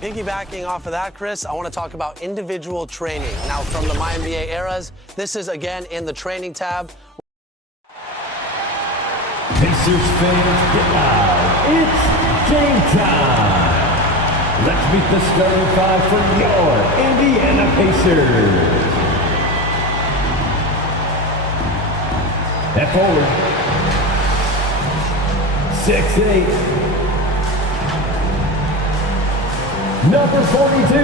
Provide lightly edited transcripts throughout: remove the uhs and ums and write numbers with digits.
Piggybacking off of that, Chris, I want to talk about individual training. Now, from the MyNBA eras, this is again in the training tab. Pacers fans, get loud. It's game time. Let's meet the starting five for your Indiana Pacers. At forward, 6'8", number 42,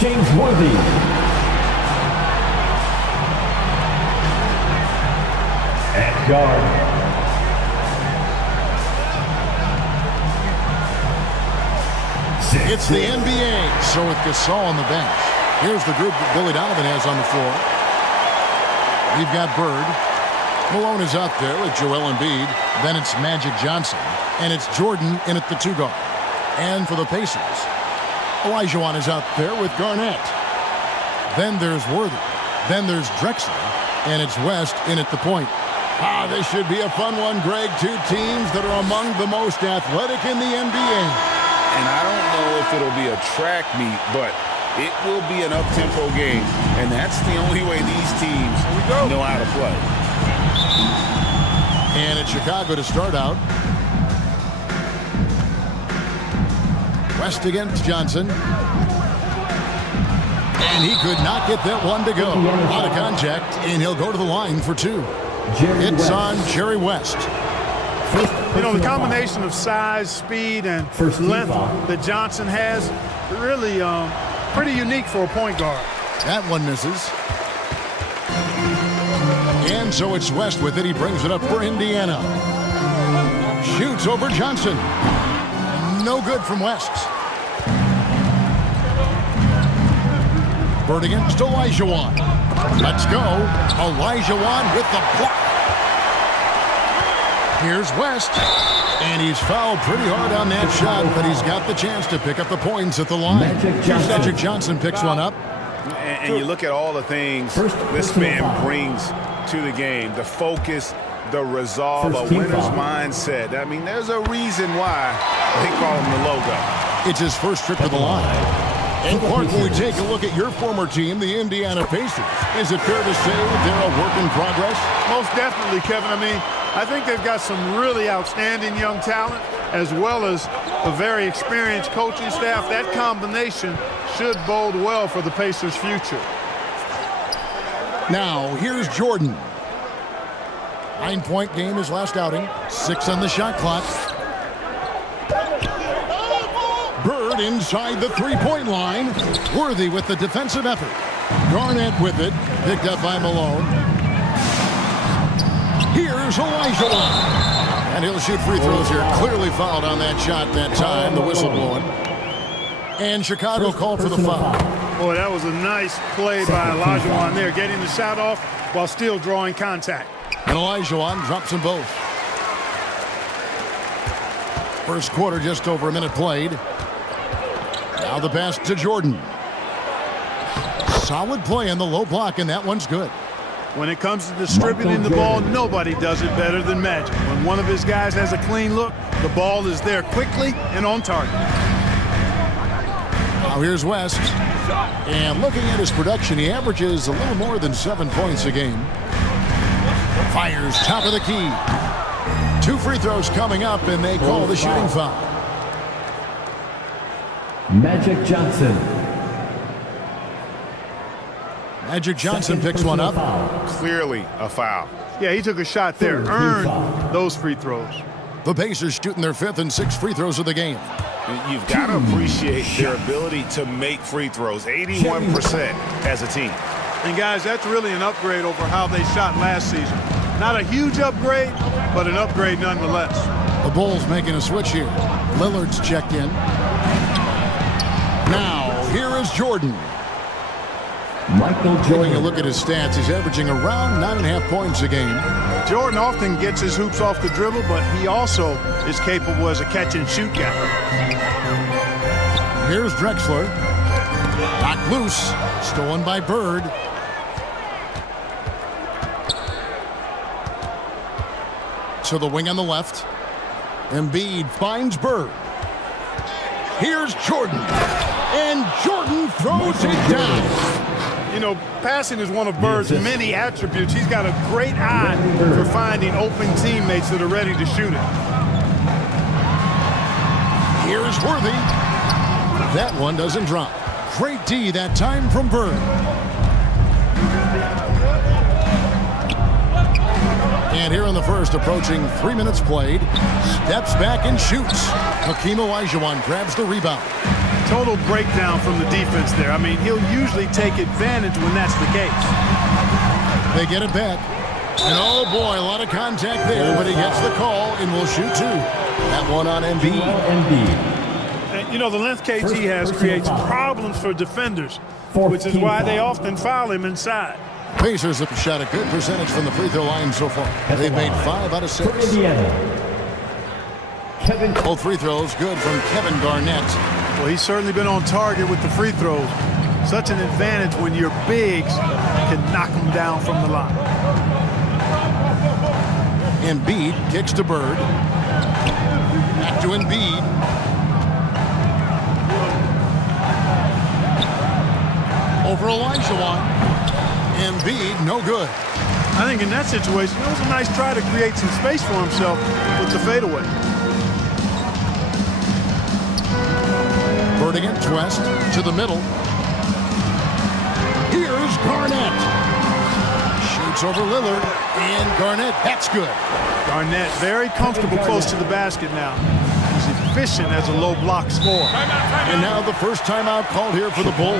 James Worthy. At guard, it's the NBA, so with Gasol on the bench. Here's the group that Billy Donovan has on the floor. We've got Bird. Malone is out there with Joel Embiid. Then it's Magic Johnson. And it's Jordan in at the 2 guard. And for the Pacers, Olajuwon is out there with Garnett. Then there's Worthy. Then there's Drexler. And it's West in at the point. This should be a fun one, Greg. Two teams that are among the most athletic in the NBA. And I don't know if it'll be a track meet, but it will be an up-tempo game. And that's the only way these teams know how to play. And it's Chicago to start out. West against Johnson. And he could not get that one to go. A lot of contact, and he'll go to the line for 2. It's on Jerry West. You know, the combination of size, speed, and length that Johnson has, really pretty unique for a point guard. That one misses. And so it's West with it. He brings it up for Indiana. Shoots over Johnson. No good from West. Bird against Olajuwon. Let's go. Olajuwon with the block. Here's West. And he's fouled pretty hard on that shot, but he's got the chance to pick up the points at the line. Magic Johnson picks one up. And you look at all the things this man brings to the game. The focus, the resolve, a winner's mindset. I mean, there's a reason why they call him the logo. It's his first trip to the line. And Clark, when we take a look at your former team, the Indiana Pacers, is it fair to say that they're a work in progress? Most definitely, Kevin. I mean, I think they've got some really outstanding young talent, as well as a very experienced coaching staff. That combination should bode well for the Pacers' future. Now, here's Jordan. 9-point game his last outing. 6 on the shot clock. Bird inside the 3-point line. Worthy with the defensive effort. Garnett with it. Picked up by Malone. Here's Olajuwon. And he'll shoot free throws here. Clearly fouled on that shot that time. The whistle blowing. And Chicago called for the foul. Boy, that was a nice play by Olajuwon there, getting the shot off while still drawing contact. And Olajuwon drops them both. First quarter, just over a minute played. Now the pass to Jordan. Solid play in the low block, and that one's good. When it comes to distributing the ball, nobody does it better than Magic. When one of his guys has a clean look, the ball is there quickly and on target. Now here's West. And looking at his production, he averages a little more than 7 points a game. Fires top of the key. 2 free throws coming up, and they call the shooting foul. Magic Johnson. Magic Johnson picks one up. Clearly a foul. Yeah, he took a shot there, earned those free throws. The Pacers shooting their 5th and 6th free throws of the game. You've got to appreciate their ability to make free throws. 81% as a team. And guys, that's really an upgrade over how they shot last season. Not a huge upgrade, but an upgrade nonetheless. The Bulls making a switch here. Lillard's checked in. Now, here is Jordan. Michael Jordan. Taking a look at his stats, he's averaging around 9.5 points a game. Jordan often gets his hoops off the dribble, but he also is capable as a catch-and-shoot guy. Here's Drexler. Knocked loose. Stolen by Bird. To the wing on the left. Embiid finds Bird. Here's Jordan. And Jordan throws it down. You know, passing is one of Bird's many attributes. He's got a great eye for finding open teammates that are ready to shoot it. Here's Worthy. That one doesn't drop. Great D that time from Bird. And here in the first, approaching 3 minutes played, steps back and shoots. Hakeem Olajuwon grabs the rebound. Total breakdown from the defense there. I mean, he'll usually take advantage when that's the case. They get it back. And oh boy, a lot of contact there, but he gets the call and will shoot two. That one on Embiid. And, you know, the length KG has creates problems for defenders, which is why they often foul him inside. Pacers have shot a good percentage from the free throw line so far. They've made 5 out of 6. Both free throws good from Kevin Garnett. Well, he's certainly been on target with the free throws. Such an advantage when your bigs can knock them down from the line. Embiid kicks to Bird. Back to Embiid. Over Olajuwon. Embiid, no good. I think in that situation, it was a nice try to create some space for himself with the fadeaway. Bird against West to the middle. Here's Garnett. Shoots over Lillard, and Garnett, that's good. Garnett very comfortable close to the basket now. He's efficient as a low block scorer. And now the first timeout called here for the Bulls.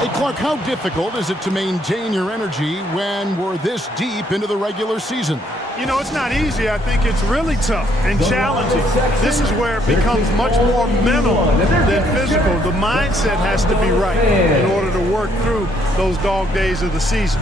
Hey, Clark, how difficult is it to maintain your energy when we're this deep into the regular season? You know, it's not easy. I think it's really tough and challenging. This is where it becomes much more mental than physical. The mindset has to be right in order to work through those dog days of the season.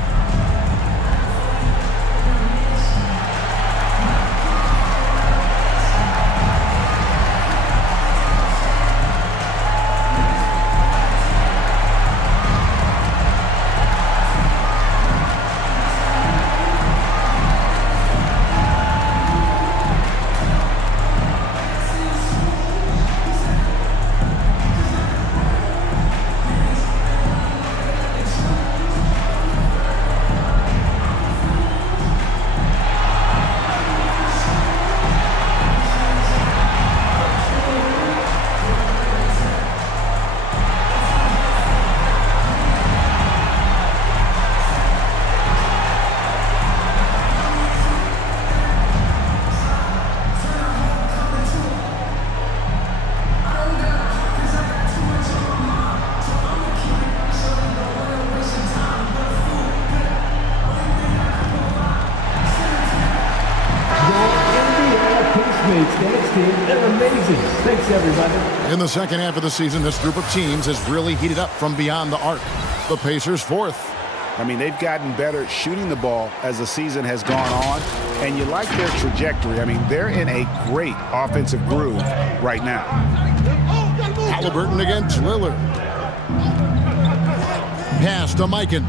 They're amazing. Thanks, everybody. In the second half of the season, this group of teams has really heated up from beyond the arc. The Pacers fourth. I mean, they've gotten better at shooting the ball as the season has gone on, and you like their trajectory. I mean, they're in a great offensive groove right now. Halliburton against Lillard. Pass to Mikan.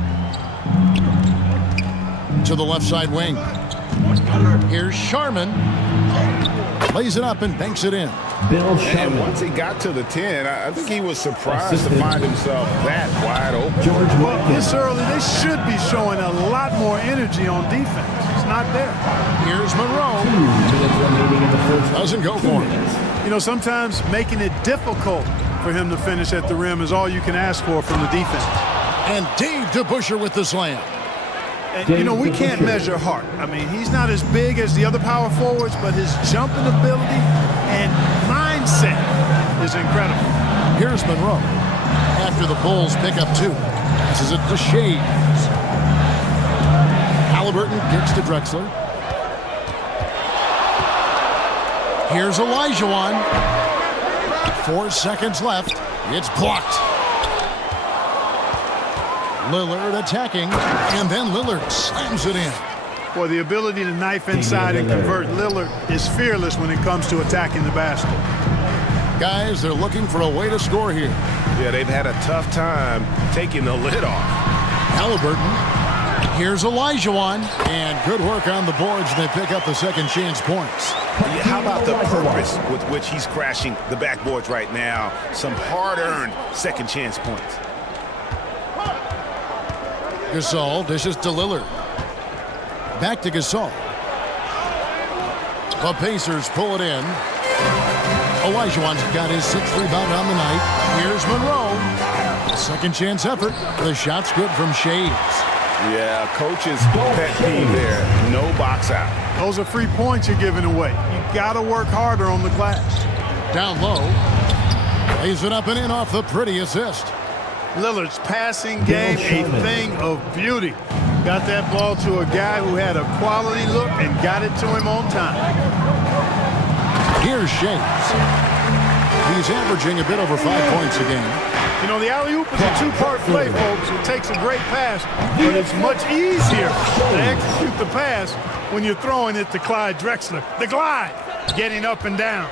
To the left side wing. Here's Sharman. Lays it up and banks it in. Bill And Sharman. once he got to the 10, I think he was surprised to find himself that wide open. George Well, Mikan. this early, they should be showing a lot more energy on defense. It's not there. Here's Monroe. 2 minutes remaining in the first. Doesn't go 2 for it. minutes. You know, sometimes making it difficult for him to finish at the rim is all you can ask for from the defense. And Dave DeBusschere with the slam. And, you know, we can't measure Hart. I mean, he's not as big as the other power forwards, but his jumping ability and mindset is incredible. Here's Monroe. After the Bulls pick up 2. This is it to Shades. Halliburton kicks to Drexler. Here's Olajuwon. 4 seconds left. It's blocked. Lillard attacking, and then Lillard slams it in. Boy, the ability to knife inside and convert. Lillard is fearless when it comes to attacking the basket. Guys, they're looking for a way to score here. Yeah, they've had a tough time taking the lid off. Halliburton Here's Olajuwon, and good work on the boards, and they pick up the second chance points. Yeah, how about the purpose with which he's crashing the backboards right now? Some hard-earned second chance points. Gasol dishes to Lillard. Back to Gasol. The Pacers pull it in. Olajuwon's got his 6th rebound on the night. Here's Monroe. Second chance effort. The shot's good from Shades. Yeah, coach's pet peeve there. No box out. Those are free points you're giving away. You got to work harder on the glass. Down low. Lays it up and in off the pretty assist. Lillard's passing game, a thing of beauty. Got that ball to a guy who had a quality look and got it to him on time. Here's Shades. He's averaging a bit over 5 points a game. You know, the alley-oop is a two-part play, folks. It takes a great pass, but it's much easier to execute the pass when you're throwing it to Clyde Drexler. The glide, getting up and down.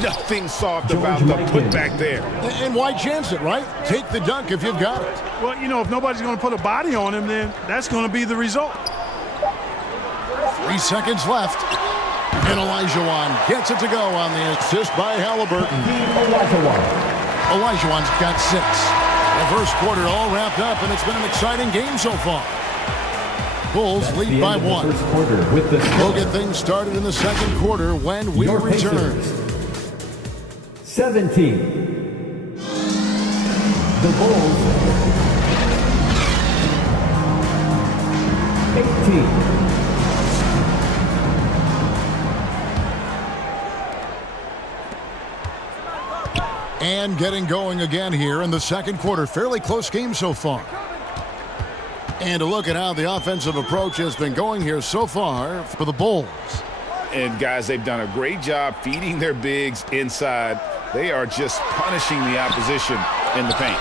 Nothing soft about the putback there. And why chance it, right? Take the dunk if you've got it. Well, you know, if nobody's going to put a body on him, then that's going to be the result. 3 seconds left. And Olajuwon gets it to go on the assist by Halliburton. Olajuwon's got 6. The first quarter all wrapped up, and it's been an exciting game so far. Bulls lead by 1. We'll get things started in the second quarter when we return. 17. The Bulls. 18. And getting going again here in the second quarter. Fairly close game so far. And a look at how the offensive approach has been going here so far for the Bulls. And, guys, they've done a great job feeding their bigs inside. They are just punishing the opposition in the paint.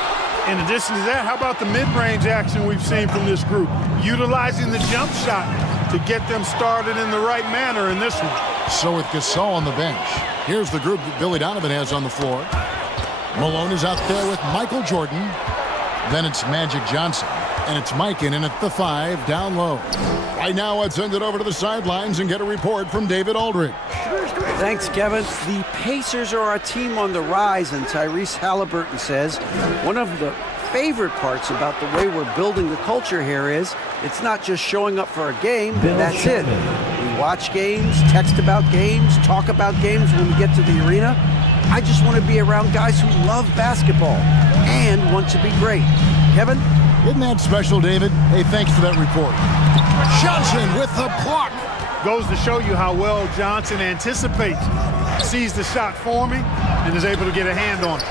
In addition to that, how about the mid-range action we've seen from this group? Utilizing the jump shot to get them started in the right manner in this one. So with Gasol on the bench, here's the group that Billy Donovan has on the floor. Malone is out there with Michael Jordan. Then it's Magic Johnson. And it's Mike in at the 5 down low. Right now, let's send it over to the sidelines and get a report from David Aldridge. Thanks, Kevin. The Pacers are a team on the rise, and Tyrese Halliburton says one of the favorite parts about the way we're building the culture here is it's not just showing up for a game, that's it. We watch games, text about games, talk about games when we get to the arena. I just want to be around guys who love basketball and want to be great. Kevin? Isn't that special, David? Hey, thanks for that report. Johnson with the block. Goes to show you how well Johnson anticipates, sees the shot forming, and is able to get a hand on it.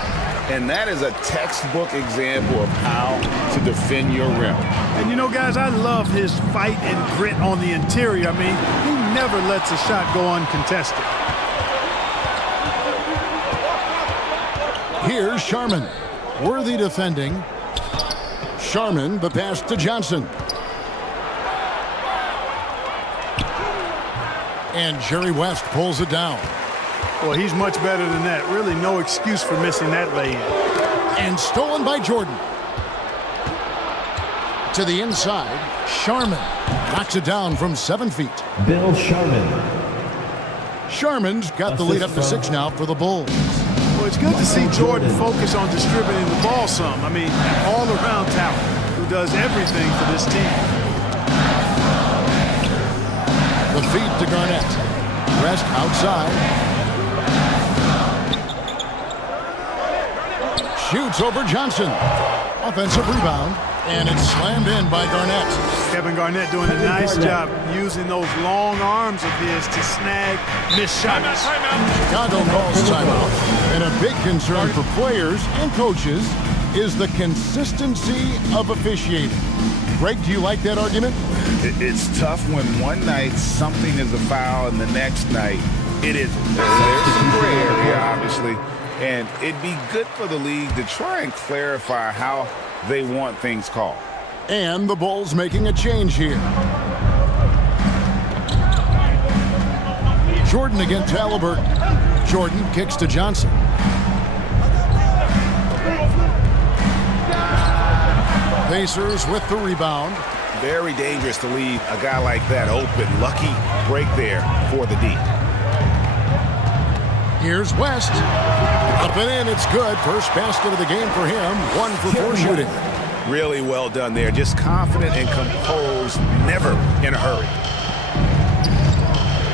And that is a textbook example of how to defend your rim. And you know, guys, I love his fight and grit on the interior. I mean, he never lets a shot go uncontested. Here's Sharman. Worthy defending. Sharman, the pass to Johnson. And Jerry West pulls it down. Well, he's much better than that. Really no excuse for missing that lay-in. And stolen by Jordan. To the inside, Sharman knocks it down from 7 feet. Bill Sharman. Sharman's got the lead up to 6 now for the Bulls. Well, it's good to see Jordan focus on distributing the ball some. I mean, all-around talent who does everything for this team. The feed to Garnett. Rest outside. Shoots over Johnson. Offensive rebound. And it's slammed in by Garnett. Kevin Garnett doing a nice job using those long arms of his to snag missed shots. Chicago calls timeout. And a big concern for players and coaches is the consistency of officiating. Greg, do you like that argument? It's tough when one night something is a foul and the next night it isn't. There's some gray area, obviously, and it'd be good for the league to try and clarify how they want things called. And the Bulls making a change here. Jordan against Halliburton. Jordan kicks to Johnson. Pacers with the rebound. Very dangerous to leave a guy like that open. Lucky break there for the D. Here's West. Up and in, it's good. First basket of the game for him. 1 for 4 shooting. Really well done there. Just confident and composed, never in a hurry.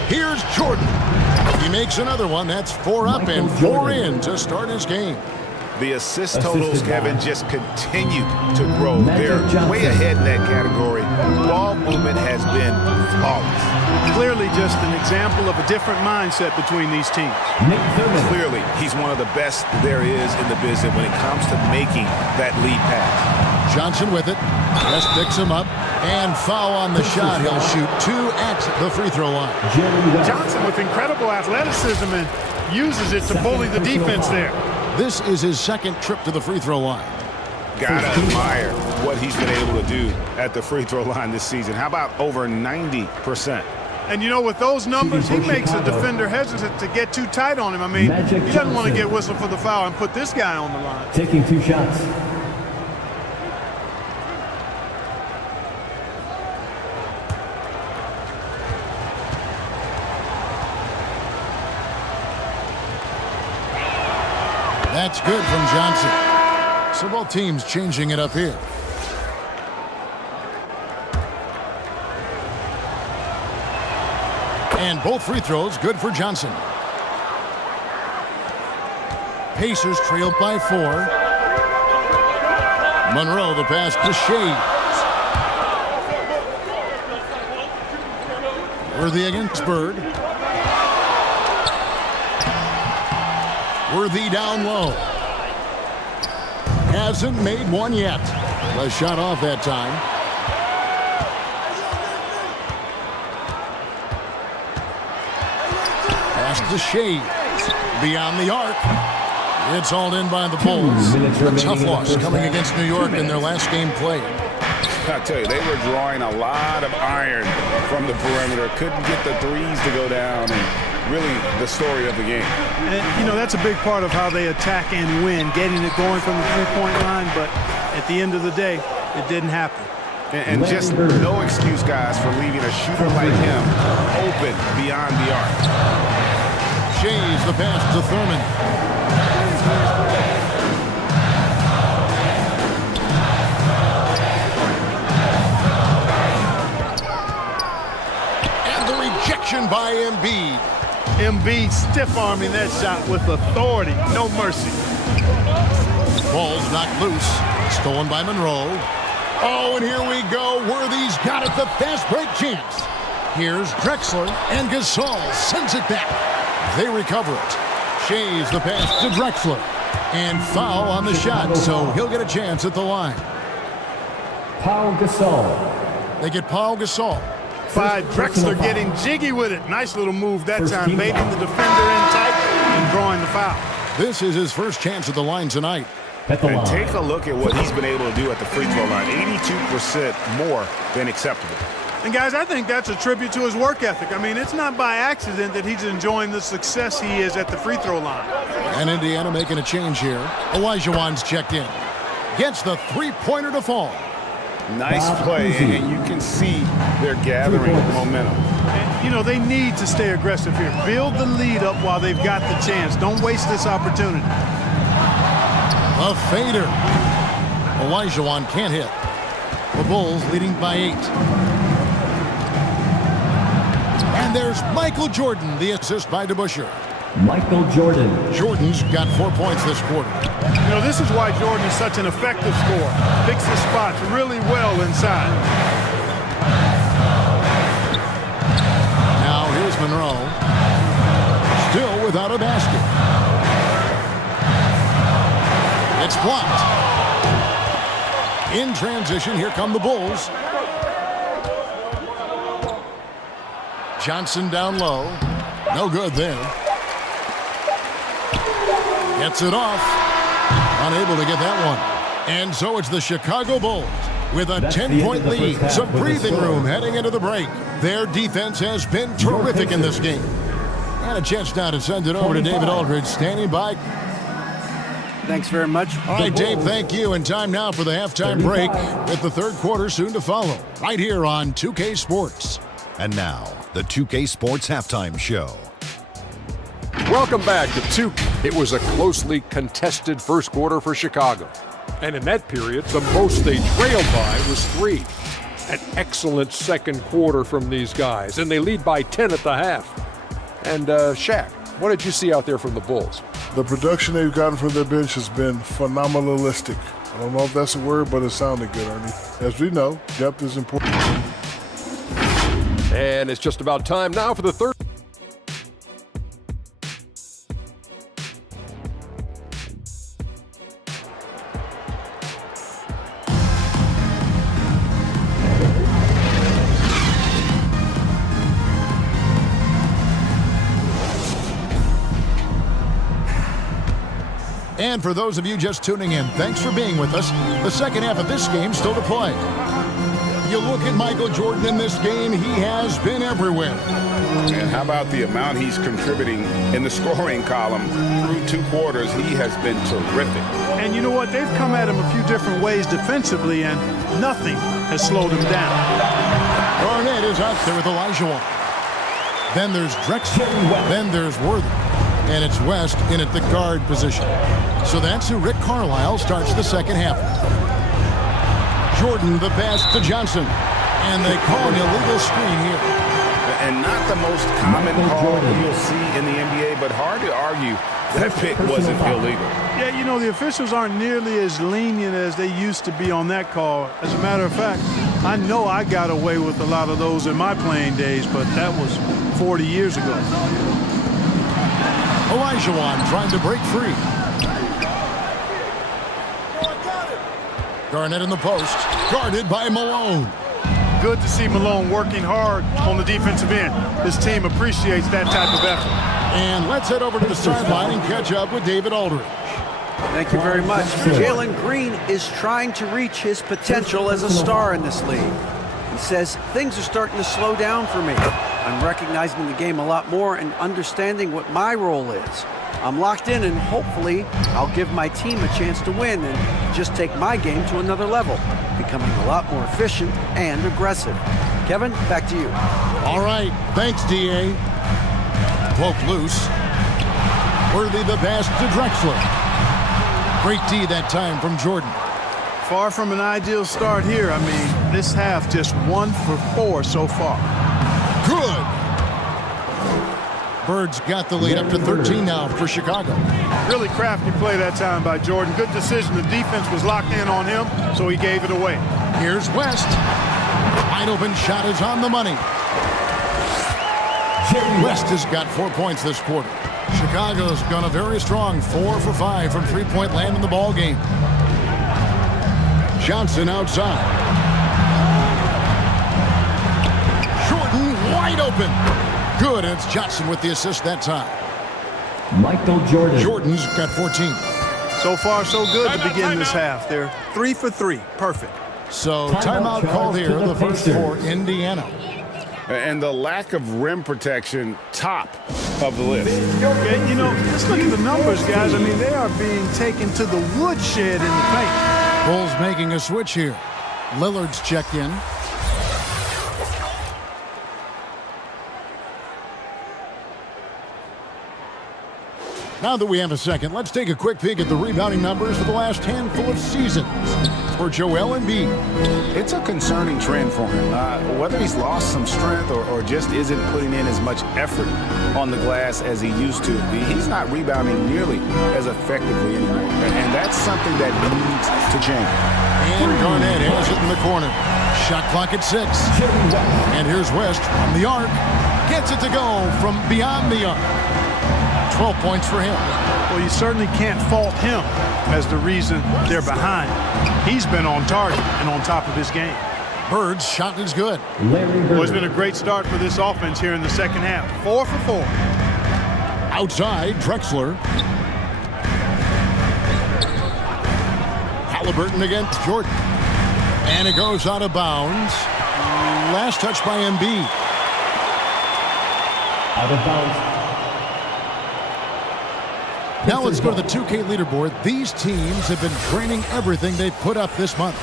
Here's Jordan. He makes another one. That's 4 up and 4 in to start his game. The assist totals, Kevin, just continue to grow. They're way ahead in that category. Ball movement has been flawless. Clearly just an example of a different mindset between these teams. Clearly, he's one of the best there is in the business when it comes to making that lead pass. Johnson with it. West picks him up. And foul on the shot. He'll shoot 2 at the free throw line. Johnson with incredible athleticism and uses it to bully the defense there. This is his second trip to the free throw line. Gotta admire what he's been able to do at the free throw line this season. How about over 90%? And you know, with those numbers, he makes a defender hesitant to get too tight on him. I mean, he doesn't want to get whistled for the foul and put this guy on the line. Taking 2 shots. That's good from Johnson. So both teams changing it up here. And both free throws good for Johnson. Pacers trailed by 4. Monroe the pass to Shea. Worthy against Bird. Worthy down low. Hasn't made one yet. A shot off that time. Pass to Shea. Beyond the arc. It's hauled in by the Bulls. A tough loss coming against New York in their last game played. I tell you, they were drawing a lot of iron from the perimeter. Couldn't get the threes to go down. And really the story of the game. And, you know, that's a big part of how they attack and win, getting it going from the three-point line. But at the end of the day, it didn't happen. And just no excuse, guys, for leaving a shooter like him open beyond the arc. Shays the pass to Thurman. By Embiid. Embiid stiff-arming that shot with authority. No mercy. Ball's knocked loose. Stolen by Monroe. Oh, and here we go. Worthy's got it. The fast break chance. Here's Drexler. And Gasol sends it back. They recover it. Shays the pass to Drexler. And foul on the shot, so he'll get a chance at the line. Paul Gasol. They get Paul Gasol. Drexler getting jiggy with it. Nice little move that time, baiting the defender in tight and drawing the foul. This is his first chance at the line tonight. And take a look at what he's been able to do at the free throw line. 82% more than acceptable. And guys, I think that's a tribute to his work ethic. I mean, it's not by accident that he's enjoying the success he is at the free throw line. And Indiana making a change here. Olajuwon's checked in. Gets the three-pointer to fall. Nice play, and you can see they're gathering momentum. And, you know, they need to stay aggressive here. Build the lead up while they've got the chance. Don't waste this opportunity. A fader. Olajuwon can't hit. The Bulls leading by 8. And there's Michael Jordan, the assist by DeBusschere. Michael Jordan. Jordan's got 4 points this quarter. You know, this is why Jordan is such an effective scorer. Picks his spots really well inside. Now here's Monroe. Still without a basket. It's blocked. In transition, here come the Bulls. Johnson down low. No good there. Gets it off. Unable to get that one. And so it's the Chicago Bulls with a 10-point lead. Some breathing room heading into the break. Their defense has been terrific in this game. And a chance now to send it over to David Aldridge, standing by. Thanks very much. All right, Dave, thank you. And time now for the halftime break with the third quarter soon to follow right here on 2K Sports. And now, the 2K Sports Halftime Show. Welcome back to 2K. It was a closely contested first quarter for Chicago. And in that period, the most they trailed by was 3. An excellent second quarter from these guys, and they lead by 10 at the half. And Shaq, what did you see out there from the Bulls? The production they've gotten from their bench has been phenomenalistic. I don't know if that's a word, but it sounded good, Ernie. As we know, depth is important. And it's just about time now for the third. And for those of you just tuning in, thanks for being with us. The second half of this game still to play. You look at Michael Jordan in this game, he has been everywhere. And how about the amount he's contributing in the scoring column through 2 quarters? He has been terrific. And you know what? They've come at him a few different ways defensively, and nothing has slowed him down. Garnett is out there with Elijah. Then there's Drexler. Then there's Worthy. And it's West in at the guard position. So that's who Rick Carlisle starts the second half. Jordan, the pass to Johnson. And they call an illegal screen here. And not the most common call you'll see in the NBA, but hard to argue that pick wasn't illegal. Yeah, you know, the officials aren't nearly as lenient as they used to be on that call. As a matter of fact, I know I got away with a lot of those in my playing days, but that was 40 years ago. Olajuwon trying to break free. Garnett in the post, guarded by Malone. Good to see Malone working hard on the defensive end. His team appreciates that type of effort. And let's head over to the sideline and catch up with David Aldridge. Thank you very much. Jalen Green is trying to reach his potential as a star in this league. He says, things are starting to slow down for me. I'm recognizing the game a lot more and understanding what my role is. I'm locked in, and hopefully I'll give my team a chance to win and just take my game to another level, becoming a lot more efficient and aggressive. Kevin, back to you. All right, thanks, D.A. Broke loose. Worthy the pass to Drexler. Great D that time from Jordan. Far from an ideal start here. I mean, this half just 1 for 4 so far. Good. Birds got the lead up to 13 now for Chicago. Really crafty play that time by Jordan. Good decision. The defense was locked in on him, so he gave it away. Here's West. Wide open shot is on the money. West has got 4 points this quarter. Chicago's gone a very strong 4 for 5 from three-point land in the ball game. Johnson outside. Jordan wide open. Good, and it's Johnson with the assist that time. Michael Jordan. Jordan's got 14. So far, so good to begin this half. They're 3 for 3. Perfect. So timeout called here, the first for Indiana. And the lack of rim protection, top of the list. Okay, you know, just look at the numbers, guys. I mean, they are being taken to the woodshed in the paint. Bulls making a switch here. Lillard's checked in. Now that we have a second, let's take a quick peek at the rebounding numbers for the last handful of seasons for Joel Embiid. It's a concerning trend for him. Whether he's lost some strength or just isn't putting in as much effort on the glass as he used to, he's not rebounding nearly as effectively anymore. And that's something that needs to change. And Garnett has it in the corner. Shot clock at 6. And here's West from the arc. Gets it to go from beyond the arc. 12 points for him. Well, you certainly can't fault him as the reason they're behind. He's been on target and on top of his game. Bird's shot is good. Well, it's been a great start for this offense here in the second half. 4 for 4. Outside, Drexler. Halliburton against Jordan. And it goes out of bounds. Last touch by Embiid. Out of bounds. Now let's go to the 2K leaderboard. These teams have been training everything they've put up this month.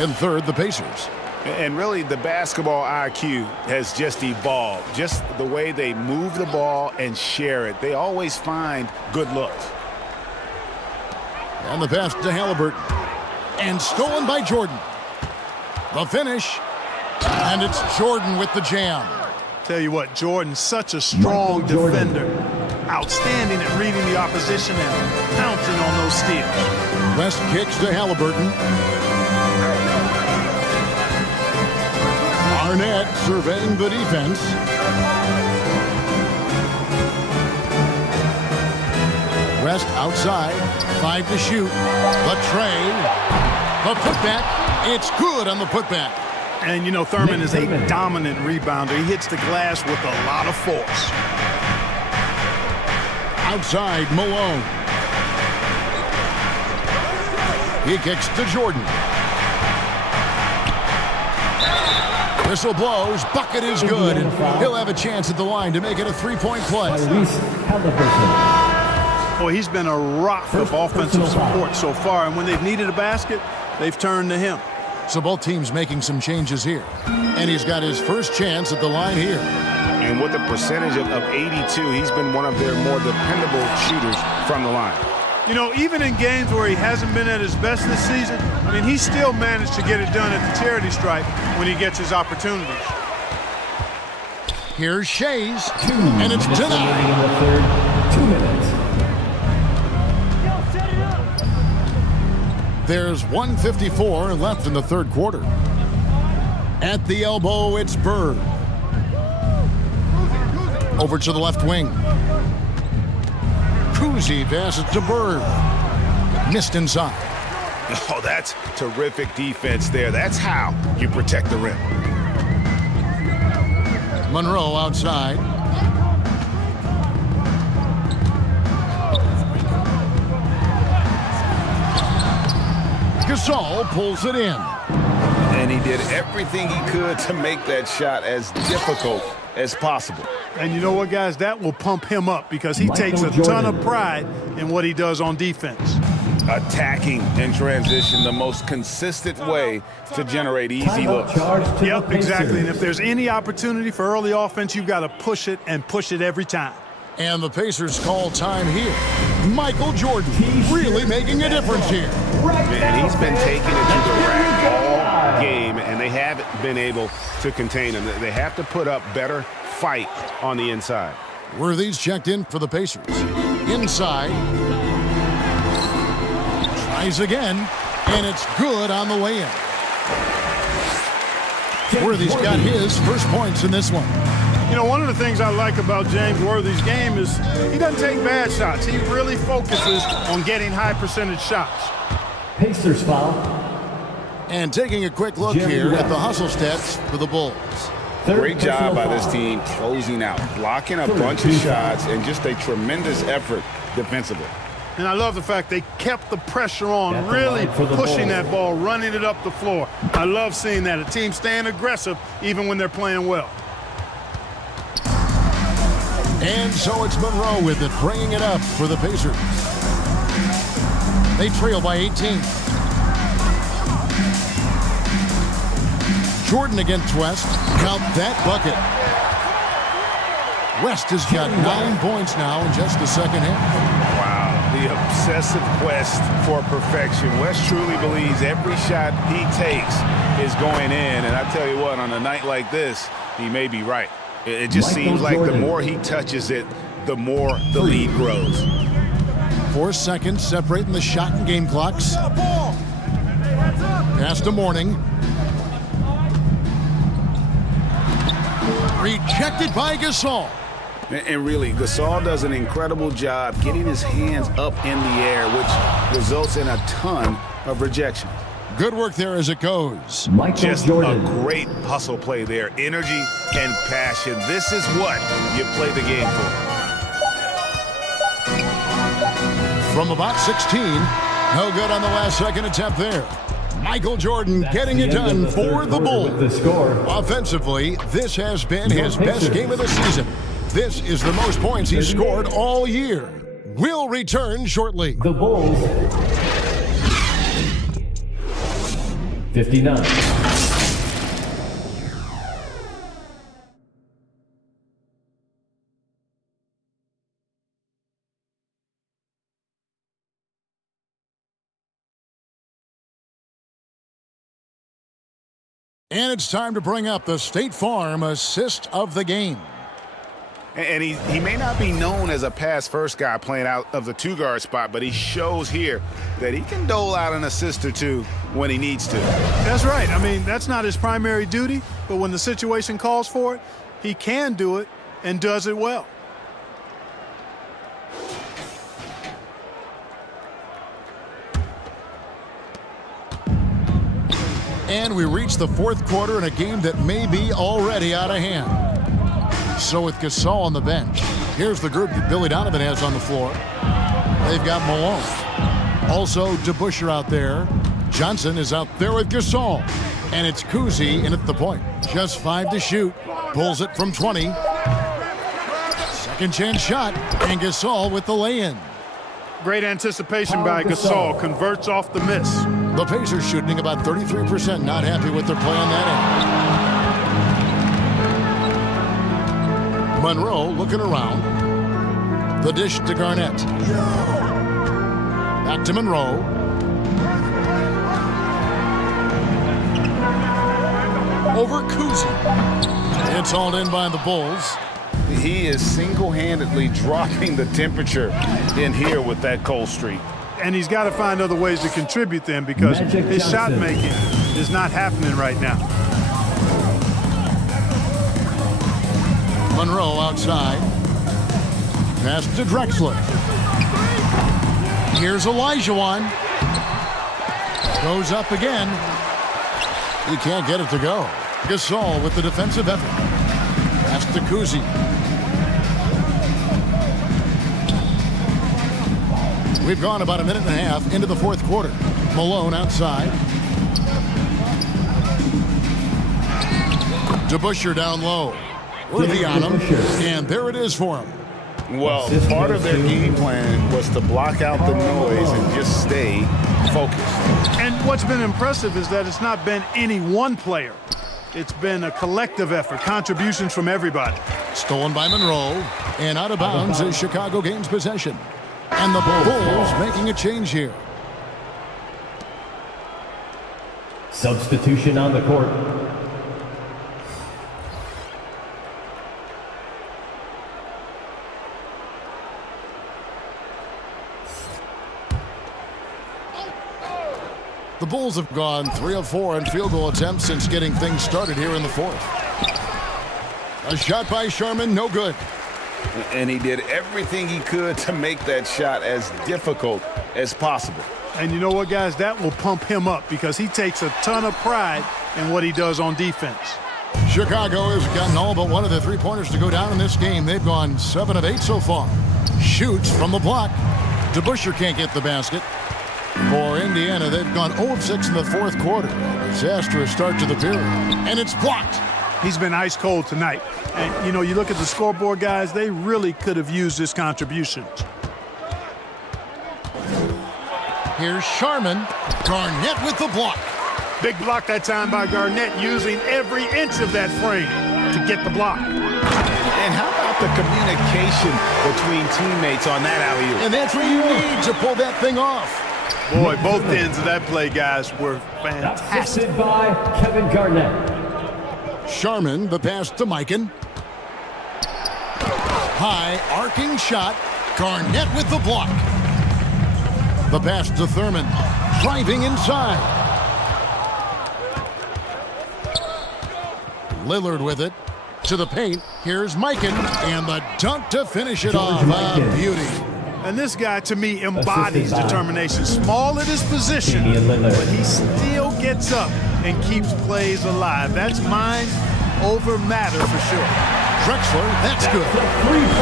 In third, the Pacers. And really, the basketball IQ has just evolved. Just the way they move the ball and share it. They always find good looks. And the pass to Halliburton. And stolen by Jordan. The finish. And it's Jordan with the jam. Tell you what, Jordan's such a strong defender. Outstanding at reading the opposition and pouncing on those steals. West kicks to Halliburton. Arnett surveying the defense. West outside. 5 to shoot. The tray. The putback. It's good on the putback. And, you know, Thurman is a dominant rebounder. He hits the glass with a lot of force. Outside, Malone. He kicks to Jordan. Whistle blows. Bucket is good. And he'll have a chance at the line to make it a three-point play. Boy, he's been a rock of offensive support so far. And when they've needed a basket, they've turned to him. So both teams making some changes here. And he's got his first chance at the line here. And with a percentage of 82, he's been one of their more dependable shooters from the line. You know, even in games where he hasn't been at his best this season, I mean, he still managed to get it done at the charity stripe when he gets his opportunities. Here's Shays, and it's denied. 2 minutes. There's 1:54 left in the third quarter. At the elbow, it's Bird. Over to the left wing. Kuzi passes to Bird. Missed inside. Oh, that's terrific defense there. That's how you protect the rim. Monroe outside. Gasol pulls it in. And he did everything he could to make that shot as difficult as possible. And you know what, guys? That will pump him up because he takes a ton of pride in what he does on defense. Attacking in transition, the most consistent way to generate easy looks. Yep, exactly. And if there's any opportunity for early offense, you've got to push it and push it every time. And the Pacers call time here. Michael Jordan really making a difference here. And he's been taking it to the rack all game, and they haven't been able to contain him. They have to put up better fight on the inside. Worthy's checked in for the Pacers. Inside. Tries again, and it's good on the way in. Worthy's got his first points in this one. You know, one of the things I like about James Worthy's game is he doesn't take bad shots. He really focuses on getting high percentage shots. Pacers foul. And taking a quick look here at the hustle stats for the Bulls. Great job by this team closing out, blocking a bunch of shots, and just a tremendous effort defensively. And I love the fact they kept the pressure on, really pushing that ball, running it up the floor. I love seeing that. A team staying aggressive even when they're playing well. And so it's Monroe with it, bringing it up for the Pacers. They trail by 18. Jordan against West. Count that bucket. West has got 9 points now in just the second half. Wow, the obsessive quest for perfection. West truly believes every shot he takes is going in. And I tell you what, on a night like this, he may be right. It just seems like the more he touches it, the more the lead grows. 4 seconds separating the shot and game clocks. Pass to Morning. Rejected by Gasol. And really, Gasol does an incredible job getting his hands up in the air, which results in a ton of rejection. Good work there as it goes. Just a great hustle play there. Energy and passion. This is what you play the game for. From about 16, no good on the last second attempt there. Michael Jordan getting it done for the Bulls. Offensively, this has been his best game of the season. This is the most points he's scored all year. We'll return shortly. The Bulls, 59. And it's time to bring up the State Farm assist of the game. And he may not be known as a pass-first guy playing out of the two-guard spot, but he shows here that he can dole out an assist or two when he needs to. That's right. I mean, that's not his primary duty, but when the situation calls for it, he can do it and does it well. And we reach the fourth quarter in a game that may be already out of hand. So with Gasol on the bench, here's the group that Billy Donovan has on the floor. They've got Malone. Also, DeBusschere out there. Johnson is out there with Gasol. And it's Kuzi in at the point. Just 5 to shoot. Pulls it from 20. Second chance shot. And Gasol with the lay-in. Great anticipation by Gasol. Converts off the miss. The Pacers shooting about 33%. Not happy with their play on that end. Monroe looking around. The dish to Garnett. Back to Monroe. Over Kuzi. It's hauled in by the Bulls. He is single-handedly dropping the temperature in here with that cold streak. And he's got to find other ways to contribute then because his shot making is not happening right now. Monroe outside. Pass to Drexler. Here's Olajuwon. Goes up again. He can't get it to go. Gasol with the defensive effort. Pass to Kuzi. We've gone about a minute and a half into the fourth quarter. Malone outside. DeBusschere down low. Worthy on him. And there it is for him. Well, part of their game plan was to block out the noise and just stay focused. And what's been impressive is that it's not been any one player. It's been a collective effort, contributions from everybody. Stolen by Monroe. And out of bounds is Chicago gains possession. And the Bulls making a change here. Substitution on the court. The Bulls have gone 3 of 4 on field goal attempts since getting things started here in the fourth. A shot by Sherman, no good. And he did everything he could to make that shot as difficult as possible. And you know what, guys? That will pump him up because he takes a ton of pride in what he does on defense. Chicago has gotten all but one of the three-pointers to go down in this game. They've gone 7 of 8 so far. Shoots from the block. DeBusschere can't get the basket. For Indiana, they've gone 0 of 6 in the fourth quarter. A disastrous start to the period. And it's blocked. He's been ice cold tonight. And, you know, you look at the scoreboard, guys, they really could have used his contributions. Here's Sharman. Garnett with the block. Big block that time by Garnett, using every inch of that frame to get the block. And how about the communication between teammates on that alley-oop? And that's what you need to pull that thing off. Boy, both ends of that play, guys, were fantastic. Assisted by Kevin Garnett. Sharman, the pass to Mikan. High arcing shot. Garnett with the block. The pass to Thurman. Driving inside. Lillard with it. To the paint. Here's Mikan. And the dunk to finish it off. A beauty. And this guy, to me, embodies determination. Small at his position, but he still gets up and keeps plays alive. That's mind over matter for sure. Drexler, that's good.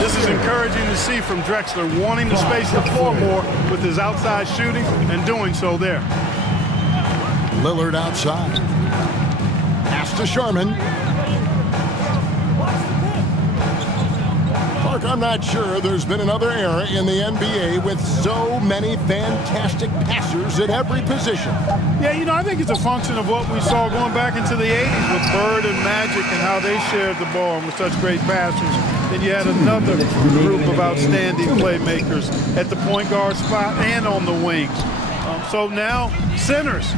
This is encouraging to see from Drexler, wanting to space the floor more with his outside shooting and doing so there. Lillard outside. Pass to Sharman. Mark, I'm not sure there's been another era in the NBA with so many fantastic passers at every position. Yeah, you know, I think it's a function of what we saw going back into the 80s with Bird and Magic and how they shared the ball and were such great passers. Then you had another group of outstanding playmakers at the point guard spot and on the wings. So now centers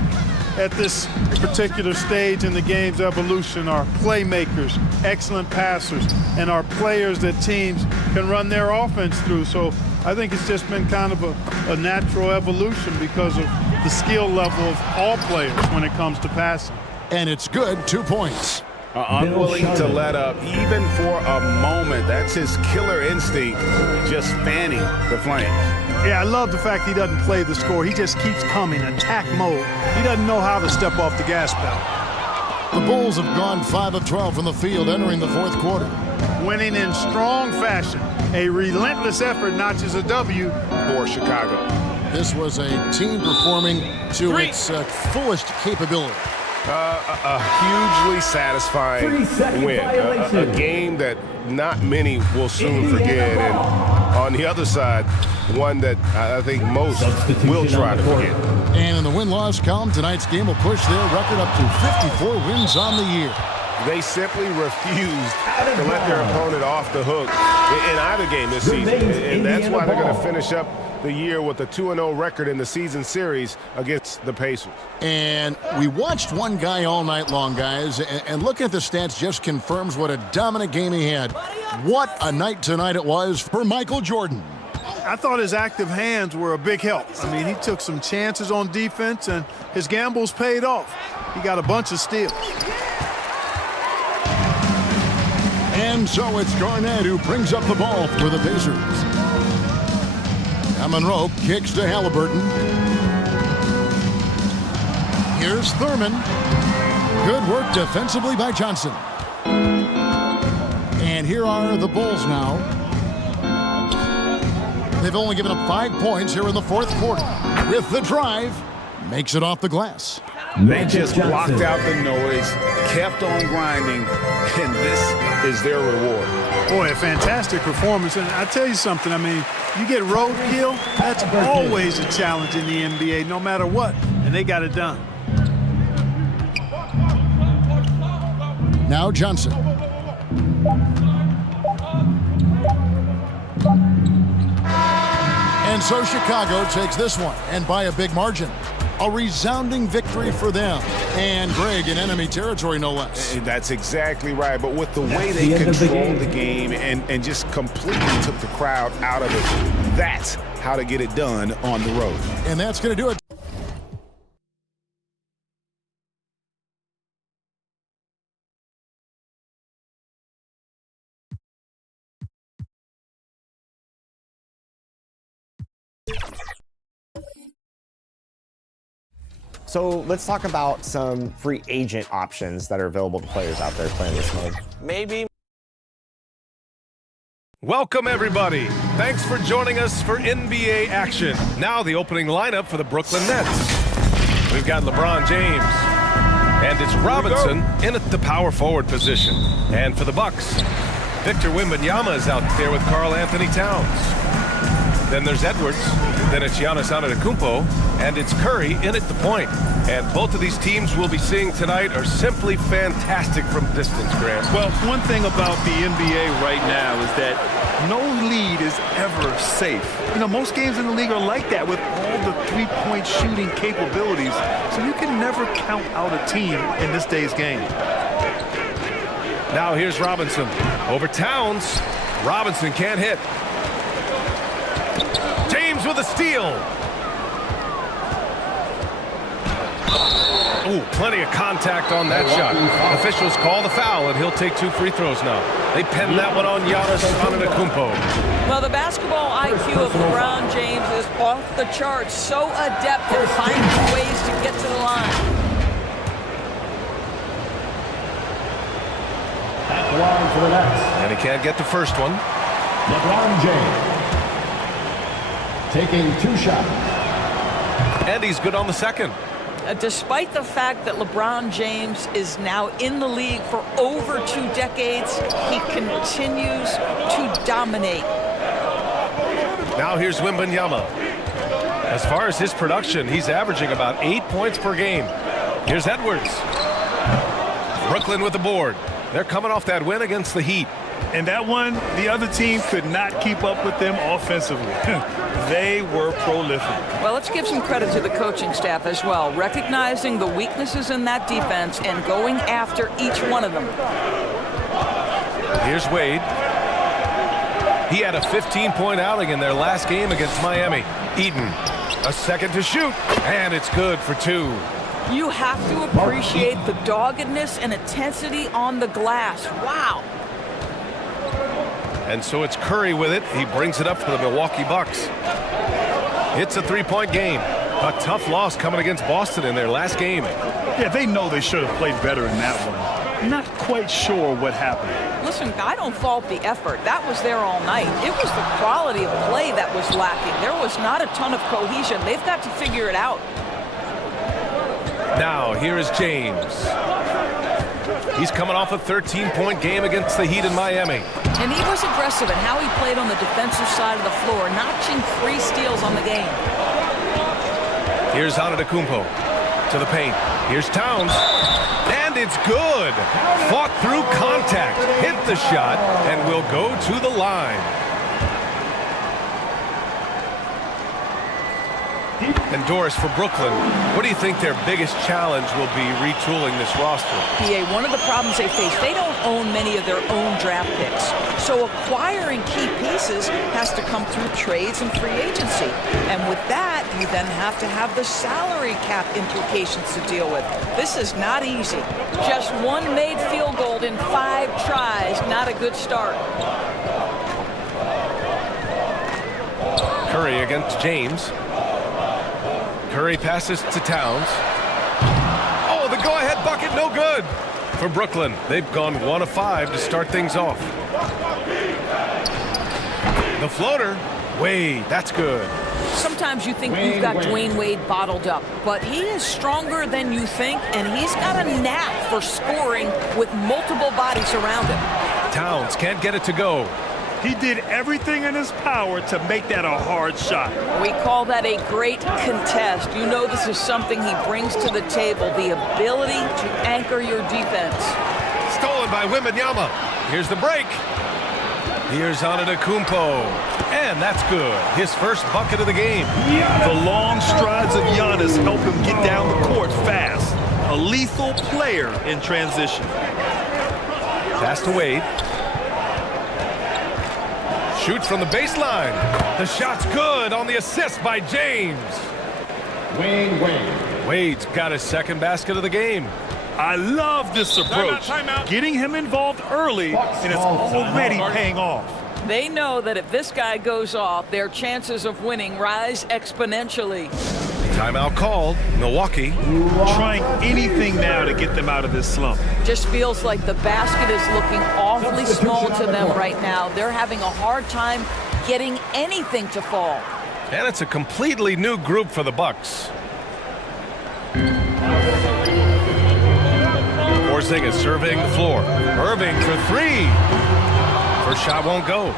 at this particular stage in the game's evolution are playmakers, excellent passers, and are players that teams can run their offense through. So I think it's just been kind of a natural evolution because of the skill level of all players when it comes to passing. And it's good, 2 points. Unwilling to let up even for a moment. That's his killer instinct, just fanning the flames. Yeah, I love the fact he doesn't play the score. He just keeps coming, attack mode. He doesn't know how to step off the gas pedal. The Bulls have gone 5 of 12 from the field entering the fourth quarter. Winning in strong fashion. A relentless effort notches a W for Chicago. This was a team performing to its fullest capability. A hugely satisfying win. A game that not many will soon forget. And on the other side, one that I think most will try to forget. And in the win-loss column, tonight's game will push their record up to 54 wins on the year. They simply refused to let their opponent off the hook in either game this season. And that's why they're going to finish up the year with a 2-0 record in the season series against the Pacers. And we watched one guy all night long, guys, and looking at the stats just confirms what a dominant game he had. What a night tonight it was for Michael Jordan. I thought his active hands were a big help. I mean, he took some chances on defense, and his gambles paid off. He got a bunch of steals. And so it's Garnett who brings up the ball for the Pacers. Monroe kicks to Halliburton. Here's Thurman. Good work defensively by Johnson. And here are the Bulls now. They've only given up 5 points here in the fourth quarter. With the drive, makes it off the glass. They just blocked out the noise, kept on grinding, and this is their reward. Boy, a fantastic performance. And I tell you something, I mean, you get roadkill, that's always a challenge in the NBA, no matter what, and they got it done. Now Johnson. And so Chicago takes this one, and by a big margin. A resounding victory for them. And Greg in enemy territory, no less. That's exactly right. But with the way they controlled the game and just completely took the crowd out of it, that's how to get it done on the road. And that's going to do it. So let's talk about some free agent options that are available to players out there playing this mode. Maybe. Welcome, everybody. Thanks for joining us for NBA action. Now the opening lineup for the Brooklyn Nets. We've got LeBron James. And it's Robinson in at the power forward position. And for the Bucks, Victor Wembanyama is out there with Karl Anthony Towns. Then there's Edwards, then it's Giannis Antetokounmpo, and it's Curry in at the point. And both of these teams we'll be seeing tonight are simply fantastic from distance, Grant. Well, one thing about the NBA right now is that no lead is ever safe. You know, most games in the league are like that with all the three-point shooting capabilities. So you can never count out a team in this day's game. Now here's Robinson. Over Towns. Robinson can't hit. James with a steal. Ooh, plenty of contact on that shot. Officials call the foul, and he'll take 2 free throws now. They pen that one on Giannis Antetokounmpo. Well, the basketball IQ of LeBron James is off the charts. So adept at finding ways to get to the line. At the line for the Nets. And he can't get the first one. LeBron James. Taking 2 shots. And he's good on the second. Despite the fact that LeBron James is now in the league for over 2 decades, he continues to dominate. Now here's Wembanyama. As far as his production, he's averaging about 8 points per game. Here's Edwards. Brooklyn with the board. They're coming off that win against the Heat. And that one, the other team could not keep up with them offensively. They were prolific. Well, let's give some credit to the coaching staff as well, recognizing the weaknesses in that defense and going after each one of them. Here's Wade. He had a 15-point outing in their last game against Miami. Eden, a second to shoot, and it's good for 2. You have to appreciate the doggedness and intensity on the glass. Wow. And so it's Curry with it. He brings it up for the Milwaukee Bucks. It's a 3-point game. A tough loss coming against Boston in their last game. Yeah, they know they should have played better in that one. Not quite sure what happened. Listen, I don't fault the effort. That was there all night. It was the quality of play that was lacking. There was not a ton of cohesion. They've got to figure it out. Now, here is James. He's coming off a 13-point game against the Heat in Miami. And he was aggressive in how he played on the defensive side of the floor, notching 3 steals on the game. Here's Antetokounmpo to the paint. Here's Towns. And it's good. Fought through contact, hit the shot, and will go to the line. And Doris, for Brooklyn, what do you think their biggest challenge will be retooling this roster? PA, one of the problems they face, they don't own many of their own draft picks. So acquiring key pieces has to come through trades and free agency. And with that, you then have to have the salary cap implications to deal with. This is not easy. Just 1 made field goal in 5 tries, not a good start. Curry against James. Curry passes to Towns. Oh, the go-ahead bucket, no good. For Brooklyn, they've gone 1 of 5 to start things off. The floater, Wade, that's good. Sometimes you think you've got Dwayne Wade bottled up, but he is stronger than you think, and he's got a knack for scoring with multiple bodies around him. Towns can't get it to go. He did everything in his power to make that a hard shot. We call that a great contest. You know this is something he brings to the table, the ability to anchor your defense. Stolen by Wembanyama. Here's the break. Here's Antetokounmpo. And that's good. His first bucket of the game. The long strides of Giannis help him get down the court fast. A lethal player in transition. Pass to Wade. Shoots from the baseline. The shot's good on the assist by James. Wade. Wade's got his second basket of the game. I love this approach. Timeout. Getting him involved early, and it's already paying off. They know that if this guy goes off, their chances of winning rise exponentially. Timeout called. Milwaukee. Trying anything now to get them out of this slump. Just feels like the basket is looking awfully small to them right now. They're having a hard time getting anything to fall. And it's a completely new group for the Bucks. Porzingis surveying the floor. Irving for 3. First shot won't go.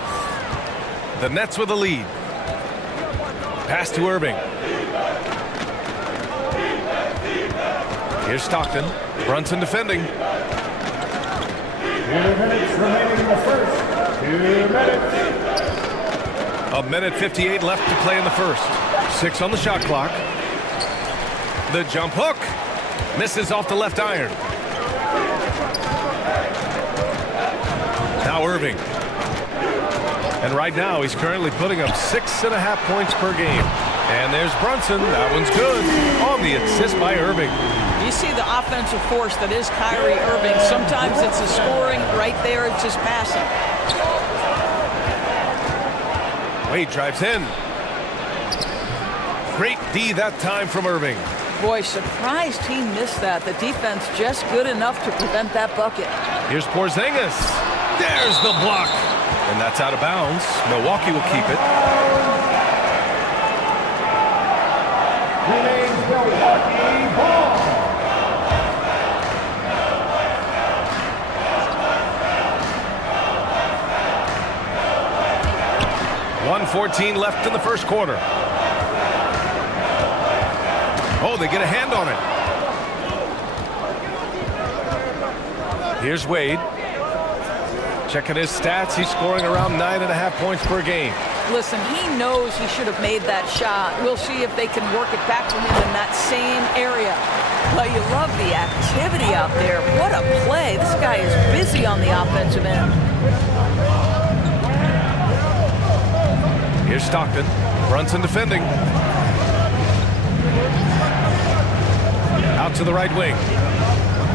The Nets with the lead. Pass to Irving. Here's Stockton. Brunson defending. 2 minutes remaining in the first. 2 minutes. 1:58 left to play in the first. 6 on the shot clock. The jump hook. Misses off the left iron. Now Irving. And right now he's currently putting up 6.5 points per game. And there's Brunson. That one's good. On the assist by Irving. You see the offensive force that is Kyrie Irving. Sometimes it's the scoring. Right there, it's just passing. Wade drives in. Great D that time from Irving. Boy, surprised he missed that. The defense just good enough to prevent that bucket. Here's Porzingis. There's the block. And that's out of bounds. Milwaukee will keep it. Remains Milwaukee ball. 1:14 left in the first quarter. Oh, they get a hand on it. Here's Wade. Checking his stats, he's scoring around 9.5 points per game. Listen, he knows he should have made that shot. We'll see if they can work it back to him in that same area. But you love the activity out there. What a play. This guy is busy on the offensive end. Here's Stockton. Brunson defending. Out to the right wing.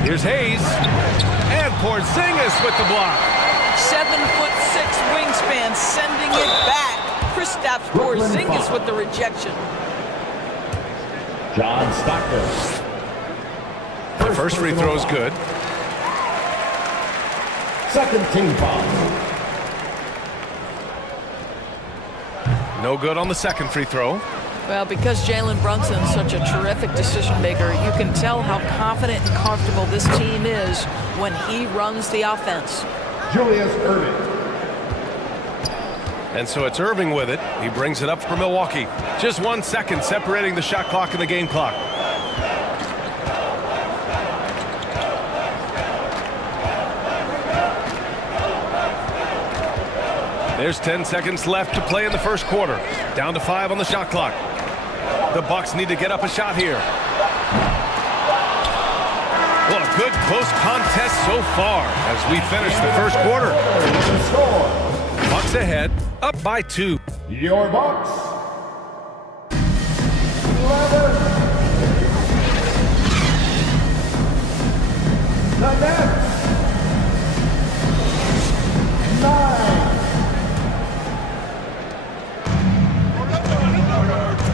Here's Hayes. And Porzingis with the block. 7'6" wingspan, sending it back. Kristaps Porzingis with the rejection. John Stockton. The first free throw is good. Second team foul. No good on the second free throw. Well, because Jalen Brunson's such a terrific decision maker, you can tell how confident and comfortable this team is when he runs the offense. Julius Erving. And so it's Irving with it. He brings it up for Milwaukee. Just 1 second separating the shot clock and the game clock. There's 10 seconds left to play in the first quarter. Down to 5 on the shot clock. The Bucks need to get up a shot here. Well, a good close contest so far as we finish the first quarter. Bucks ahead, up by 2. Your Bucks. 11. The Nets. 9.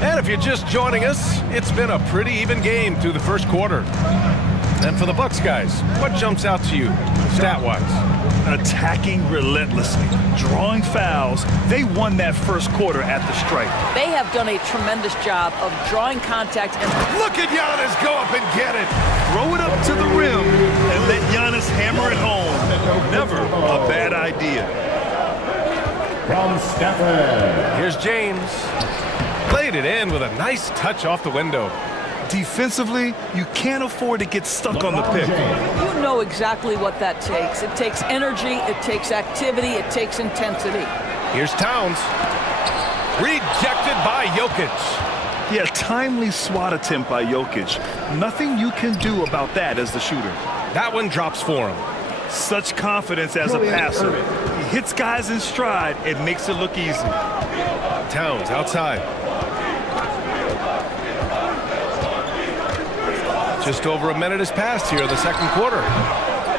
And if you're just joining us, it's been a pretty even game through the first quarter. And for the Bucks guys, what jumps out to you, stat-wise? Attacking relentlessly, drawing fouls. They won that first quarter at the stripe. They have done a tremendous job of drawing contact. And look at Giannis go up and get it. Throw it up to the rim and let Giannis hammer it home. Never a bad idea. From Stephen. Here's James. Played it in with a nice touch off the window. Defensively, you can't afford to get stuck on the pick. You know exactly what that takes. It takes energy, it takes activity, it takes intensity. Here's Towns. Rejected by Jokic. Yeah, timely swat attempt by Jokic. Nothing you can do about that as the shooter. That one drops for him. Such confidence as a passer. He hits guys in stride. It makes it look easy. Towns outside. Just over a minute has passed here in the second quarter.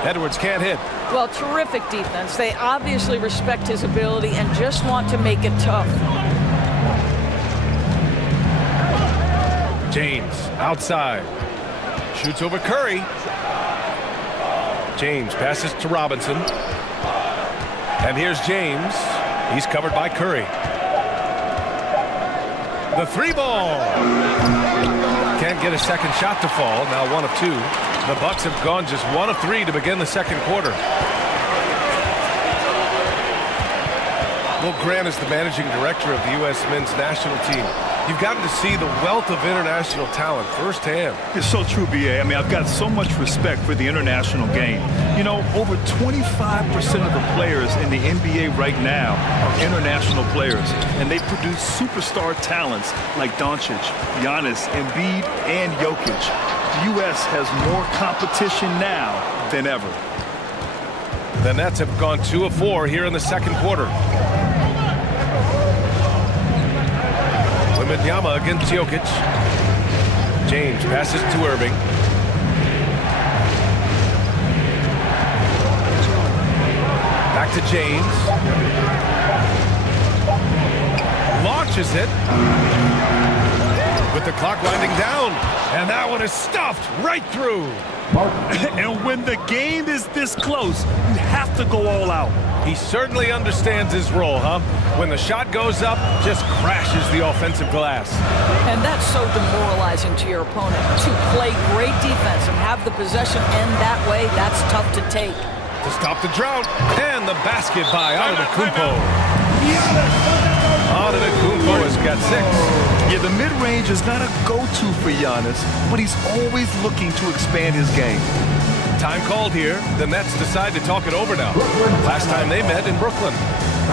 Edwards can't hit. Well, terrific defense. They obviously respect his ability and just want to make it tough. James outside. Shoots over Curry. James passes to Robinson. And here's James. He's covered by Curry. The 3-ball. Can't get a second shot to fall. Now 1 of 2. The Bucks have gone just 1 of 3 to begin the second quarter. Well, Grant is the managing director of the U.S. men's national team. You've gotten to see the wealth of international talent firsthand. It's so true, B.A. I mean, I've got so much respect for the international game. You know, over 25% of the players in the NBA right now are international players, and they produce superstar talents like Doncic, Giannis, Embiid, and Jokic. The U.S. has more competition now than ever. The Nets have gone 2 of 4 here in the second quarter. Wembanyama against Jokic. James passes to Irving. Back to James. Launches it. With the clock winding down. And that one is stuffed right through. And when the game is this close, you have to go all out. He certainly understands his role, huh? When the shot goes up, just crashes the offensive glass. And that's so demoralizing to your opponent. To play great defense and have the possession end that way, that's tough to take. To stop the drought, and the basket by Antetokounmpo. Antetokounmpo has got 6. Yeah, the mid-range is not a go-to for Giannis, but he's always looking to expand his game. Time called here. The Nets decide to talk it over now. Last time they met in Brooklyn.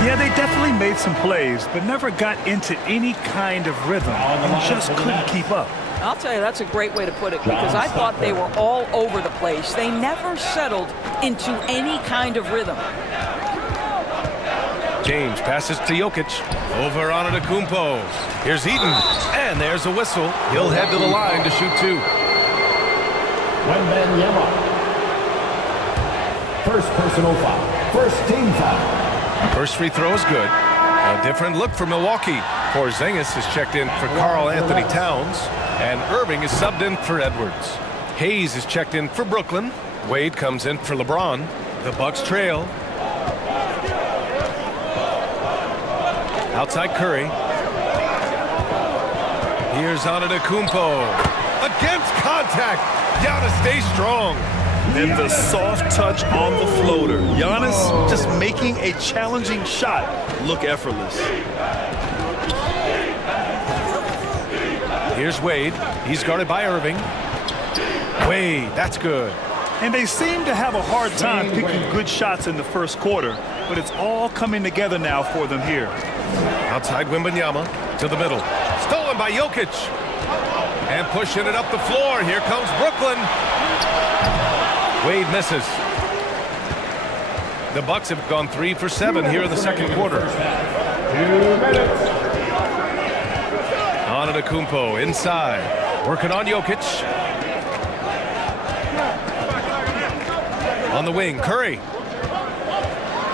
Yeah, they definitely made some plays, but never got into any kind of rhythm and just couldn't keep up. I'll tell you, that's a great way to put it, because I thought they were all over the place. They never settled into any kind of rhythm. James passes to Jokic. Over Antetokounmpo. Here's Eaton. And there's a whistle. He'll head to the line to shoot 2. Wembanyama. First personal foul. First team foul. First free throw is good. A different look for Milwaukee. Porzingis is checked in for Karl Anthony Towns. And Irving is subbed in for Edwards. Hayes is checked in for Brooklyn. Wade comes in for LeBron. The Bucks trail. Outside Curry. Here's Antetokounmpo. Against contact. Giannis stays strong. And the soft touch on the floater. Giannis just making a challenging shot look effortless. Here's Wade. He's guarded by Irving. Wade, that's good. And they seem to have a hard time picking good shots in the first quarter, but it's all coming together now for them here. Outside Wembanyama to the middle. Stolen by Jokic. And pushing it up the floor. Here comes Brooklyn. Wade misses. The Bucks have gone 3 for 7 here in the second quarter. 2 minutes. Antetokounmpo inside. Working on Jokic. On the wing, Curry.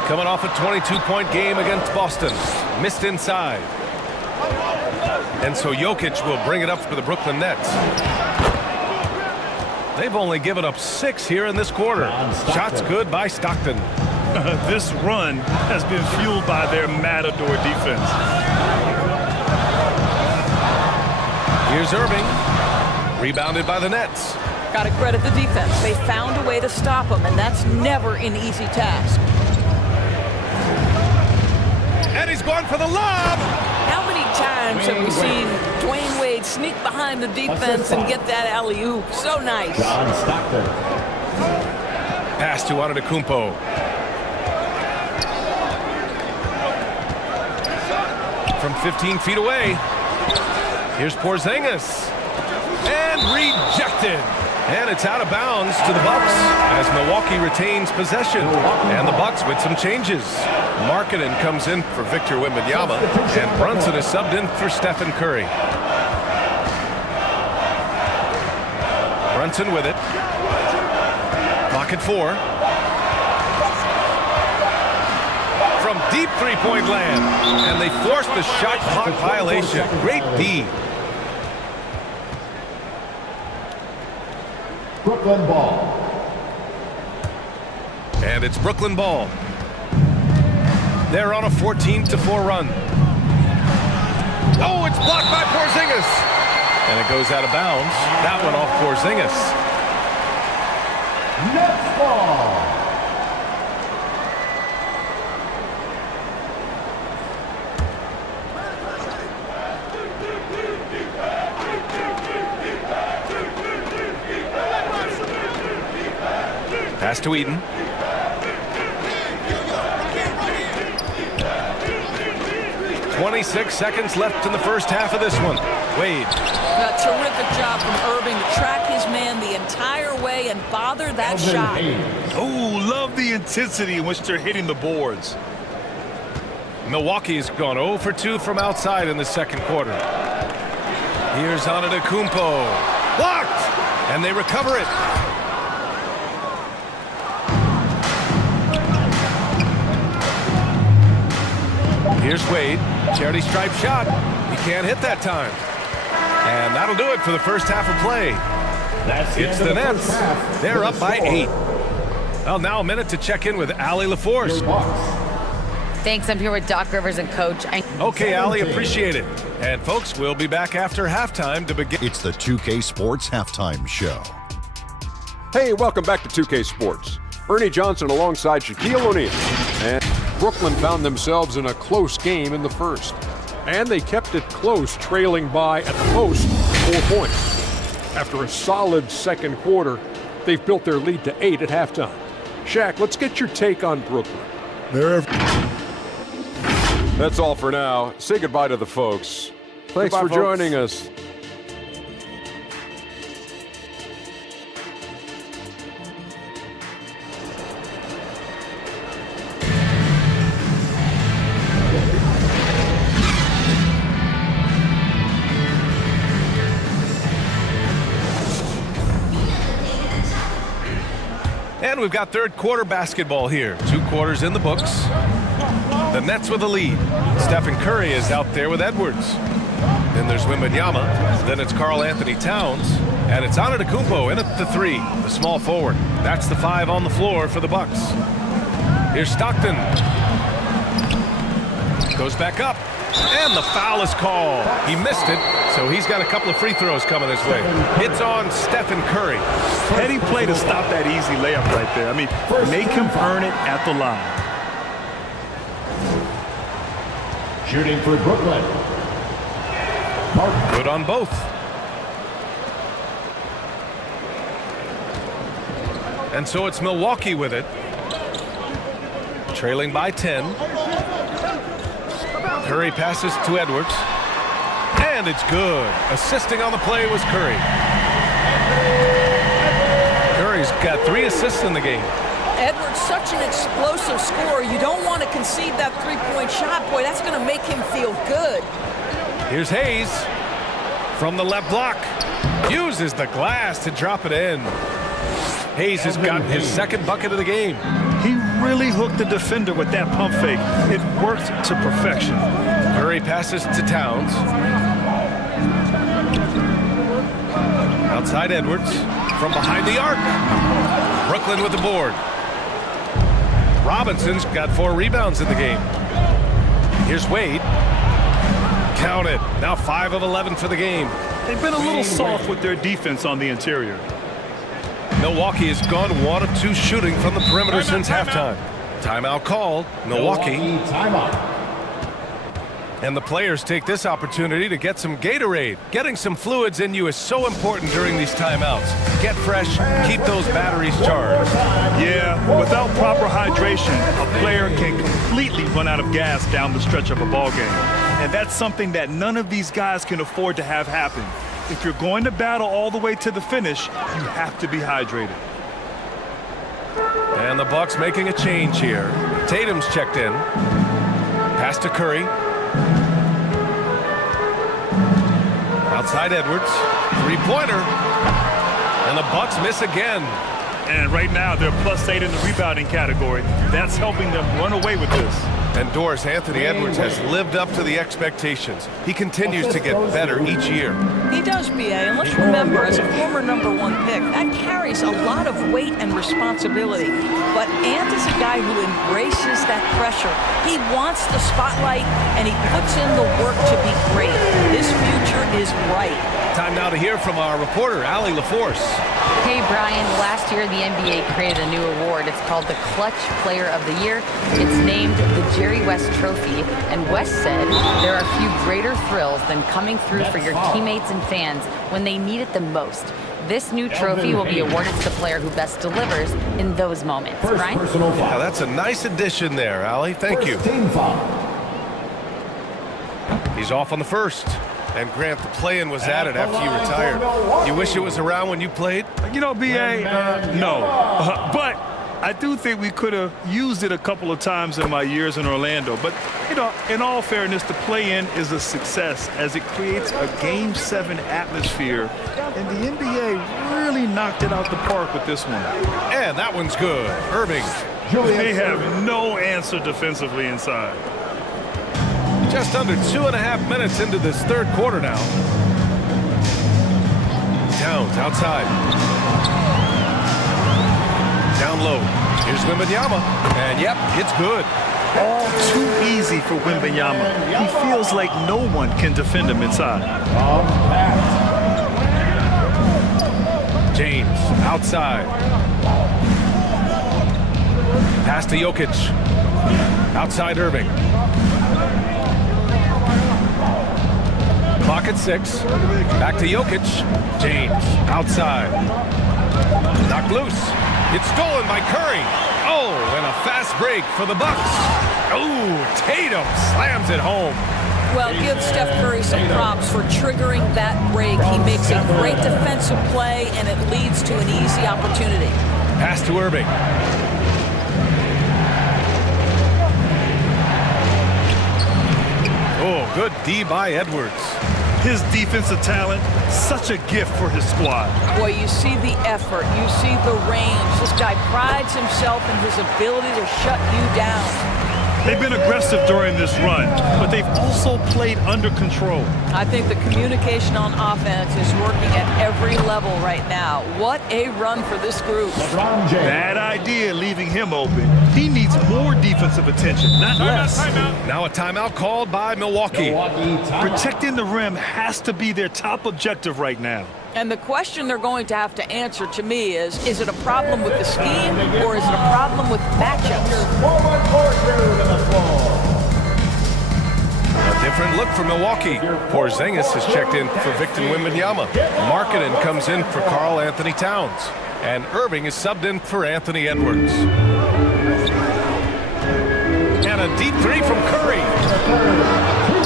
Coming off a 22-point game against Boston. Missed inside. And so Jokic will bring it up for the Brooklyn Nets. They've only given up 6 here in this quarter. Shots good by Stockton. This run has been fueled by their Matador defense. Here's Irving. Rebounded by the Nets. Got to credit the defense. They found a way to stop him, and that's never an easy task. And he's going for the lob. How many times have we seen Dwayne Wade sneak behind the defense and get that alley-oop? So nice. John Stockton. Pass to Antetokounmpo. From 15 feet away. Here's Porzingis. And rejected. And it's out of bounds to the Bucks as Milwaukee retains possession. And the Bucks with some changes. Markkanen comes in for Victor Wembanyama. And Brunson is subbed in for Stephen Curry. Brunson with it. Clock at 4. From deep three-point land. And they forced the shot clock violation. Great D. Brooklyn ball. And it's Brooklyn ball. They're on a 14-4 run. Oh, it's blocked by Porzingis. And it goes out of bounds. That one off Porzingis. Nets ball. Pass to Eaton. "26 seconds left in the first half of this one. Wade. A terrific job from Irving to track his man the entire way and bother that shot. Oh, love the intensity in which they're hitting the boards. Milwaukee's gone 0 for 2 from outside in the second quarter. Here's Antetokounmpo. Blocked! And they recover it. Here's Wade. Charity stripe shot. He can't hit that time. And that'll do it for the first half of play. It's the Nets. They're up by 8. Well, now a minute to check in with Allie LaForce. Thanks. I'm here with Doc Rivers and Coach. Okay, Allie, appreciate it. And folks, we'll be back after halftime to begin. It's the 2K Sports Halftime Show. Hey, welcome back to 2K Sports. Ernie Johnson alongside Shaquille O'Neal. And Brooklyn found themselves in a close game in the first. And they kept it close, trailing by at the most 4 points. After a solid second quarter, they've built their lead to 8 at halftime. Shaq, let's get your take on Brooklyn. That's all for now. Say goodbye to the folks. Thanks for joining us. And we've got third quarter basketball here. 2 quarters in the books. The Nets with the lead. Stephen Curry is out there with Edwards. Then there's Wembanyama. Then it's Karl Anthony Towns. And it's Antetokounmpo in at the 3, the small forward. That's the 5 on the floor for the Bucks. Here's Stockton. Goes back up. And the foul is called. He missed it, so he's got a couple of free throws coming his way. It's on Stephen Curry. Heady play to stop that easy layup right there. I mean, make him earn it at the line. Shooting for Brooklyn. Good on both. And so it's Milwaukee with it. Trailing by 10. Curry passes to Edwards. And it's good. Assisting on the play was Curry. Curry's got 3 assists in the game. Edwards, such an explosive scorer. You don't want to concede that three-point shot. Boy, that's going to make him feel good. Here's Hayes from the left block. Uses the glass to drop it in. Hayes has gotten his second bucket of the game. He really hooked the defender with that pump fake. It worked to perfection. Curry passes to Towns. Outside Edwards from behind the arc. Brooklyn with the board. Robinson's got 4 rebounds in the game. Here's Wade. Count it. Now 5 of 11 for the game. They've been a little soft with their defense on the interior. Milwaukee has gone 1 of 2 shooting from the perimeter since halftime. Timeout called. Milwaukee. Timeout. And the players take this opportunity to get some Gatorade. Getting some fluids in you is so important during these timeouts. Get fresh, keep those batteries charged. Yeah, without proper hydration, a player can completely run out of gas down the stretch of a ball game. And that's something that none of these guys can afford to have happen. If you're going to battle all the way to the finish, you have to be hydrated. And the Bucks making a change here. Tatum's checked in. Pass to Curry. Outside Edwards. 3-pointer. And the Bucks miss again. And right now, they're +8 in the rebounding category. That's helping them run away with this. And Doris, Anthony Edwards has lived up to the expectations. He continues to get better each year. He does, B.A. And let's remember, as a former #1 pick, that carries a lot of weight and responsibility. But Ant is a guy who embraces that pressure. He wants the spotlight, and he puts in the work to be great. His future is bright. Time now to hear from our reporter, Allie LaForce. Hey, Brian. Last year, the NBA created a new award. It's called the Clutch Player of the Year. It's named the Jerry West Trophy. And West said there are few greater thrills than coming through for your teammates and fans when they need it the most. This new trophy will be awarded to the player who best delivers in those moments. Brian? Yeah, that's a nice addition there, Allie. Thank you. He's off on the first. And Grant, the play-in was added after you retired. You wish it was around when you played? You know, B.A., no. But I do think we could have used it a couple of times in my years in Orlando. But, you know, in all fairness, the play-in is a success as it creates a Game 7 atmosphere. And the NBA really knocked it out the park with this one. And that one's good. Irving. They have no answer defensively inside. Just under 2.5 minutes into this third quarter now. Towns outside. Down low. Here's Wembanyama. And yep, it's good. All too easy for Wembanyama. He feels like no one can defend him inside. James outside. Pass to Jokic. Outside Irving. Clock at 6. Back to Jokic. James outside. Knocked loose. It's stolen by Curry. Oh, and a fast break for the Bucks. Oh, Tatum slams it home. Well, give Steph Curry some props for triggering that break. He makes a great defensive play, and it leads to an easy opportunity. Pass to Irving. Oh, good D by Edwards. His defensive talent, such a gift for his squad. Boy, you see the effort, you see the range. This guy prides himself in his ability to shut you down. They've been aggressive during this run, but they've also played under control. I think the communication on offense is working at every level right now. What a run for this group. Bad idea leaving him open. He needs more defensive attention, not less. Now a timeout called by Milwaukee. Protecting the rim has to be their top objective right now. And the question they're going to have to answer to me is it a problem with the scheme or is it a problem with matchups? A different look for Milwaukee. Porzingis has checked in for Victor Wembanyama. Markkanen comes in for Karl Anthony Towns. And Irving is subbed in for Anthony Edwards. And a deep three from Curry.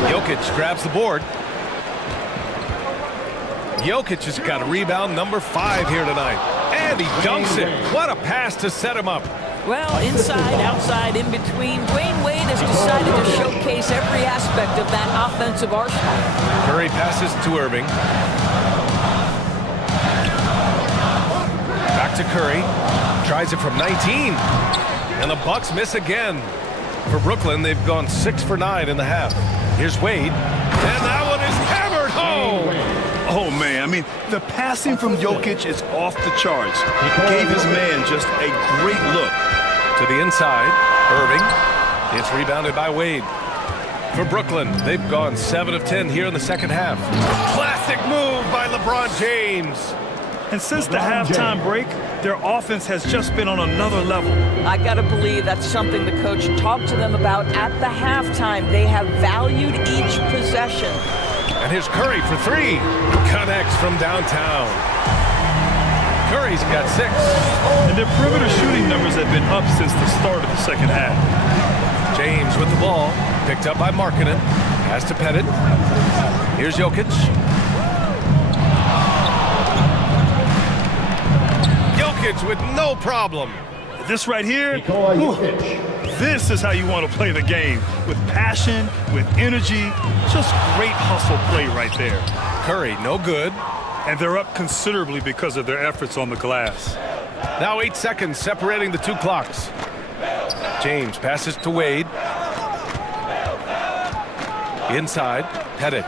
Jokic grabs the board. Jokic has got a rebound number 5 here tonight. And he dunks it. What a pass to set him up. Well, inside, outside, in between, Dwayne Wade has decided to showcase every aspect of that offensive arsenal. Curry passes to Irving. Back to Curry. Tries it from 19. And the Bucks miss again. For Brooklyn, they've gone 6 for 9 in the half. Here's Wade. And that one is hammered home. Oh, man, I mean, the passing from Jokic is off the charts. He gave his man just a great look. To the inside, Irving. It's rebounded by Wade. For Brooklyn, they've gone 7 of 10 here in the second half. Classic move by LeBron James. And since the halftime break, their offense has just been on another level. I got to believe that's something the coach talked to them about at the halftime. They have valued each possession. And here's Curry for 3. Connects from downtown. Curry's got 6. And their perimeter shooting numbers have been up since the start of the second half. James with the ball. Picked up by Markkanen. Pass to Pettit. Here's Jokic. Jokic with no problem. This right here, this is how you want to play the game. With passion, with energy, just great hustle play right there. Curry, no good. And they're up considerably because of their efforts on the glass. Now 8 seconds separating the 2 clocks. James passes to Wade. Inside, Pettit.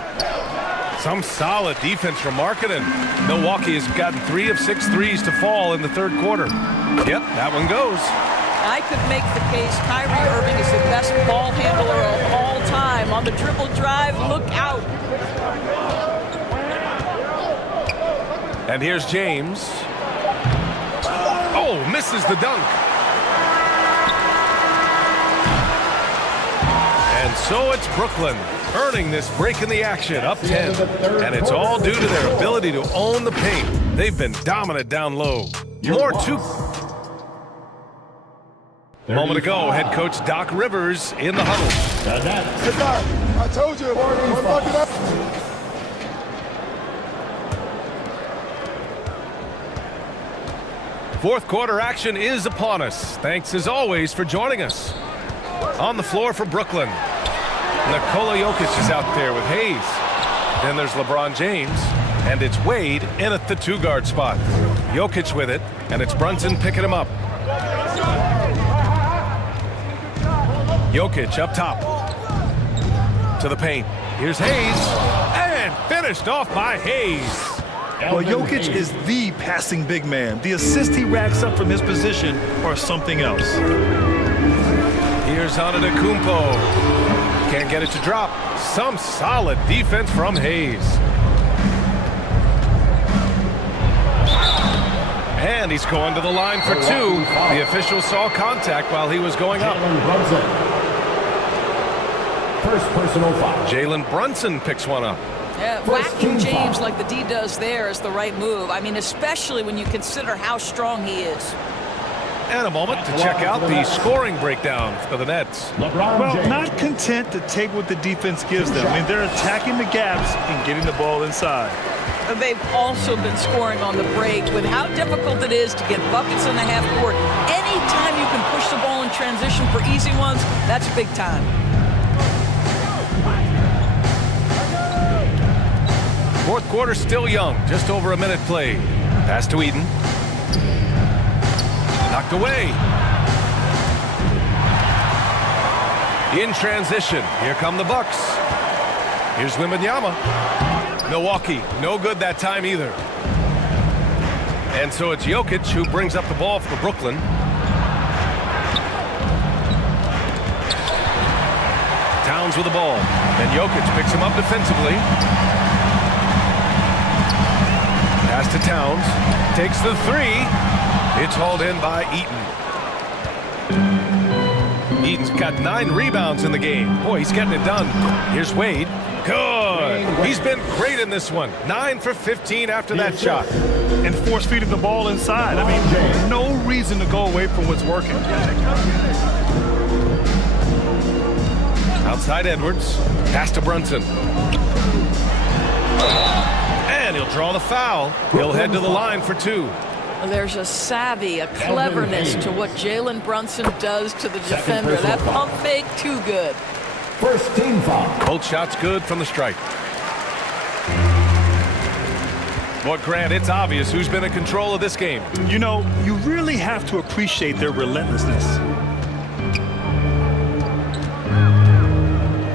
Some solid defense from Markkanen. Milwaukee has gotten 3 of 6 threes to fall in the third quarter. Yep, that one goes. I could make the case Kyrie Irving is the best ball handler of all time. On the dribble drive, look out. And here's James. Oh, misses the dunk. And so it's Brooklyn earning this break in the action, up 10. And it's all due to their ability to own the paint. They've been dominant down low. More 2. A moment ago, head coach Doc Rivers in the huddle. Hey, Doc, I told you. Don't fuck it up. Fourth quarter action is upon us. Thanks as always for joining us. On the floor for Brooklyn, Nikola Jokic is out there with Hayes. Then there's LeBron James, and it's Wade in at the 2-guard spot. Jokic with it, and it's Brunson picking him up. Jokic up top. To the paint. Here's Hayes, and finished off by Hayes. Well, Jokic is the passing big man. The assists he racks up from his position are something else. Here's Antetokounmpo. Can't get it to drop. Some solid defense from Hayes. And he's going to the line for 2. The official saw contact while he was going up. First personal foul. Jalen Brunson picks one up. Yeah, whacking James like the D does there is the right move. I mean, especially when you consider how strong he is. And a moment to check out the scoring breakdown for the Nets. Well, not content to take what the defense gives them. I mean, they're attacking the gaps and getting the ball inside. They've also been scoring on the break. With how difficult it is to get buckets in the half court, anytime you can push the ball in transition for easy ones, that's big time. Fourth quarter still young, just over a minute played. Pass to Eden. Knocked away. In transition, here come the Bucks. Here's Wembanyama. Milwaukee, no good that time either. And so it's Jokic who brings up the ball for Brooklyn. Towns with the ball. And Jokic picks him up defensively. Pass to Towns. Takes the three. It's hauled in by Eaton. Eaton's got 9 rebounds in the game. Boy, he's getting it done. Here's Wade. Good. He's been great in this one. 9 for 15 after that shot. And force-feeding the ball inside. I mean, no reason to go away from what's working. Outside Edwards. Pass to Brunson. And he'll draw the foul. He'll head to the line for 2. There's a savvy, a cleverness to what Jalen Brunson does to the defender. That pump fake, too good. First team foul. Both shots good from the strike. Boy, Grant, it's obvious who's been in control of this game. You know, you really have to appreciate their relentlessness.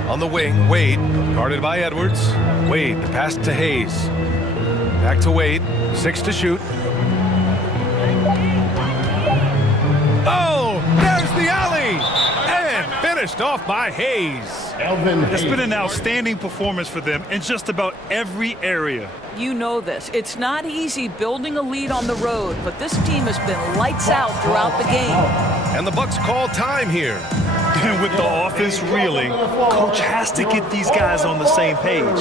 On the wing, Wade, guarded by Edwards. Wade, the pass to Hayes. Back to Wade, 6 to shoot. Oh, there's the alley! And finished off by Hayes. It's been an outstanding performance for them in just about every area. You know this. It's not easy building a lead on the road, but this team has been lights out throughout the game. And the Bucks call time here. And with the offense reeling, coach has to get these guys on the same page.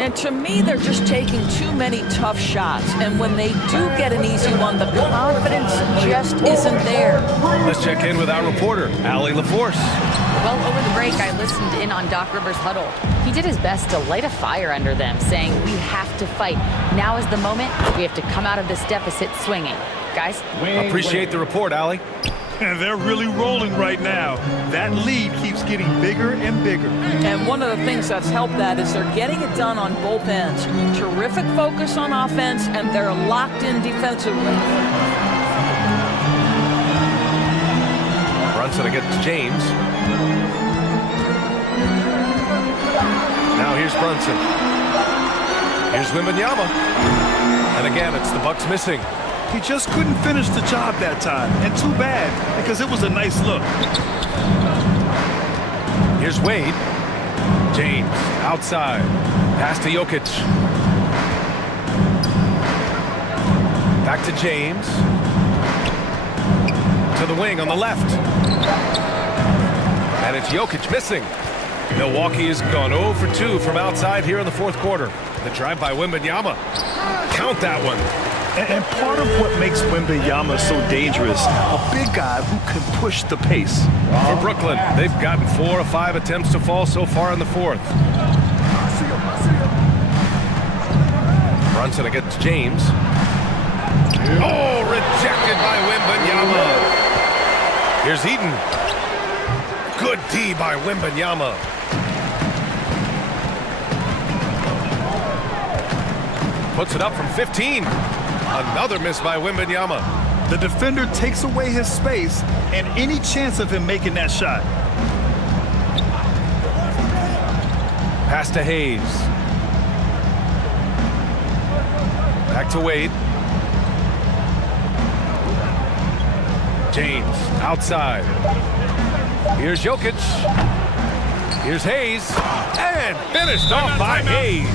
And to me, they're just taking too many tough shots. And when they do get an easy one, the confidence just isn't there. Let's check in with our reporter, Allie LaForce. Well, over the break, I listened in on Doc Rivers' huddle. He did his best to light a fire under them, saying, we have to fight. Now is the moment. We have to come out of this deficit swinging. Guys? Appreciate the report, Allie. And they're really rolling right now. That lead keeps getting bigger and bigger. And one of the things that's helped that is they're getting it done on both ends. Terrific focus on offense, and they're locked in defensively. Brunson against James. Now here's Brunson. Here's Wembanyama. And again, it's the Bucks missing. He just couldn't finish the job that time, and too bad, because it was a nice look. Here's Wade. James, outside. Pass to Jokic. Back to James. To the wing on the left. And it's Jokic missing. Milwaukee has gone 0 for 2 from outside here in the fourth quarter. The drive by Wembanyama. Count that one. And part of what makes Wembanyama so dangerous, a big guy who can push the pace. For Brooklyn, they've gotten 4 of 5 attempts to fall so far in the fourth. Brunson against James. Oh, rejected by Wembanyama. Here's Eden. Good D by Wembanyama. Puts it up from 15. Another miss by Wembanyama. The defender takes away his space and any chance of him making that shot. Pass to Hayes. Back to Wade. James outside. Here's Jokic. Here's Hayes. And finished off by Hayes.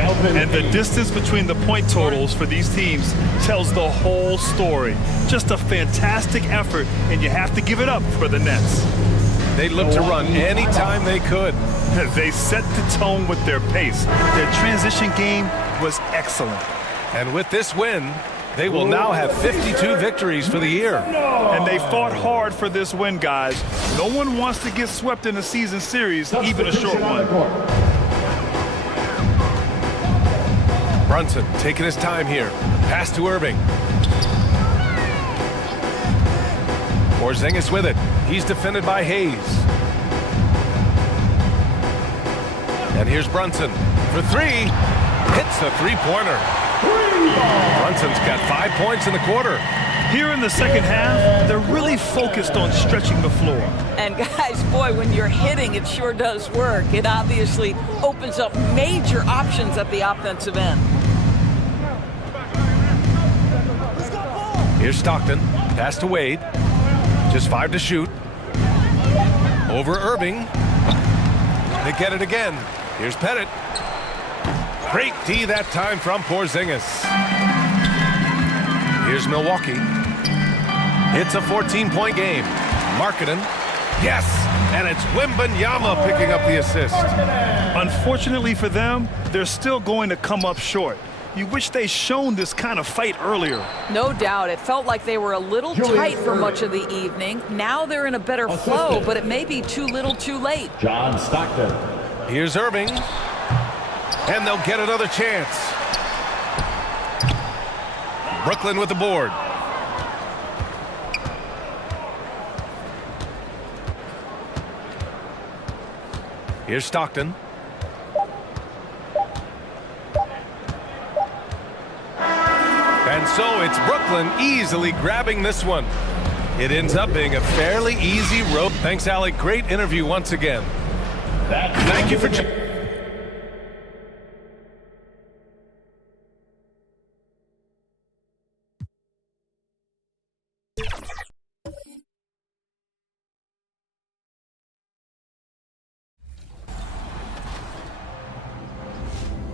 And the distance between the point totals for these teams tells the whole story. Just a fantastic effort, and you have to give it up for the Nets. They looked to run anytime they could. They set the tone with their pace. Their transition game was excellent. And with this win, they will now have 52 victories for the year. And they fought hard for this win, guys. No one wants to get swept in a season series, even a short one. Brunson taking his time here. Pass to Irving. Porzingis with it. He's defended by Hayes. And here's Brunson for three. Hits the three-pointer. Brunson's got 5 points in the quarter. Here in the second half, they're really focused on stretching the floor. And guys, boy, when you're hitting, it sure does work. It obviously opens up major options at the offensive end. Here's Stockton. Pass to Wade. Just 5 to shoot. Over Irving. They get it again. Here's Pettit. Great D that time from Porzingis. Here's Milwaukee. It's a 14-point game. Markkanen. Yes! And it's Wembanyama picking up the assist. Unfortunately for them, they're still going to come up short. You wish they shown this kind of fight earlier. No doubt. It felt like they were a little tight for much of the evening. Now they're in a better flow, but it may be too little too late. John Stockton. Here's Irving. And they'll get another chance. Brooklyn with the board. Here's Stockton. And so it's Brooklyn easily grabbing this one. It ends up being a fairly easy road. Thanks, Alec. Great interview once again. Thank you for...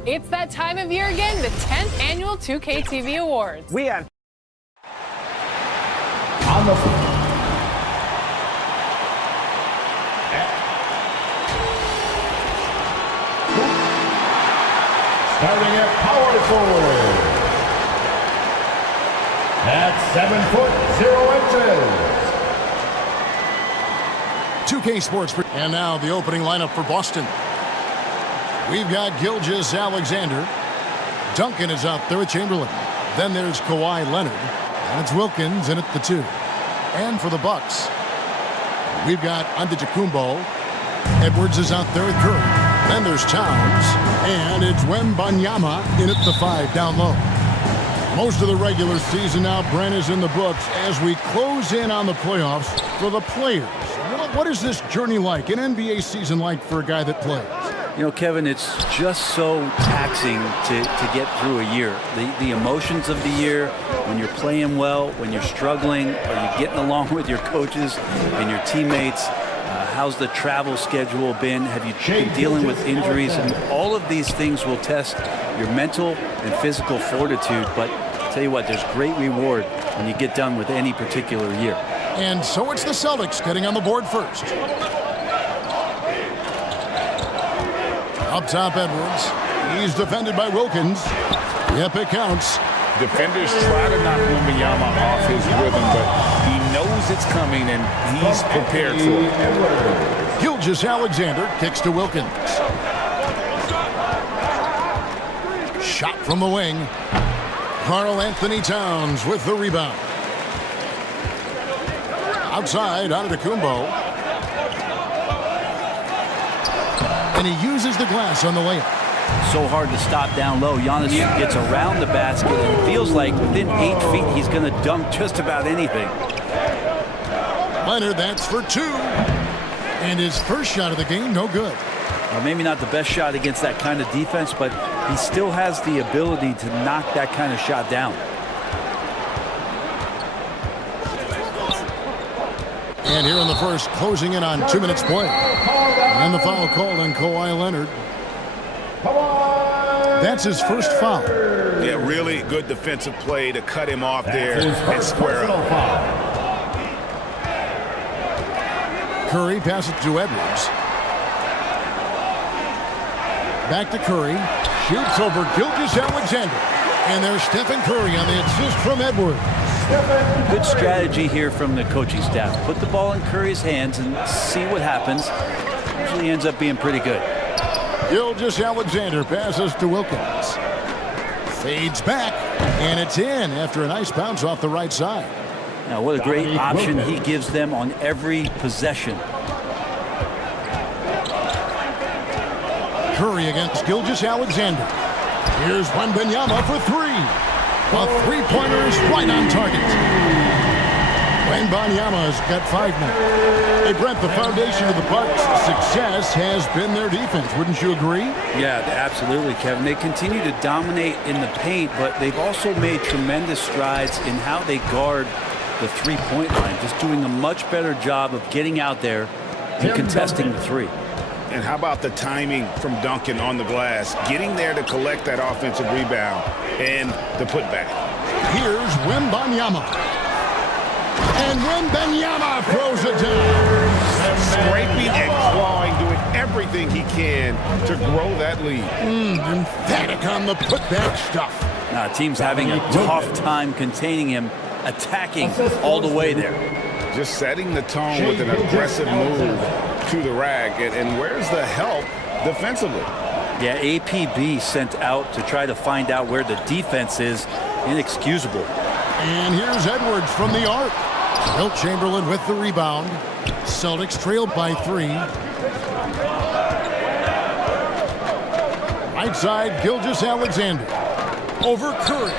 It's that time of year again, the 10th annual 2K TV Awards. We have on the floor. Starting at power forward. At 7 foot 0 inches. 2K Sports. And now the opening lineup for Boston. We've got Gilgeous-Alexander. Duncan is out there with Chamberlain. Then there's Kawhi Leonard. And it's Wilkins in at the 2. And for the Bucks, we've got Antetokounmpo. Edwards is out there with Curry. Then there's Towns. And it's Wembanyama in at the 5 down low. Most of the regular season now, Brent, is in the books as we close in on the playoffs for the players. What is this journey like, an NBA season like for a guy that plays? You know, Kevin, it's just so taxing to get through a year. The emotions of the year, when you're playing well, when you're struggling, are you getting along with your coaches and your teammates? How's the travel schedule been? Have you been dealing with injuries? And all of these things will test your mental and physical fortitude. But I'll tell you what, there's great reward when you get done with any particular year. And so it's the Celtics getting on the board first. Up top, Edwards. He's defended by Wilkins. Yep, it counts. Defenders try to knock Wembanyama off his rhythm, but he knows it's coming and he's prepared for it. Gilgeous-Alexander kicks to Wilkins. Shot from the wing. Karl-Anthony Towns with the rebound. Outside, Antetokounmpo. And he uses the glass on the layup. So hard to stop down low. Giannis gets around the basket and feels like within 8 feet he's going to dunk just about anything. Leonard, that's for 2. And his first shot of the game, no good. Well, maybe not the best shot against that kind of defense, but he still has the ability to knock that kind of shot down. And here in the first, closing in on 2 minutes play. And the foul called on Kawhi Leonard. That's his first foul. Yeah, really good defensive play to cut him off there and square up. Curry passes to Edwards. Back to Curry. Shoots over Gilgeous-Alexander. And there's Stephen Curry on the assist from Edwards. Good strategy here from the coaching staff. Put the ball in Curry's hands and see what happens. Usually ends up being pretty good. Gilgeous-Alexander passes to Wilkins. Fades back, and it's in after a nice bounce off the right side. Now, what a great option he gives them on every possession. Curry against Gilgeous-Alexander. Here's Wembanyama for three. A three-pointer is right on target. Wembanyama's got 5 now. Hey, Brent, the foundation of the Bucks' success has been their defense. Wouldn't you agree? Yeah, absolutely, Kevin. They continue to dominate in the paint, but they've also made tremendous strides in how they guard the three-point line, just doing a much better job of getting out there and contesting the three. And how about the timing from Duncan on the glass, getting there to collect that offensive rebound and the putback. Here's Wembanyama. And Wembanyama throws it down. Scraping and clawing, doing everything he can to grow that lead. Emphatic on the putback stuff. Team's having a tough time containing him, attacking all the way there. Just setting the tone with an aggressive move to the rack. And where's the help defensively? Yeah, APB sent out to try to find out where the defense is. Inexcusable. And here's Edwards from the arc. Wilt Chamberlain with the rebound. Celtics trailed by 3. Right side, Gilgeous-Alexander. Over Curry.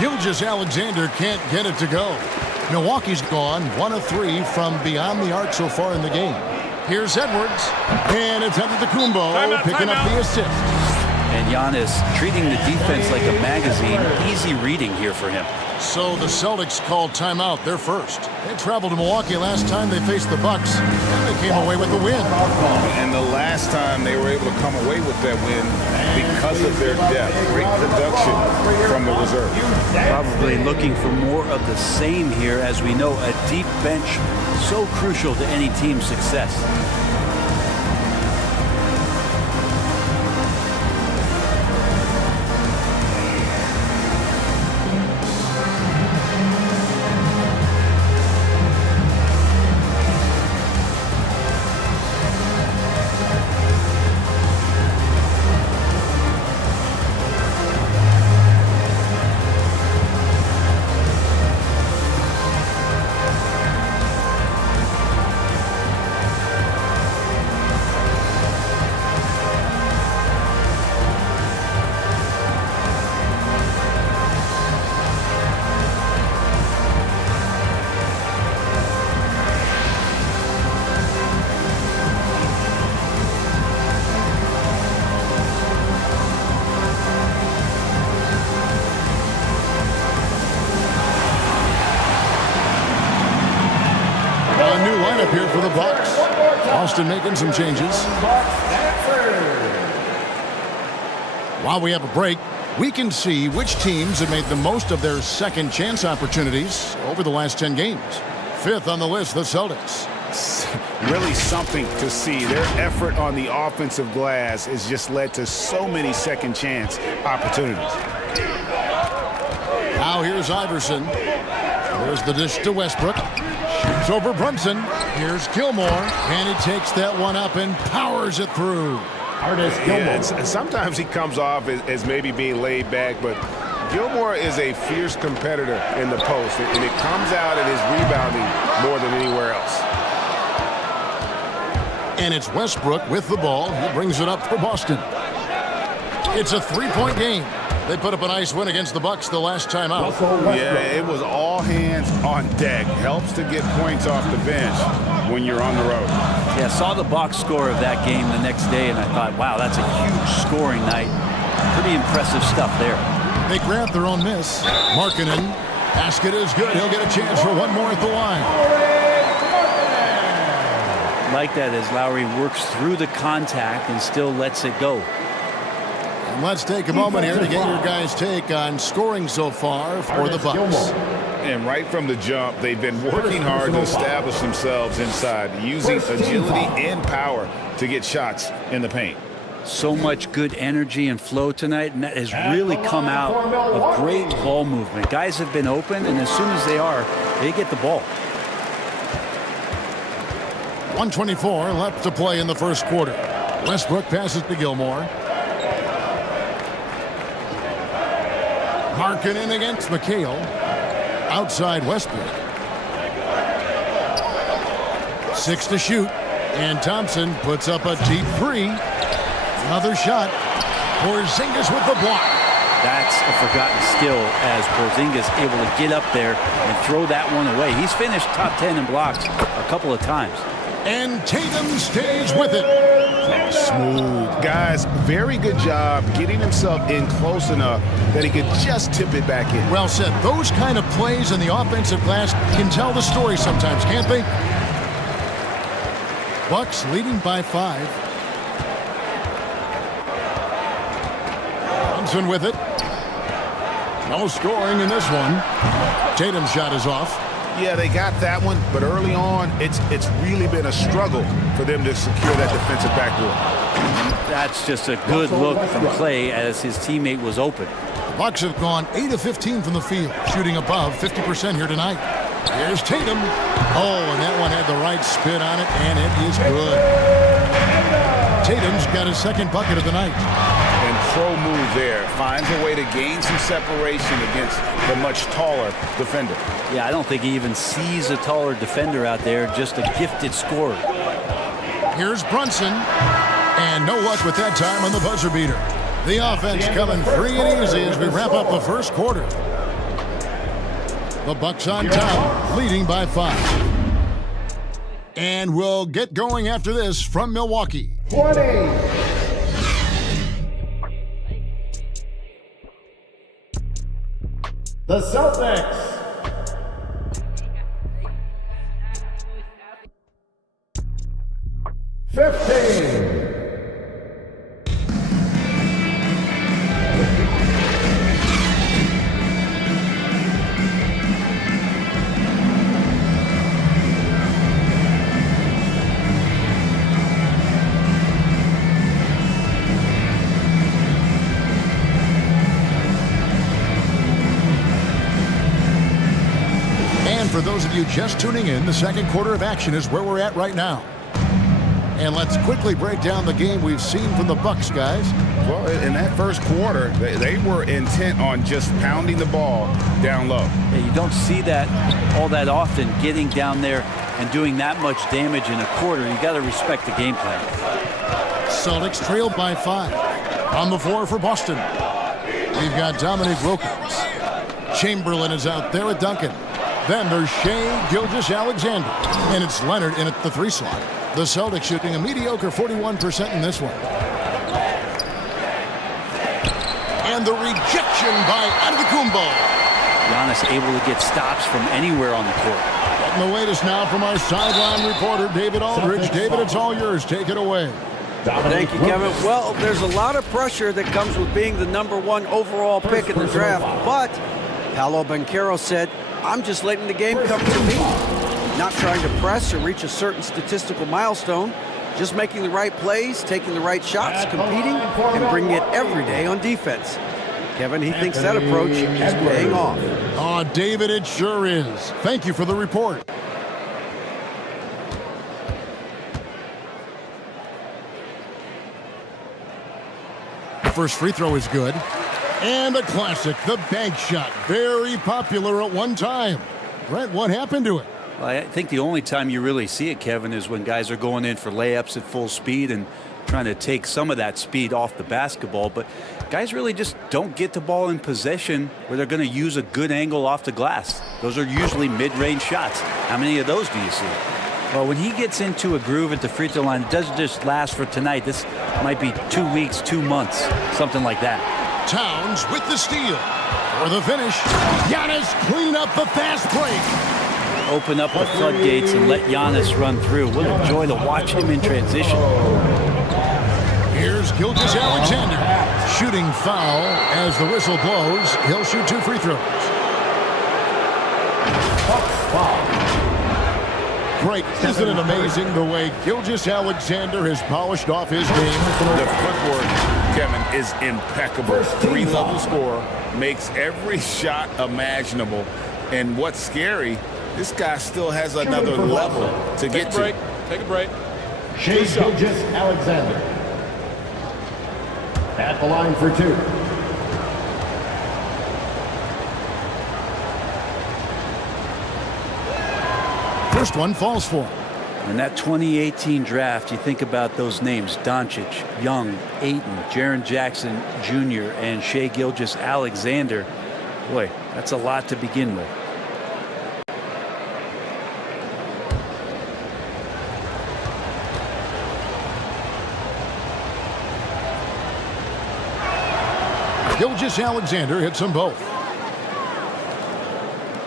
Gilgeous-Alexander can't get it to go. Milwaukee's gone 1 of 3 from beyond the arc so far in the game. Here's Edwards. And it's Antetokounmpo picking up the assist. And Giannis treating the defense like a magazine. Easy reading here for him. So the Celtics called timeout. They're first. They traveled to Milwaukee last time they faced the Bucks, and they came away with the win. And the last time they were able to come away with that win because of their depth. Great production from the reserve. Probably looking for more of the same here. As we know, a deep bench so crucial to any team's success. Here for the Bucks. Austin making some changes. While we have a break, we can see which teams have made the most of their second chance opportunities over the last 10 games. 5th on the list, the Celtics. Really something to see. Their effort on the offensive glass has just led to so many second chance opportunities. Now here's Iverson. There's the dish to Westbrook. Shoots over Brunson. Here's Gilmore. And he takes that one up and powers it through. Yeah, and sometimes he comes off as maybe being laid back, but Gilmore is a fierce competitor in the post, and it comes out in his rebounding more than anywhere else. And it's Westbrook with the ball. He brings it up for Boston. It's a 3-point game. They put up a nice win against the Bucks the last time out. Yeah, it was all hands on deck. Helps to get points off the bench when you're on the road. Yeah, saw the box score of that game the next day, and I thought, wow, that's a huge scoring night. Pretty impressive stuff there. They grab their own miss. Markkanen. Basket is good. He'll get a chance for one more at the line. Like that as Lowry works through the contact and still lets it go. And let's take a moment here to get your guys' take on scoring so far for the Bucks. And right from the jump, they've been working hard to establish themselves inside, using agility and power to get shots in the paint. So much good energy and flow tonight, and that has really come out of great ball movement. Guys have been open, and as soon as they get the ball. 1:24 left to play in the first quarter. Westbrook passes to Gilmore. Markkanen against McHale. Outside Westbrook. 6 to shoot. And Thompson puts up a deep three. Another shot. Porzingis with the block. That's a forgotten skill as Porzingis able to get up there and throw that one away. He's finished top 10 in blocks a couple of times. And Tatum stays with it. Smooth. Guys, very good job getting himself in close enough that he could just tip it back in. Well said. Those kind of plays in the offensive glass can tell the story sometimes, can't they? Bucks leading by 5. Thompson with it. No scoring in this one. Tatum's shot is off. Yeah, they got that one, but early on, it's really been a struggle for them to secure that defensive backboard. That's just a good look from Clay as his teammate was open. The Bucks have gone 8 of 15 from the field, shooting above 50% here tonight. Here's Tatum. Oh, and that one had the right spin on it, and it is good. Tatum's got his second bucket of the night. And pro move there. Finds a way to gain some separation against the much taller defender. Yeah, I don't think he even sees a taller defender out there, just a gifted scorer. Here's Brunson. And no luck with that time on the buzzer beater. The offense coming free and easy as we wrap up the first quarter. The Bucks on top, leading by 5. And we'll get going after this from Milwaukee. 20. The Celtics. For those of you just tuning in, the second quarter of action is where we're at right now. And let's quickly break down the game we've seen from the Bucks, guys. Well, in that first quarter, they were intent on just pounding the ball down low. Yeah, you don't see that all that often, getting down there and doing that much damage in a quarter. You got to respect the game plan. Celtics trailed by 5. On the floor for Boston, we've got Dominic Wilkins. Chamberlain is out there with Duncan. Then there's Shea Gilgeous-Alexander. And it's Leonard in at the 3 slot. The Celtics shooting a mediocre 41% in this one. And the rejection by Antetokounmpo. Giannis able to get stops from anywhere on the court. Getting the latest now from our sideline reporter, David Aldridge. David, it's all yours. Take it away. Thank you, Kevin. Well, there's a lot of pressure that comes with being the #1 overall pick in the draft, but Paolo Banchero said, I'm just letting the game come to me. Not trying to press or reach a certain statistical milestone, just making the right plays, taking the right shots, competing, and bringing it every day on defense. Kevin, he thinks that approach is paying off. Oh, David, it sure is. Thank you for the report. The first free throw is good. And a classic, the bank shot. Very popular at one time. Brent, what happened to it? Well, I think the only time you really see it, Kevin, is when guys are going in for layups at full speed and trying to take some of that speed off the basketball. But guys really just don't get the ball in possession where they're going to use a good angle off the glass. Those are usually mid-range shots. How many of those do you see? Well, when he gets into a groove at the free throw line, it doesn't just last for tonight. This might be 2 weeks, 2 months, something like that. Towns with the steal. For the finish, Giannis clean up the fast break. Open up the floodgates and let Giannis run through. What a joy to watch him in transition. Here's Gilgeous-Alexander. Shooting foul as the whistle blows. He'll shoot 2 free throws. Great. Isn't it amazing the way Gilgeous-Alexander has polished off his game? The footwork, Kevin, is impeccable. Three-level scorer, makes every shot imaginable. And what's scary, this guy still has another level to get to. Take a break. Shea Gilgeous-Alexander at the line for 2. First one falls for him. In that 2018 draft, you think about those names: Doncic, Young, Ayton, Jaren Jackson Jr., and Shea Gilgeous-Alexander. Boy, that's a lot to begin with. Gilgeous-Alexander hits them both.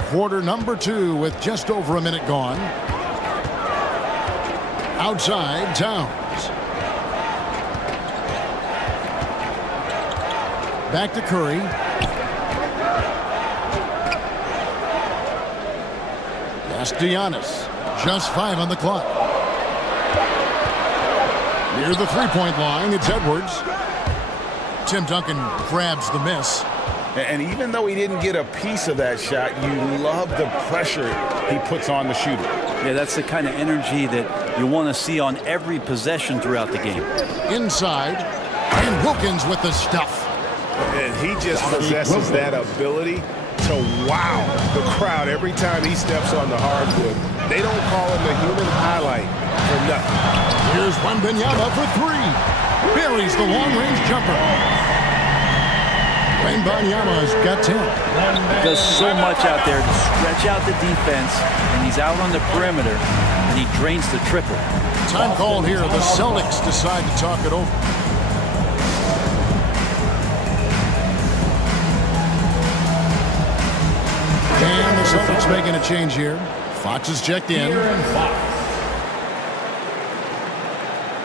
Quarter number 2 with just over a minute gone. Outside, Towns. Back to Curry. Pass to Giannis. Just 5 on the clock. Near the three-point line, it's Edwards. Tim Duncan grabs the miss. And even though he didn't get a piece of that shot, you love the pressure he puts on the shooter. Yeah, that's the kind of energy that you want to see on every possession throughout the game. Inside, and Wilkins with the stuff. And he just possesses that ability to wow the crowd every time he steps on the hardwood. They don't call him the human highlight for nothing. Here's Wembanyama for 3. Buries the long-range jumper. Wembanyama's got 10. He does so much out there to stretch out the defense, and he's out on the perimeter, and he drains the triple. Time called here. The Celtics decide to talk it over. And the Celtics making a change here. Fox is checked in.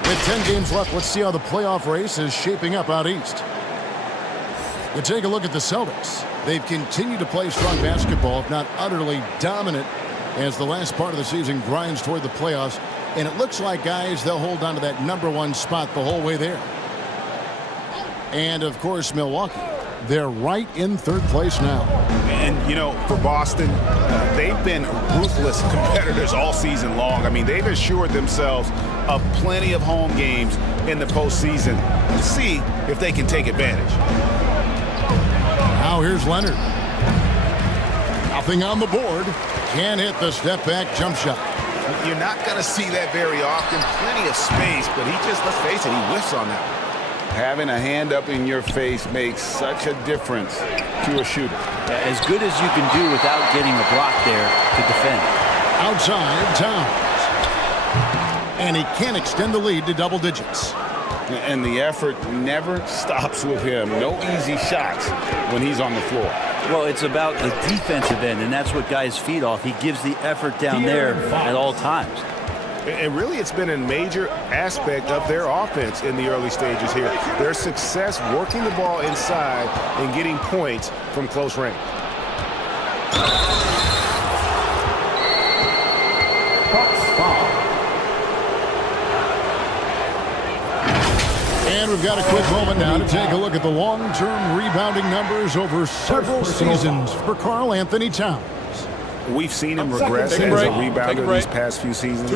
With 10 games left, let's see how the playoff race is shaping up out east. You take a look at the Celtics. They've continued to play strong basketball, if not utterly dominant, as the last part of the season grinds toward the playoffs. And it looks like, guys, they'll hold on to that #1 spot the whole way there. And, of course, Milwaukee. They're right in 3rd place now. And, you know, for Boston, they've been ruthless competitors all season long. I mean, they've assured themselves of plenty of home games in the postseason. Let's see if they can take advantage. Now here's Leonard. Nothing on the board. Can't hit the step-back jump shot. You're not going to see that very often. Plenty of space, but he just, let's face it, he whiffs on that. Having a hand up in your face makes such a difference to a shooter. As good as you can do without getting a block there to defend. Outside, Towns. And he can't extend the lead to double digits. And the effort never stops with him. No easy shots when he's on the floor. Well, it's about the defensive end, and that's what guys feed off. He gives the effort down there at all times. And really, it's been a major aspect of their offense in the early stages here. Their success working the ball inside and getting points from close range. And we've got a quick moment now to take a look at the long-term rebounding numbers over several seasons for Karl Anthony Towns. We've seen him regress as a rebounder these past few seasons.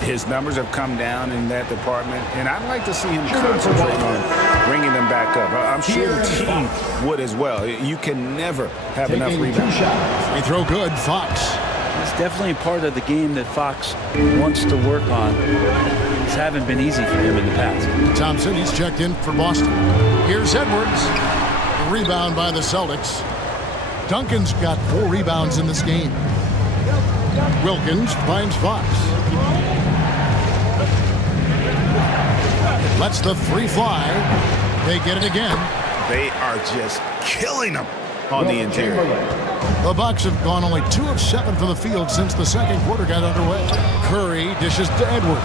His numbers have come down in that department, and I'd like to see him concentrate on bringing them back up. I'm sure the team would as well. You can never have enough rebounds. Free throw good, Fox. It's definitely part of the game that Fox wants to work on. These haven't been easy for him in the past. Thompson, he's checked in for Boston. Here's Edwards. A rebound by the Celtics. Duncan's got 4 rebounds in this game. Wilkins finds Fox. Lets the 3 fly. They get it again. They are just killing them on the interior. The Bucks have gone only 2 of 7 from the field since the second quarter got underway. Curry dishes to Edwards.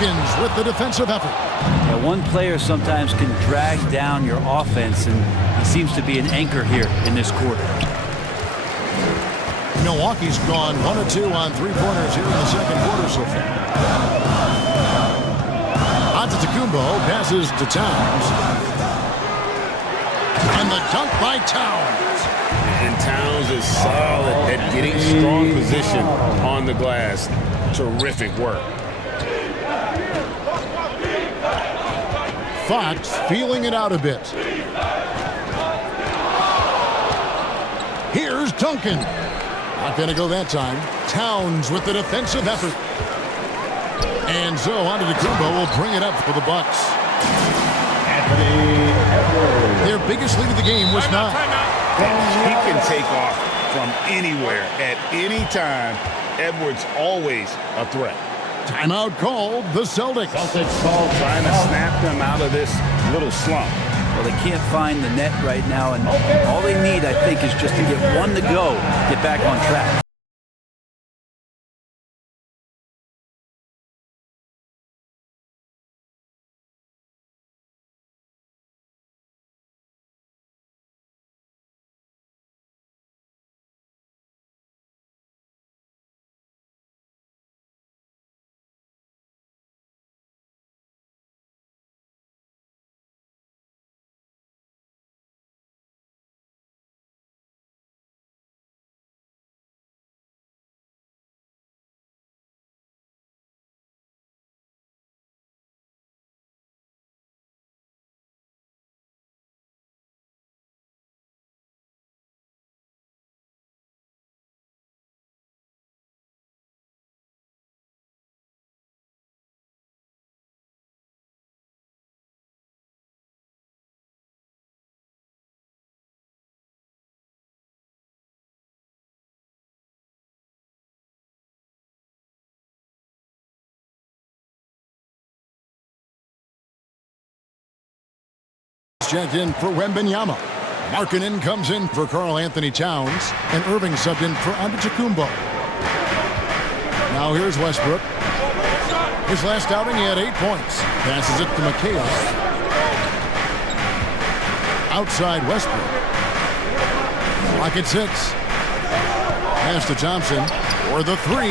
Hawkins with the defensive effort. Yeah, one player sometimes can drag down your offense, and he seems to be an anchor here in this quarter. Milwaukee's gone 1 of 2 on three-pointers here in the second quarter so far. Antetokounmpo passes to Towns. And the dunk by Towns. And Towns is solid at getting strong position on the glass. Terrific work. Fox feeling it out a bit. Here's Duncan. Not going to go that time. Towns with the defensive effort. And so Antetokounmpo will bring it up for the Bucks. Their biggest lead of the game was not. He can take off from anywhere at any time. Edwards always a threat. Timeout called the Celtics. Celtics called trying to snap them out of this little slump. Well, they can't find the net right now, and all they need, I think, is just to get one to go, get back on track. Checked in for Wembanyama. Markkanen comes in for Karl Anthony Towns. And Irving subbed in for Antetokounmpo. Now here's Westbrook. His last outing, he had 8 points. Passes it to McHale. Outside Westbrook. Clock at 6. Pass to Thompson for the 3.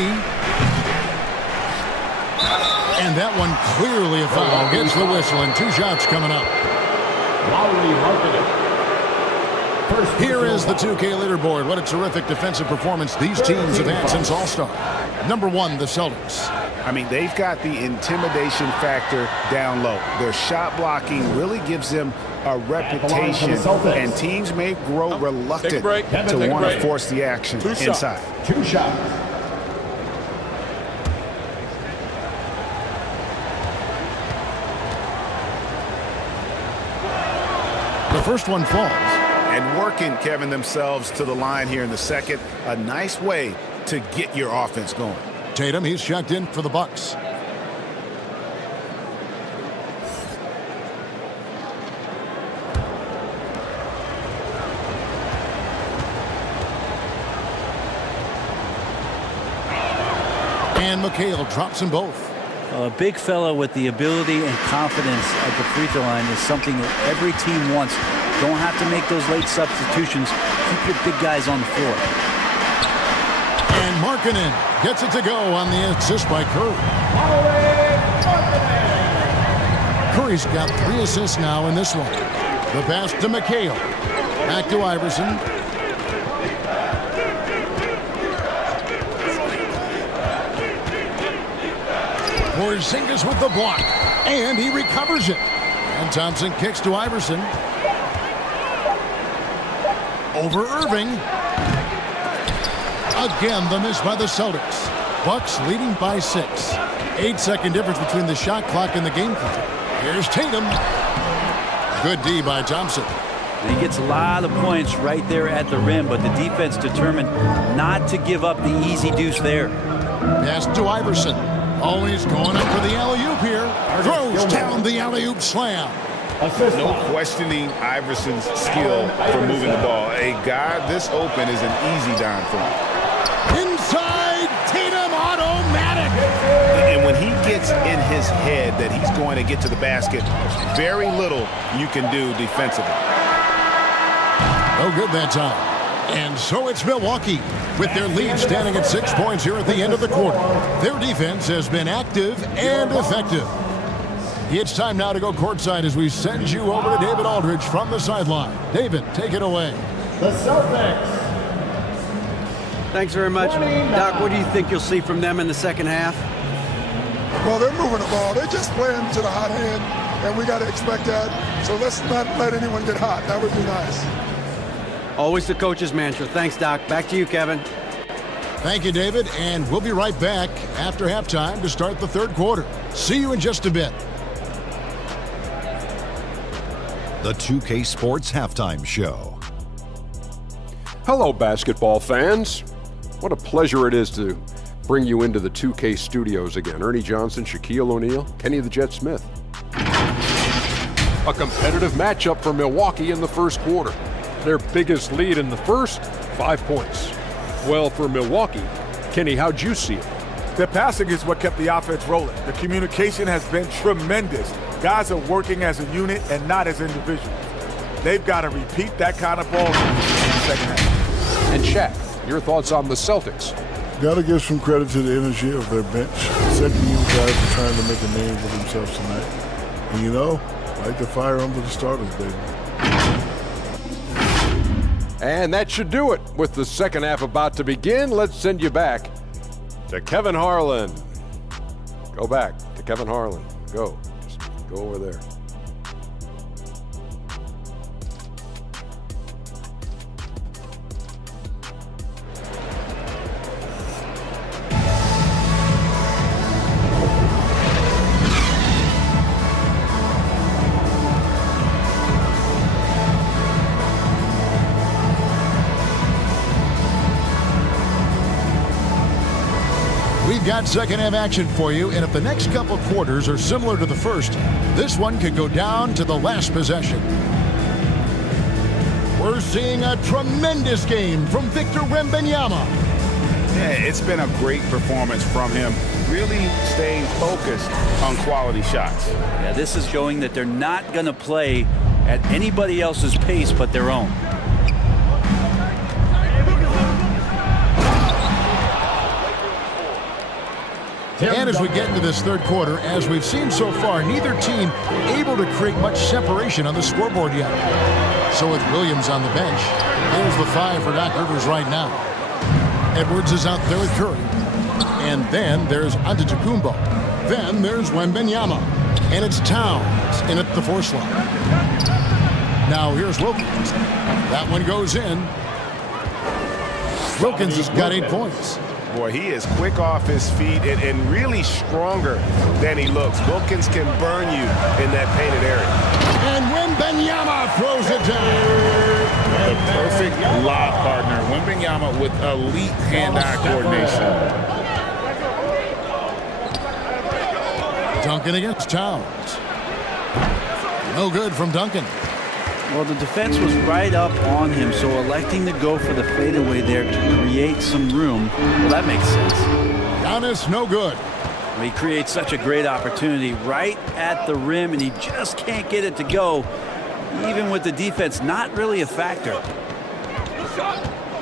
And that one clearly a foul. Gets the whistle and 2 shots coming up. Here is the 2K leaderboard. What a terrific defensive performance these teams have had since All-Star. Number 1, the Celtics. I mean, they've got the intimidation factor down low. Their shot blocking really gives them a reputation, and teams may grow reluctant to want to force the action inside. 2 shots. The first one falls. And working, Kevin, themselves to the line here in the second. A nice way to get your offense going. Tatum, he's checked in for the Bucks. And McHale drops them both. A big fella with the ability and confidence at the free throw line is something that every team wants. Don't have to make those late substitutions. Keep your big guys on the floor. And Markkanen gets it to go on the assist by Curry. Curry's got 3 assists now in this one. The pass to McHale. Back to Iverson. Porzingis with the block, and he recovers it. And Thompson kicks to Iverson. Over Irving. Again, the miss by the Celtics. Bucks leading by 6. 8-second difference between the shot clock and the game clock. Here's Tatum. Good D by Thompson. He gets a lot of points right there at the rim, but the defense determined not to give up the easy deuce there. Pass to Iverson. Always going up for the alley-oop here. Throws down the alley-oop slam. No questioning Iverson's skill for moving the ball. A guy this open is an easy dime for him. Inside, Tatum automatic. And And when he gets in his head that he's going to get to the basket, very little you can do defensively. No good that time. And so it's Milwaukee with their lead standing at 6 points here at the end of the quarter. Their defense has been active and effective. It's time now to go courtside as we send you over to David Aldridge from the sideline. David, take it away. The Celtics. Thanks very much. Doc, what do you think you'll see from them in the second half? Well, they're moving the ball. They're just playing to the hot hand, and we got to expect that. So let's not let anyone get hot. That would be nice. Always the coach's mantra. Thanks, Doc. Back to you, Kevin. Thank you, David, and we'll be right back after halftime to start the third quarter. See you in just a bit. The 2K Sports Halftime Show. Hello, basketball fans. What a pleasure it is to bring you into the 2K studios again. Ernie Johnson, Shaquille O'Neal, Kenny the Jet Smith. A competitive matchup for Milwaukee in the first quarter. Their biggest lead in the first, 5 points. Well, for Milwaukee, Kenny, how'd you see it? The passing is what kept the offense rolling. The communication has been tremendous. Guys are working as a unit and not as individuals. They've got to repeat that kind of ball in the second half. And Shaq, your thoughts on the Celtics? Got to give some credit to the energy of their bench. Second-unit guys are trying to make a name for themselves tonight. And you know, like the fire under the starters, baby. And that should do it. With the second half about to begin, let's send you back to Kevin Harlan. Go back to Kevin Harlan. Go. Just go over there. We've got second half action for you, and if the next couple quarters are similar to the first, this one could go down to the last possession. We're seeing a tremendous game from Victor Wembanyama. Yeah, it's been a great performance from him, really staying focused on quality shots. Yeah, this is showing that they're not going to play at anybody else's pace but their own. And as we get into this third quarter, as we've seen so far, neither team able to create much separation on the scoreboard yet. So with Williams on the bench, there's the 5 for Doc Rivers right now. Edwards is out there with Curry. And then there's Antetokounmpo. Then there's Wembanyama. And it's Towns in at the 4 slot. Now here's Wilkins. That one goes in. Wilkins has got 8 points. Boy, he is quick off his feet and really stronger than he looks. Wilkins can burn you in that painted area. And Wembanyama throws it down. The perfect lob partner. Wembanyama with elite hand-eye coordination. Duncan against Towns. No good from Duncan. Well, the defense was right up on him, so electing to go for the fadeaway there to create some room, well, that makes sense. Giannis, no good. Well, he creates such a great opportunity right at the rim, and he just can't get it to go, even with the defense not really a factor.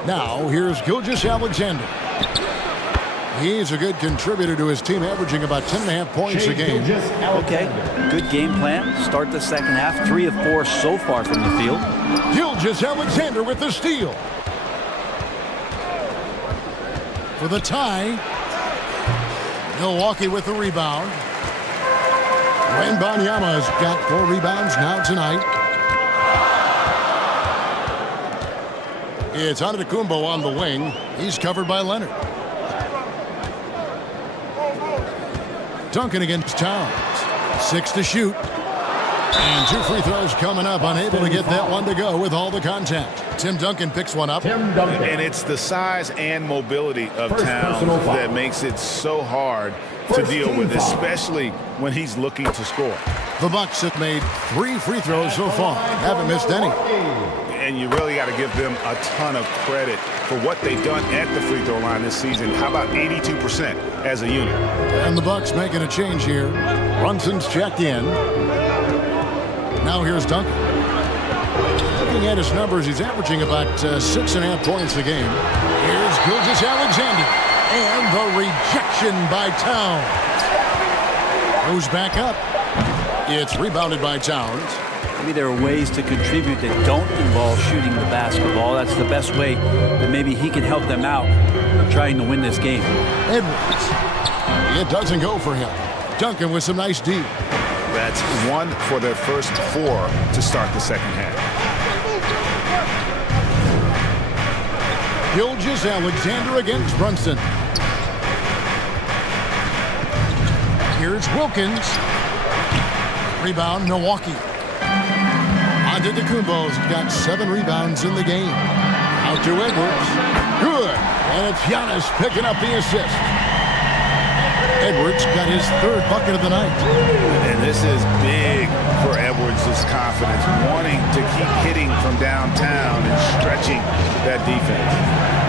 Now, here's Gilgeous-Alexander. He's a good contributor to his team, averaging about 10.5 points a game. Okay, good game plan. Start the second half. 3 of 4 so far from the field. Gilgeous-Alexander with the steal. For the tie. Milwaukee with the rebound. Wembanyama has got 4 rebounds now tonight. It's Antetokounmpo on the wing. He's covered by Leonard. Duncan against Towns. 6 to shoot. And 2 free throws coming up. Unable to get that one to go with all the contact. Tim Duncan picks one up. And it's the size and mobility of Towns that makes it so hard to deal with, especially when he's looking to score. The Bucks have made 3 free throws so far. Haven't missed any. And you really got to give them a ton of credit for what they've done at the free throw line this season. How about 82% as a unit? And the Bucks making a change here. Brunson's checked in. Now here's Duncan. Looking at his numbers, he's averaging about 6.5 points a game. Here's Gilgeous-Alexander. And the rejection by Towns. Goes back up. It's rebounded by Towns. Maybe there are ways to contribute that don't involve shooting the basketball. That's the best way that maybe he can help them out trying to win this game. Edwards. It doesn't go for him. Duncan with some nice D. That's 1 for their first 4 to start the second half. Gilgeous-Alexander against Brunson. Here's Wilkins. Rebound, Milwaukee. Antetokounmpo's got 7 rebounds in the game. Out to Edwards. Good. And it's Giannis picking up the assist. Edwards got his 3rd bucket of the night. And this is big for Edwards' confidence, wanting to keep hitting from downtown and stretching that defense.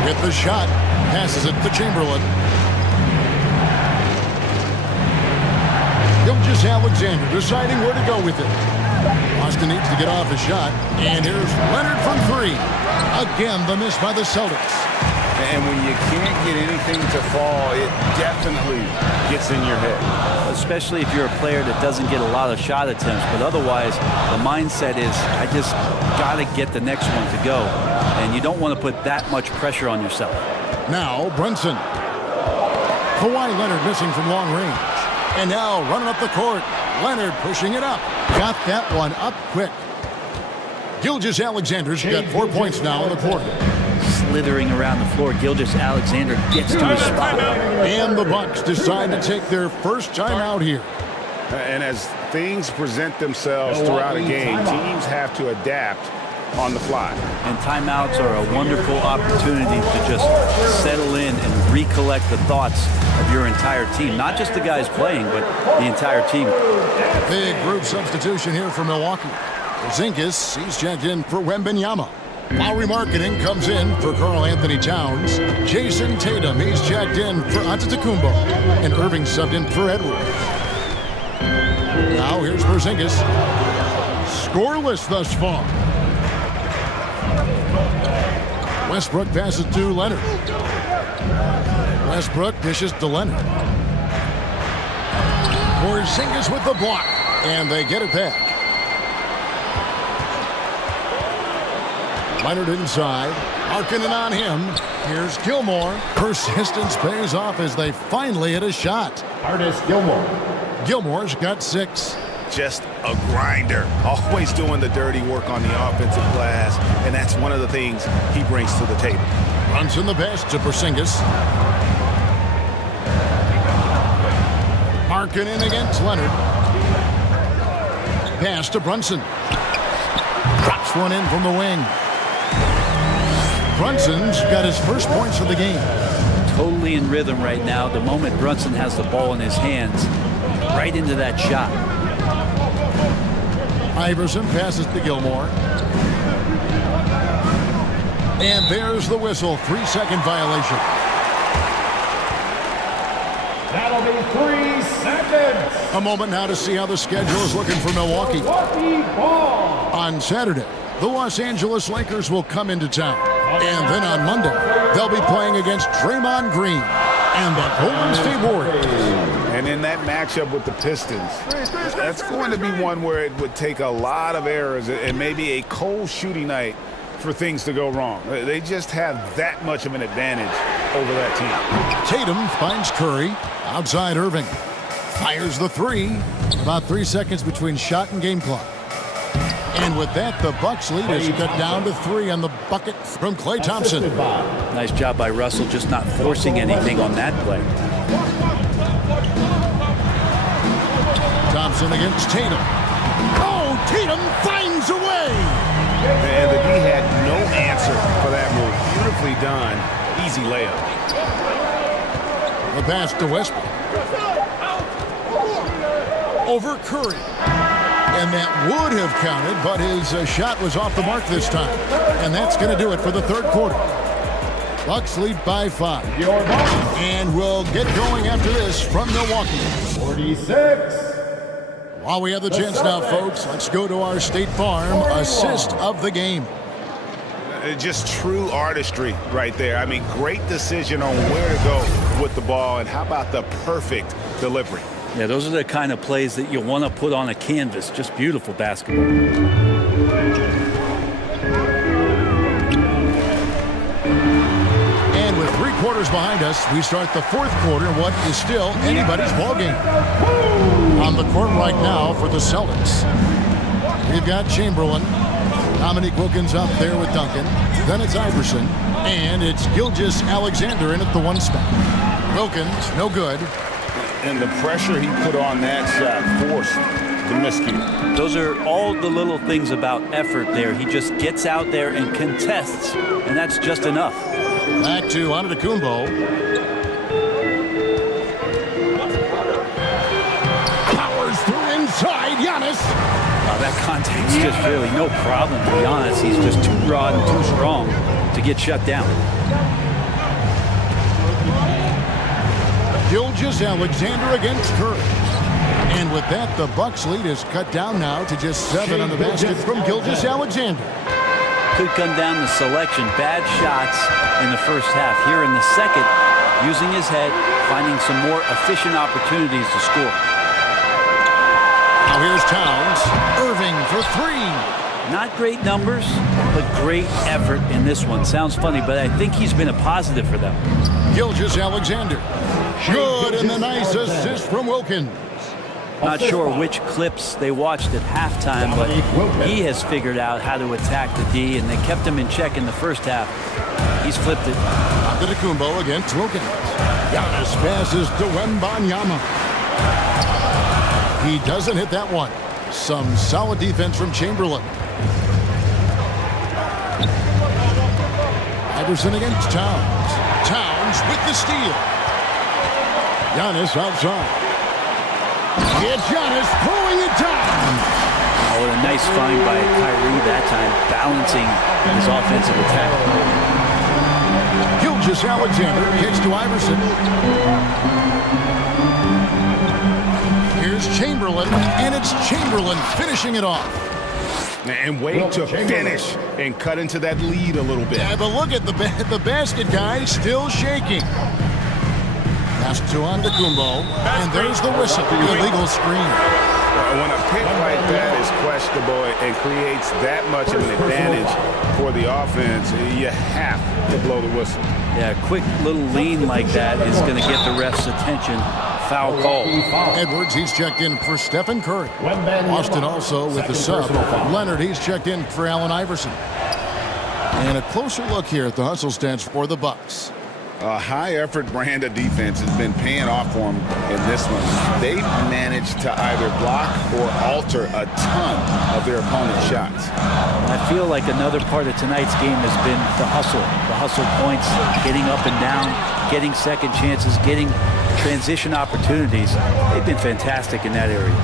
With the shot, passes it to Chamberlain. Gilgeous-Alexander deciding where to go with it. Austin needs to get off a shot. And here's Leonard from 3. Again, the miss by the Celtics. And when you can't get anything to fall, it definitely gets in your head. Especially if you're a player that doesn't get a lot of shot attempts. But otherwise, the mindset is, I just got to get the next one to go. And you don't want to put that much pressure on yourself. Now, Brunson. Kawhi Leonard missing from long range. And now running up the court. Leonard pushing it up. Got that one up quick. Gilgeous-Alexander's got 4 points now in the quarter. Slithering around the floor, Gilgeous-Alexander gets to his spot. And the Bucks decide to take their first time out here. And as things present themselves throughout a game, teams have to adapt on the fly. And timeouts are a wonderful opportunity to just settle in and recollect the thoughts of your entire team. Not just the guys playing, but the entire team. Big group substitution here for Milwaukee. Porzingis, he's checked in for Wembanyama. Lowry Marketing comes in for Karl Anthony Towns. Jason Tatum, he's checked in for Antetokounmpo. And Irving subbed in for Edwards. Now here's Porzingis. Scoreless thus far. Westbrook passes to Leonard. Westbrook dishes to Leonard. Porzingis with the block. And they get it back. Leonard inside. Markkanen on him. Here's Gilmore. Persistence pays off as they finally hit a shot. Artist Gilmore. Gilmore's got 6. Just a grinder. Always doing the dirty work on the offensive glass. And that's one of the things he brings to the table. Runs in the pass to Porzingis. Markkanen against Leonard. Pass to Brunson. Drops one in from the wing. Brunson's got his first points of the game. Totally in rhythm right now. The moment Brunson has the ball in his hands, right into that shot. Iverson passes to Gilmore. And there's the whistle. 3-second violation. That'll be 3 seconds. A moment now to see how the schedule is looking for Milwaukee. On Saturday, the Los Angeles Lakers will come into town. And then on Monday, they'll be playing against Draymond Green and the Golden State Warriors. And in that matchup with the Pistons, that's going to be one where it would take a lot of errors and maybe a cold shooting night for things to go wrong. They just have that much of an advantage over that team. Tatum finds Curry. Outside Irving. Fires the 3. About 3 seconds between shot and game clock. And with that, the Bucks lead is cut down to 3 on the bucket from Klay Thompson. Nice job by Russell, just not forcing anything on that play. Thompson against Tatum. Oh, Tatum finds a way. And the D had no answer for that move. Beautifully done. Easy layup. The pass to Westbrook. Over Curry. And that would have counted, but his shot was off the mark this time. And that's going to do it for the third quarter. Bucks lead by 5. And we'll get going after this from Milwaukee. 46. While we have the chance now, folks, let's go to our State Farm assist of the game. Just true artistry right there. I mean, great decision on where to go with the ball, and how about the perfect delivery? Yeah, those are the kind of plays that you want to put on a canvas. Just beautiful basketball. And with 3 quarters behind us, we start the fourth quarter in what is still anybody's ballgame. On the court right now for the Celtics, we've got Chamberlain. Dominique Wilkins up there with Duncan. Then it's Iverson. And it's Gilgeous-Alexander in at the 1 spot. Wilkins, no good. And the pressure he put on that shot forced the miscue. Those are all the little things about effort there. He just gets out there and contests, and that's just enough. Back to Antetokounmpo. Powers through inside. Giannis. That contact is just really no problem, to be honest. He's just too raw and too strong to get shut down. Gilgeous-Alexander against Curry. And with that, the Bucks lead is cut down now to just 7 on the basket from Gilgeous-Alexander. Could come down to selection. Bad shots in the first half. Here in the second, using his head, finding some more efficient opportunities to score. Now here's Towns. Irving for 3. Not great numbers, but great effort in this one. Sounds funny, but I think he's been a positive for them. Gilgeous-Alexander. Good, and the nice assist from Wilkins. Not sure which clips they watched at halftime, but he has figured out how to attack the D, and they kept him in check in the first half. He's flipped it. Antetokounmpo against Wilkins. Giannis passes to Wembanyama. He doesn't hit that one. Some solid defense from Chamberlain. Iverson against Towns. Towns with the steal. Giannis outside. It's Giannis throwing it down. Oh, what a nice find by Kyrie that time, balancing his offensive attack. Gilgeous-Alexander kicks to Iverson. Here's Chamberlain, and it's Chamberlain finishing it off. And wait to finish and cut into that lead a little bit. Yeah, but look at the basket guy still shaking. Pass to Antetokounmpo, and there's the whistle, the illegal screen. When a pick like that is questionable and creates that much of an advantage for the offense, you have to blow the whistle. Yeah, a quick little lean like that is going to get the ref's attention. Foul call. Edwards, he's checked in for Stephen Curry. Austin also with the sub. Leonard, he's checked in for Allen Iverson. And a closer look here at the hustle stats for the Bucks. A high-effort brand of defense has been paying off for them in this one. They've managed to either block or alter a ton of their opponent's shots. I feel like another part of tonight's game has been the hustle points, getting up and down, getting second chances, getting transition opportunities. They've been fantastic in that area.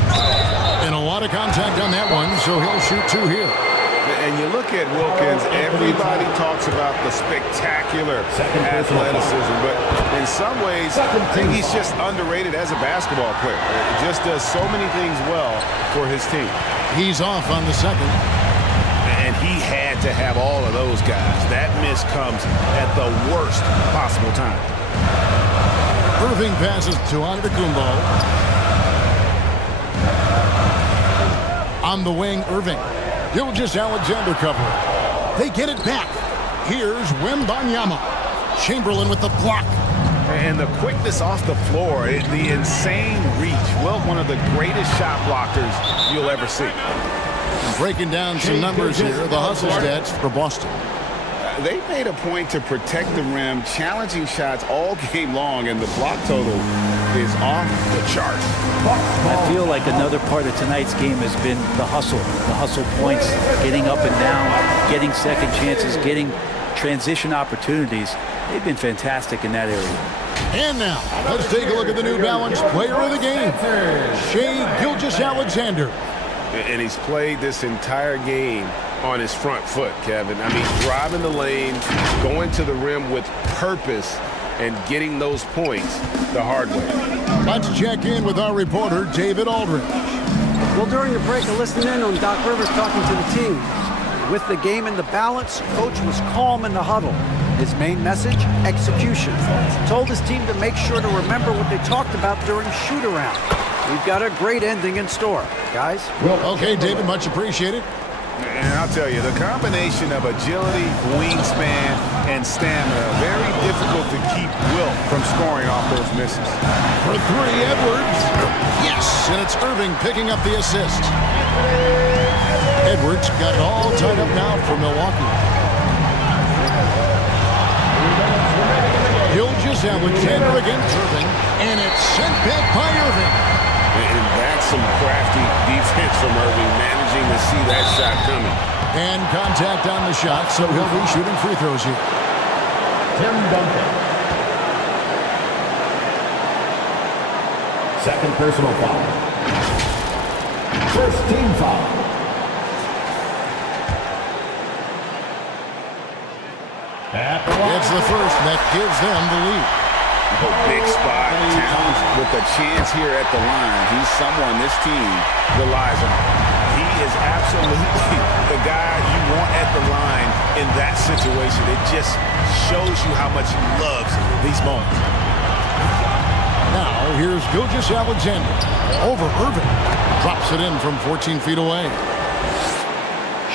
And a lot of contact on that one, so he'll shoot 2 here. And you look at Wilkins, everybody talks about the spectacular athleticism, but in some ways, I think he's just underrated as a basketball player. He just does so many things well for his team. He's off on the second. And he had to have all of those guys. That miss comes at the worst possible time. Irving passes to Antetokounmpo. On the wing, Irving. Gilgeous-Alexander covering. They get it back. Here's Wembanyama. Chamberlain with the block. And the quickness off the floor, the insane reach. Well, one of the greatest shot blockers you'll ever see. Breaking down some numbers here, the hustle stats for Boston. They made a point to protect the rim, challenging shots all game long, and the block total is off the chart. I feel like another part of tonight's game has been the hustle points, getting up and down, getting second chances, getting transition opportunities. They've been fantastic in that area. And now, let's take a look at the New Balance player of the game, Shai Gilgeous-Alexander. And he's played this entire game on his front foot, Kevin. I mean, driving the lane, going to the rim with purpose, and getting those points the hard way. Let's check in with our reporter, David Aldridge. Well, during the break, I listened in on Doc Rivers talking to the team. With the game in the balance, Coach was calm in the huddle. His main message, execution. Told his team to make sure to remember what they talked about during shoot-around. We've got a great ending in store, guys. Okay, David, much appreciated. And I'll tell you, the combination of agility, wingspan, and stamina, very difficult to keep Wilt from scoring off those misses. For three, Edwards. Yes, and it's Irving picking up the assist. Edwards got it all tied up now for Milwaukee. Gilgeous-Alexander against Irving, and it's sent back by Irving. And that's some crafty defense from Irving, managing to see that shot coming. And contact on the shot, so he'll be shooting free throws here. Tim Duncan. Second personal foul. First team foul. It's the first that gives them the lead. Oh, big spot. Towns with a chance here at the line. He's someone this team relies on. He is absolutely the guy you want at the line in that situation. It just shows you how much he loves these moments. Now, here's Gilgeous-Alexander over Irving. Drops it in from 14 feet away.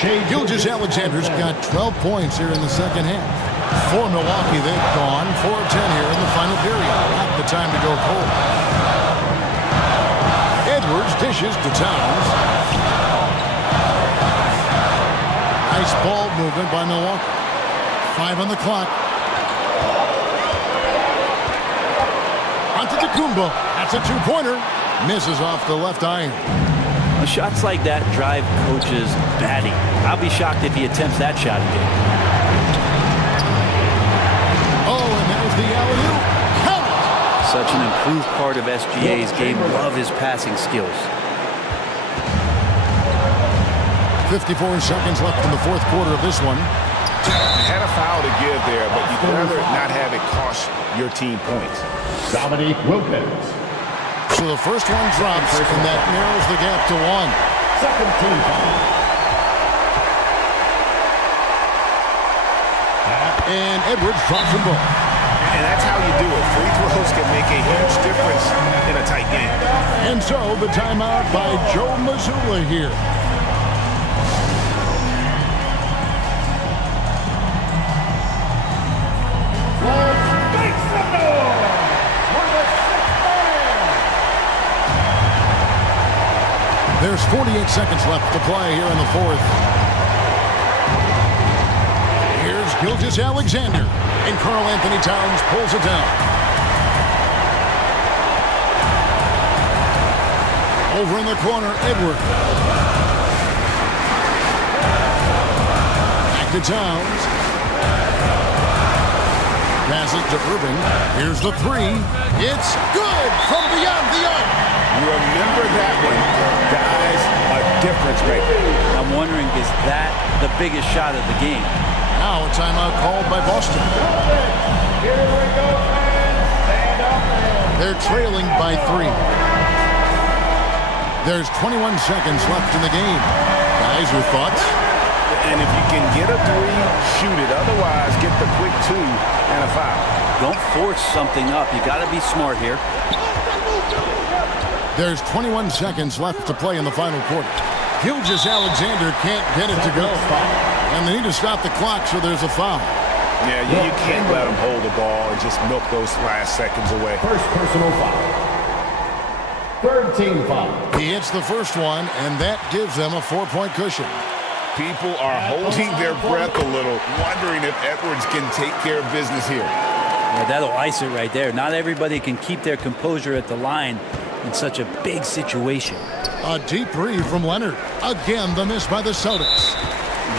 Gilgeous-Alexander's got 12 points here in the second half. For Milwaukee, they've gone 4 of 10 here in the final period. Not the time to go cold. Edwards dishes to Towns. Nice ball movement by Milwaukee. 5 on the clock. Onto Kumba. That's a two-pointer. Misses off the left iron. Shots like that drive coaches batty. I'll be shocked if he attempts that shot again. Oh, and that was the alley-oop. Count it! Such an improved part of SGA's game. Love his passing skills. 54 seconds left in the fourth quarter of this one. Had a foul to give there, but you'd rather not have it cost your team points. Dominique Wilkins. So the first one drops, and that narrows the gap to 1. Second team foul. And Edwards drops them both. And that's how you do it. Free throws can make a huge difference in a tight game. And so the timeout by Joe Mazzulla here. There's 48 seconds left to play here in the fourth. Here's Gilgeous-Alexander, and Karl Anthony Towns pulls it down. Over in the corner, Edwards. Back to Towns. Pass it to Irving. Here's the three. It's good from beyond the arc. Remember that one, guys, a difference maker. I'm wondering, is that the biggest shot of the game? Now a timeout called by Boston. Here we go, fans. Stand up. They're trailing by 3. There's 21 seconds left in the game. Guys, your thoughts? And if you can get a 3, shoot it. Otherwise, get the quick 2 and a foul. Don't force something up. You got to be smart here. There's 21 seconds left to play in the final quarter. Gilgeous-Alexander can't get it to go. And they need to stop the clock, so there's a foul. Yeah, you can't let them hold the ball and just milk those last seconds away. First personal foul. Third team foul. He hits the first one, and that gives them a 4-point cushion. People are holding their breath a little, wondering if Edwards can take care of business here. Yeah, that'll ice it right there. Not everybody can keep their composure at the line in such a big situation. A deep three from Leonard. Again, the miss by the Celtics.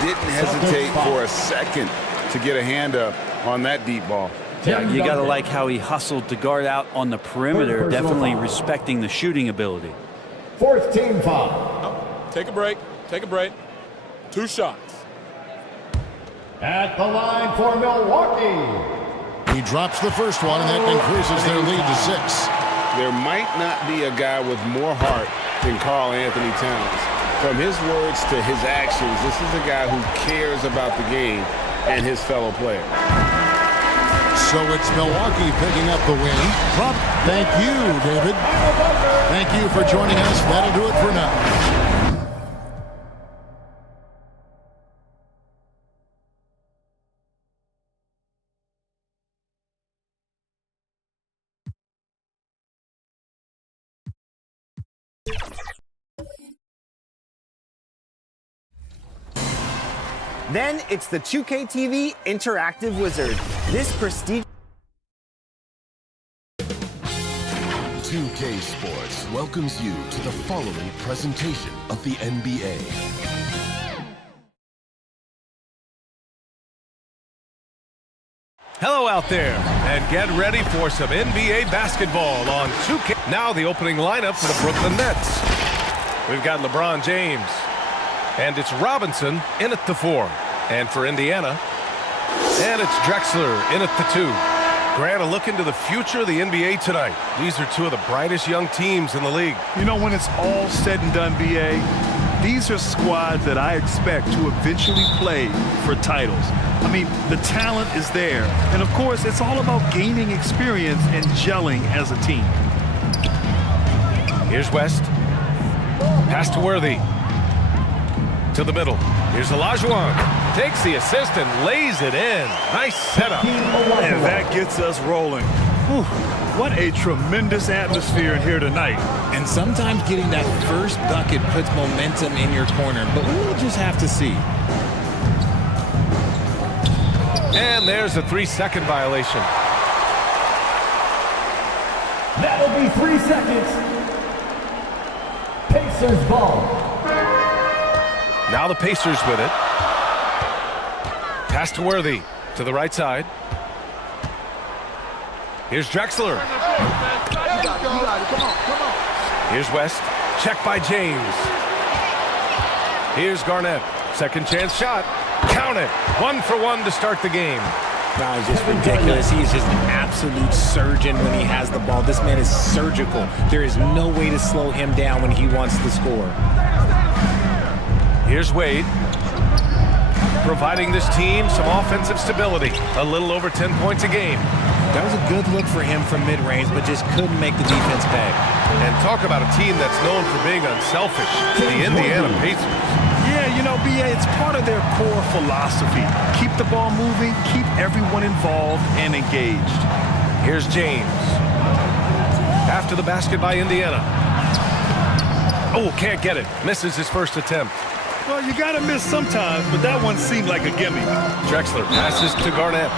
Didn't hesitate for a second to get a hand up on that deep ball. Yeah, you got to like how he hustled to guard out on the perimeter, definitely respecting the shooting ability. Fourth team foul. Take a break. Take a break. 2 shots. At the line for Milwaukee. He drops the first one, and that increases their lead to 6. There might not be a guy with more heart than Karl Anthony Towns. From his words to his actions, this is a guy who cares about the game and his fellow players. So it's Milwaukee picking up the win. Thank you, David. Thank you for joining us. That'll do it for now. Then it's the 2K TV Interactive Wizard. This prestige. 2K Sports welcomes you to the following presentation of the NBA. Hello out there, and get ready for some NBA basketball on 2K. Now the opening lineup for the Brooklyn Nets. We've got LeBron James, and it's Robinson in at the 4. And for Indiana, and it's Drexler in at the 2. Grant, a look into the future of the NBA tonight. These are 2 of the brightest young teams in the league. You know, when it's all said and done, BA, these are squads that I expect to eventually play for titles. I mean, the talent is there. And, of course, it's all about gaining experience and gelling as a team. Here's West. Pass to Worthy. To the middle. Here's Olajuwon. Takes the assist and lays it in. Nice setup. And that gets us rolling. Whew. What a tremendous atmosphere in here tonight. And sometimes getting that first bucket puts momentum in your corner, but we'll just have to see. And there's a 3-second violation. That'll be 3 seconds. Pacers ball. Now the Pacers with it. Pass to Worthy to the right side. Here's Drexler. Here's West. Check by James. Here's Garnett. Second chance shot. Count it. 1 for 1 to start the game. Wow, he's just ridiculous. He's just an absolute surgeon when he has the ball. This man is surgical. There is no way to slow him down when he wants to score. Here's Wade, providing this team some offensive stability. A little over 10 points a game. That was a good look for him from mid-range, but just couldn't make the defense pay. And talk about a team that's known for being unselfish, the Indiana Pacers. Yeah, you know, BA, it's part of their core philosophy. Keep the ball moving, keep everyone involved and engaged. Here's James. After the basket by Indiana. Oh, can't get it. Misses his first attempt. Well, you got to miss sometimes, but that one seemed like a gimme. Drexler passes to Garnett.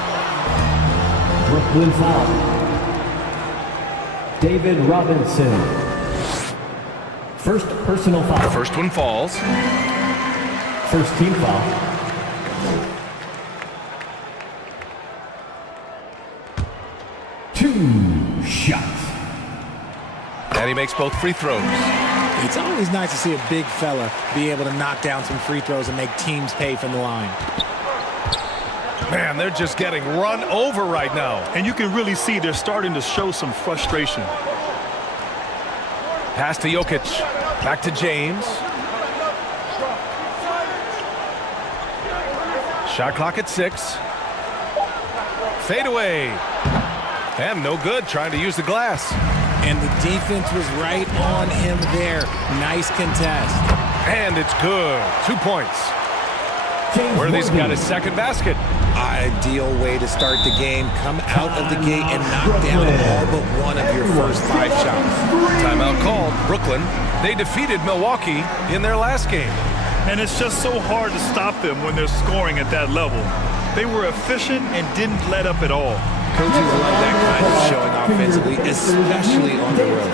Brooklyn foul. David Robinson. First personal foul. First one falls. First team foul. Two shots. And he makes both free throws. It's always nice to see a big fella be able to knock down some free throws and make teams pay from the line. Man, they're just getting run over right now. And you can really see they're starting to show some frustration. Pass to Jokic. Back to James. Shot clock at 6. Fade away. And no good, trying to use the glass. And the defense was right on him there. Nice contest. And it's good. 2 points. Worthy's got his second basket. Ideal way to start the game. Come out of the gate and knock down all but one of your first 5 shots. Timeout called. Brooklyn, they defeated Milwaukee in their last game. And it's just so hard to stop them when they're scoring at that level. They were efficient and didn't let up at all. Coaches love that kind of showing offensively, especially on the road.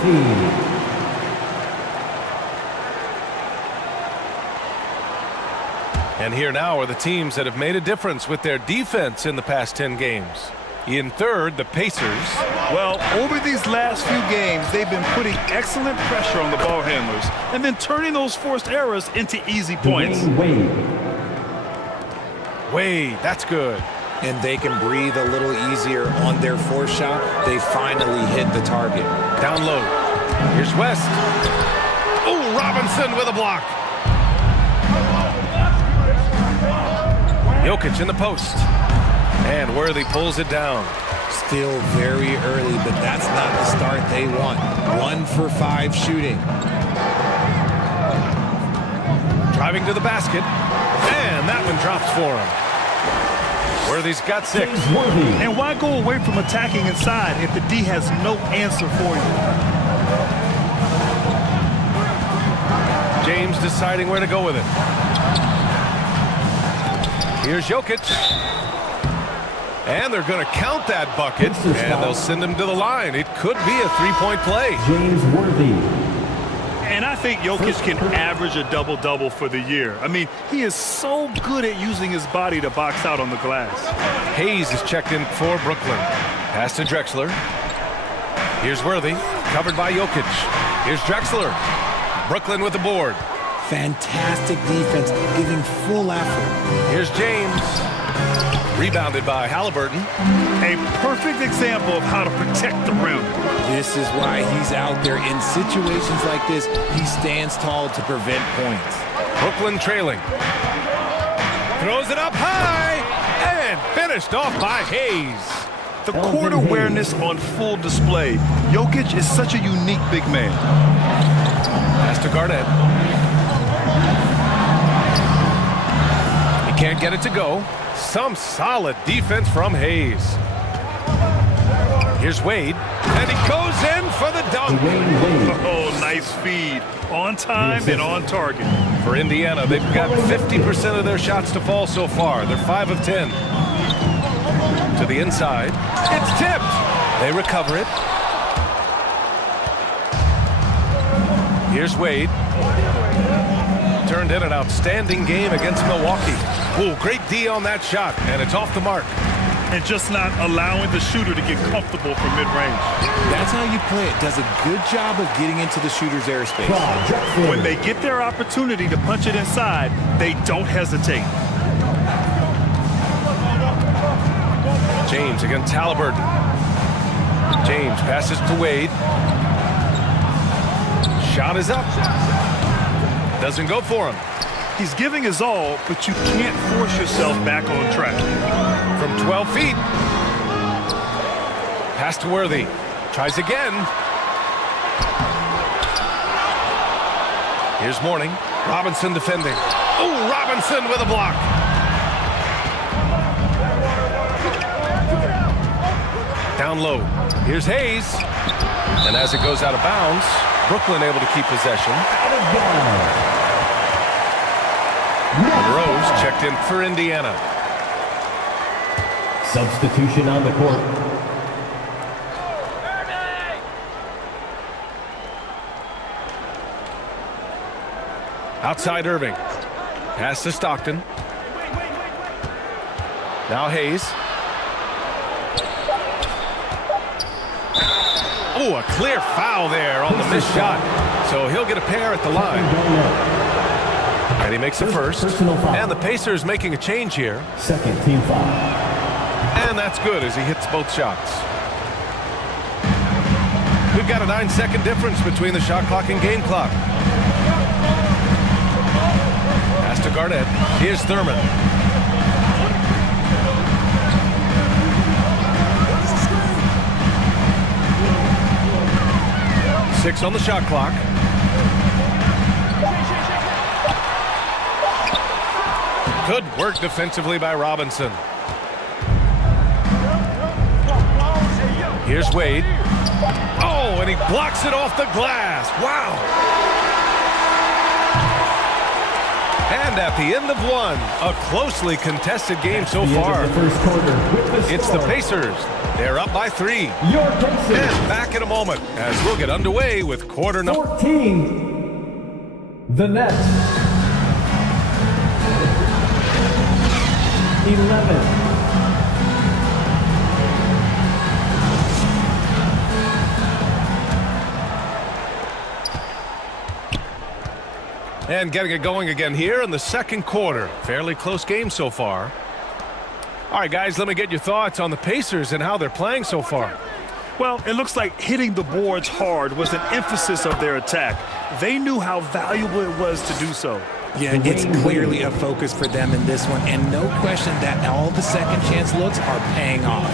And here now are the teams that have made a difference with their defense in the past 10 games. In third, the Pacers. Well, over these last few games, they've been putting excellent pressure on the ball handlers and then turning those forced errors into easy points. Wade, that's good. And they can breathe a little easier on their fourth shot. They finally hit the target. Down low. Here's West. Oh, Robinson with a block. Jokic in the post. And Worthy pulls it down. Still very early, but that's not the start they want. 1 for 5 shooting. Driving to the basket. And that one drops for him. Worthy's got 6. And why go away from attacking inside if the D has no answer for you? James deciding where to go with it. Here's Jokic. And they're going to count that bucket, and they'll send him to the line. It could be a 3-point play. James Worthy. And I think Jokic can average a double-double for the year. I mean, he is so good at using his body to box out on the glass. Hayes is checked in for Brooklyn. Pass to Drexler. Here's Worthy, covered by Jokic. Here's Drexler. Brooklyn with the board. Fantastic defense, giving full effort. Here's James. Rebounded by Halliburton. A perfect example of how to protect the rim. This is why he's out there in situations like this. He stands tall to prevent points. Brooklyn trailing. Throws it up high and finished off by Hayes. The court awareness on full display. Jokic is such a unique big man. Pass to Garnett. He can't get it to go. Some solid defense from Hayes. Here's Wade, and he goes in for the dunk. Oh, nice feed. On time and on target. For Indiana, they've got 50% of their shots to fall so far. They're 5 of 10. To the inside. It's tipped. They recover it. Here's Wade. Turned in an outstanding game against Milwaukee. Oh, great D on that shot, and it's off the mark. And just not allowing the shooter to get comfortable from mid-range. That's how you play it. Does a good job of getting into the shooter's airspace. When they get their opportunity to punch it inside, they don't hesitate. James against Halliburton. James passes to Wade. Shot is up. Doesn't go for him. He's giving his all, but you can't force yourself back on track. From 12 feet. Pass to Worthy. Tries again. Here's Mourning. Robinson defending. Oh, Robinson with a block. Down low. Here's Hayes. And as it goes out of bounds, Brooklyn able to keep possession. Monroe's checked in for Indiana. Substitution on the court. Outside Irving. Pass to Stockton. Now Hayes. Oh, a clear foul there on the missed shot. So he'll get a pair at the line. And he makes the first. And the Pacers making a change here. Second team foul. And that's good as he hits both shots. We've got a 9-second difference between the shot clock and game clock. Pass to Garnett. Here's Thurman. Six on the shot clock. Good work defensively by Robinson. Here's Wade. Oh, and he blocks it off the glass. Wow. And at the end of one, a closely contested game so far. It's the Pacers. They're up by 3. And back in a moment as we'll get underway with quarter number 14. The Nets. 11. And getting it going again here in the second quarter. Fairly close game so far. All right, guys, let me get your thoughts on the Pacers and how they're playing so far. Well, it looks like hitting the boards hard was an emphasis of their attack. They knew how valuable it was to do so. Yeah, it's clearly a focus for them in this one, and no question that all the second chance looks are paying off.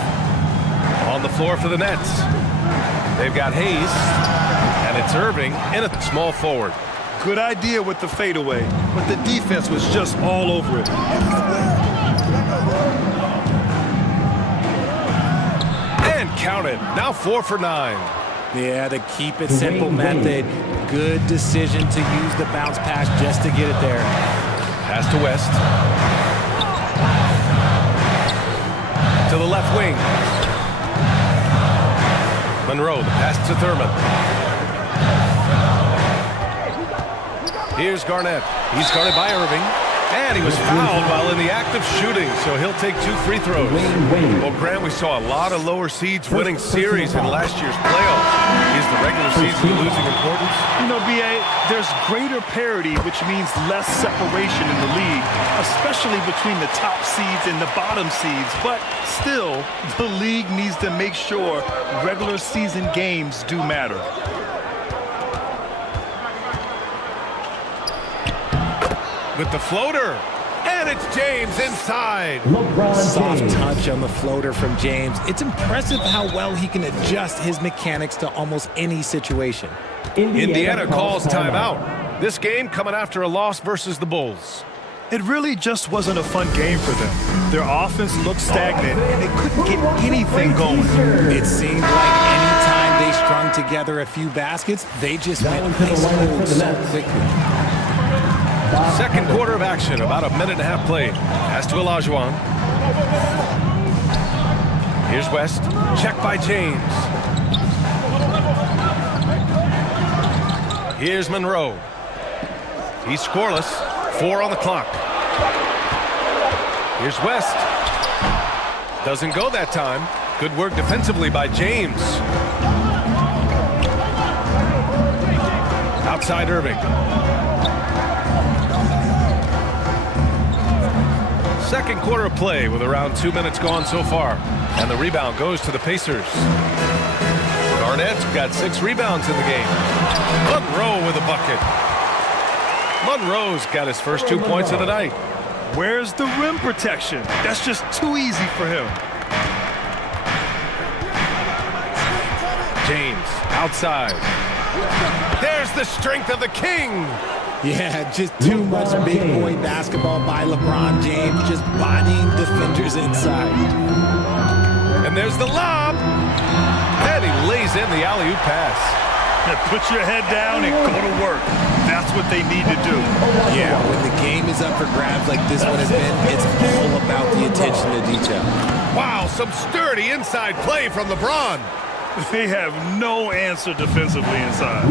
On the floor for the Nets. They've got Hayes, and it's Irving in a small forward. Good idea with the fadeaway, but the defense was just all over it. And counted. Now 4 for 9. Yeah, the keep it simple method. Good decision to use the bounce pass just to get it there. Pass to West. To the left wing. Monroe, the pass to Thurman. Here's Garnett. He's guarded by Irving. And he was fouled while in the act of shooting, so he'll take 2 free throws. Well, Grant, we saw a lot of lower seeds winning series in last year's playoffs. Is the regular season losing importance? You know, B.A., there's greater parity, which means less separation in the league, especially between the top seeds and the bottom seeds. But still, the league needs to make sure regular season games do matter. With the floater, and it's James inside. Soft touch on the floater from James. It's impressive how well he can adjust his mechanics to almost any situation. Indiana calls timeout. This game coming after a loss versus the Bulls. It really just wasn't a fun game for them. Their offense looked stagnant, and they couldn't get anything going. It seemed like any time they strung together a few baskets, they just went ice cold so quickly. Second quarter of action, about a minute and a half played. Pass to Olajuwon. Here's West. Check by James. Here's Monroe. He's scoreless. 4 on the clock. Here's West. Doesn't go that time. Good work defensively by James. Outside Irving. Second quarter of play with around 2 minutes gone so far. And the rebound goes to the Pacers. Garnett's got 6 rebounds in the game. Monroe with a bucket. Monroe's got his first 2 points of the night. Where's the rim protection? That's just too easy for him. James outside. There's the strength of the king. Yeah, just too much big boy basketball by LeBron James, just bodying defenders inside. And there's the lob. And he lays in the alley-oop pass. Now put your head down and go to work. That's what they need to do. Yeah, when the game is up for grabs like this one has been, it's all about the attention to detail. Wow, some sturdy inside play from LeBron. They have no answer defensively inside.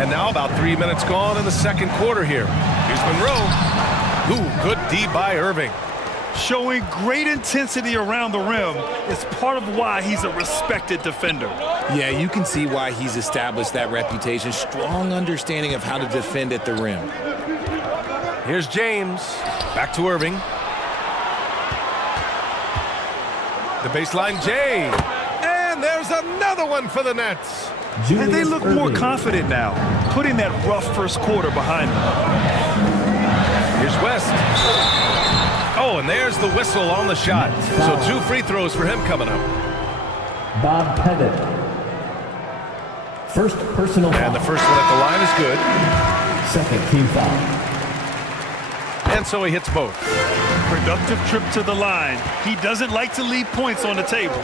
And now about 3 minutes gone in the second quarter here. Here's Monroe. Ooh, good D by Irving. Showing great intensity around the rim is part of why he's a respected defender. Yeah, you can see why he's established that reputation. Strong understanding of how to defend at the rim. Here's James. Back to Irving. The baseline J. And there's another one for the Nets. And they look more confident now, putting that rough first quarter behind them. Here's West. Oh, and there's the whistle on the shot. So 2 free throws for him coming up. Bob Pettit. First personal foul. And the first one at the line is good. Second team foul. And so he hits both. Productive trip to the line. He doesn't like to leave points on the table.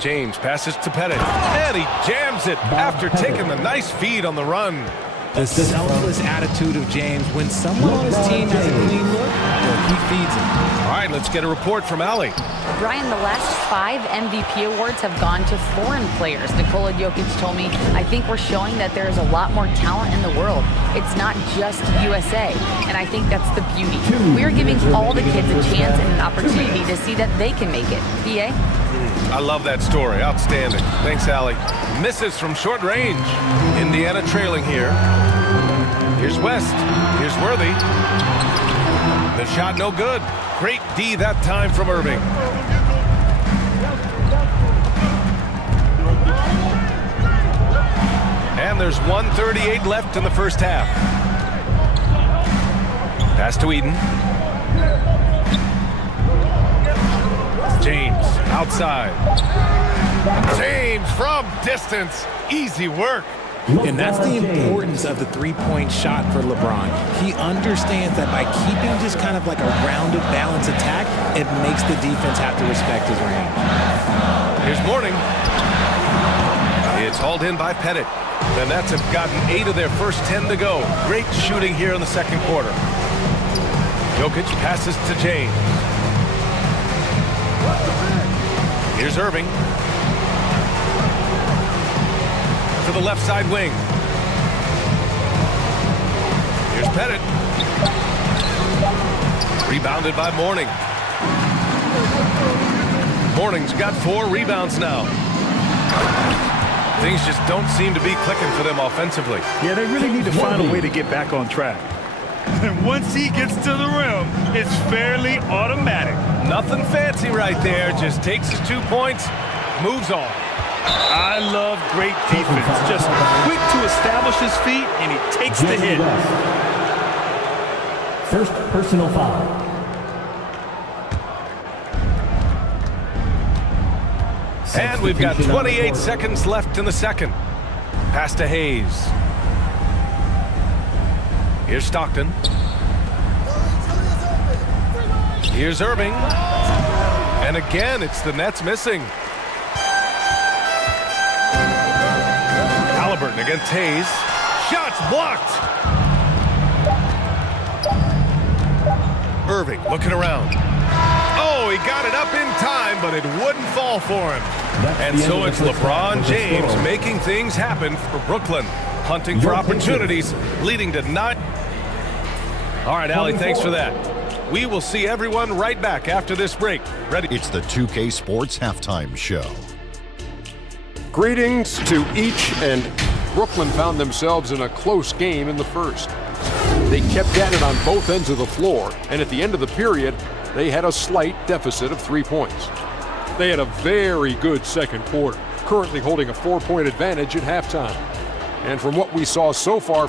James passes to Pettit. And he jams it after taking the nice feed on the run. The selfless attitude of James. When someone on his team has a clean look, he feeds it. All right, let's get a report from Allie. Brian, the last 5 MVP awards have gone to foreign players. Nikola Jokic told me, I think we're showing that there is a lot more talent in the world. It's not just USA. And I think that's the beauty. We are giving all the kids a chance and an opportunity to see that they can make it. B.A.? I love that story. Outstanding. Thanks, Allie. Misses from short range. Indiana trailing here. Here's West. Here's Worthy. The shot no good. Great D that time from Irving. And there's 1:38 left in the first half. Pass to Eden. James outside. James from distance. Easy work. And that's the importance of the three-point shot for LeBron. He understands that by keeping just kind of like a rounded, balanced attack, it makes the defense have to respect his range. Here's Mourning. It's hauled in by Pettit. The Nets have gotten 8 of their first 10 to go. Great shooting here in the second quarter. Jokic passes to James. Here's Irving. To the left side wing. Here's Pettit. Rebounded by Mourning. Mourning's got 4 rebounds now. Things just don't seem to be clicking for them offensively. Yeah, they really need to find a way to get back on track. And once he gets to the rim, it's fairly automatic. Nothing fancy right there. Just takes his 2 points, moves on. I love great defense. Just quick to establish his feet, and he takes the hit. First personal foul. And we've got 28 seconds left in the second. Pass to Hayes. Here's Stockton. Here's Irving. And again, it's the Nets missing. Halliburton against Hayes. Shots blocked. Irving looking around. Oh, he got it up in time, but it wouldn't fall for him. And so it's LeBron James making things happen for Brooklyn. Hunting for opportunities, leading to 9. All right, Allie, thanks for that. We will see everyone right back after this break. Ready? It's the 2K Sports Halftime Show. Greetings to each, and Brooklyn found themselves in a close game in the first. They kept at it on both ends of the floor, and at the end of the period, they had a slight deficit of 3 points. They had a very good second quarter, currently holding a 4-point advantage at halftime. And from what we saw so far,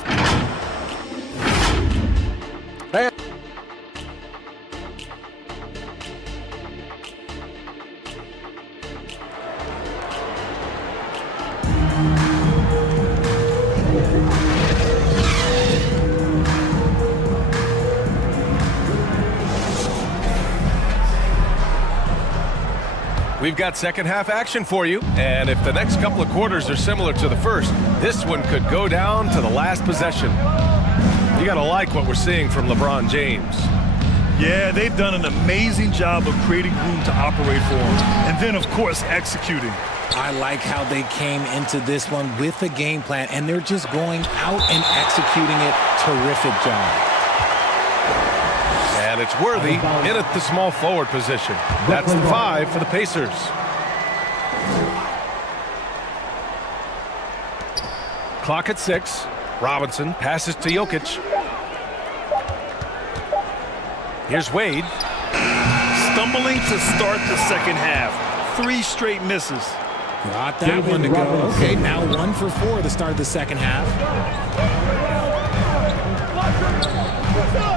we've got second half action for you. And if the next couple of quarters are similar to the first, this one could go down to the last possession. You got to like what we're seeing from LeBron James. Yeah, they've done an amazing job of creating room to operate for him. And then, of course, executing. I like how they came into this one with a game plan, and they're just going out and executing it. Terrific job. And it's Worthy in at the small forward position. That's the 5 for the Pacers. Clock at 6. Robinson passes to Jokic. Here's Wade. Stumbling to start the second half. 3 straight misses. Got that one to go. Okay, now 1 for 4 to start the second half.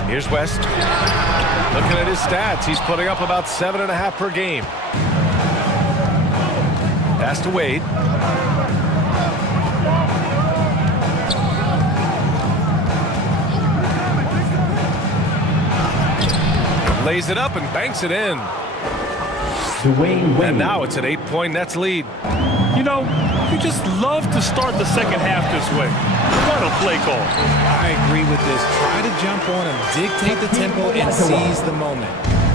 Here's West. Looking at his stats, he's putting up about 7.5 per game. Pass to Wade. Lays it up and banks it in. And now it's an 8-point Nets lead. You know, you just love to start the second half this way. What a play call. I agree with this. Try to jump on and dictate the tempo and seize the moment.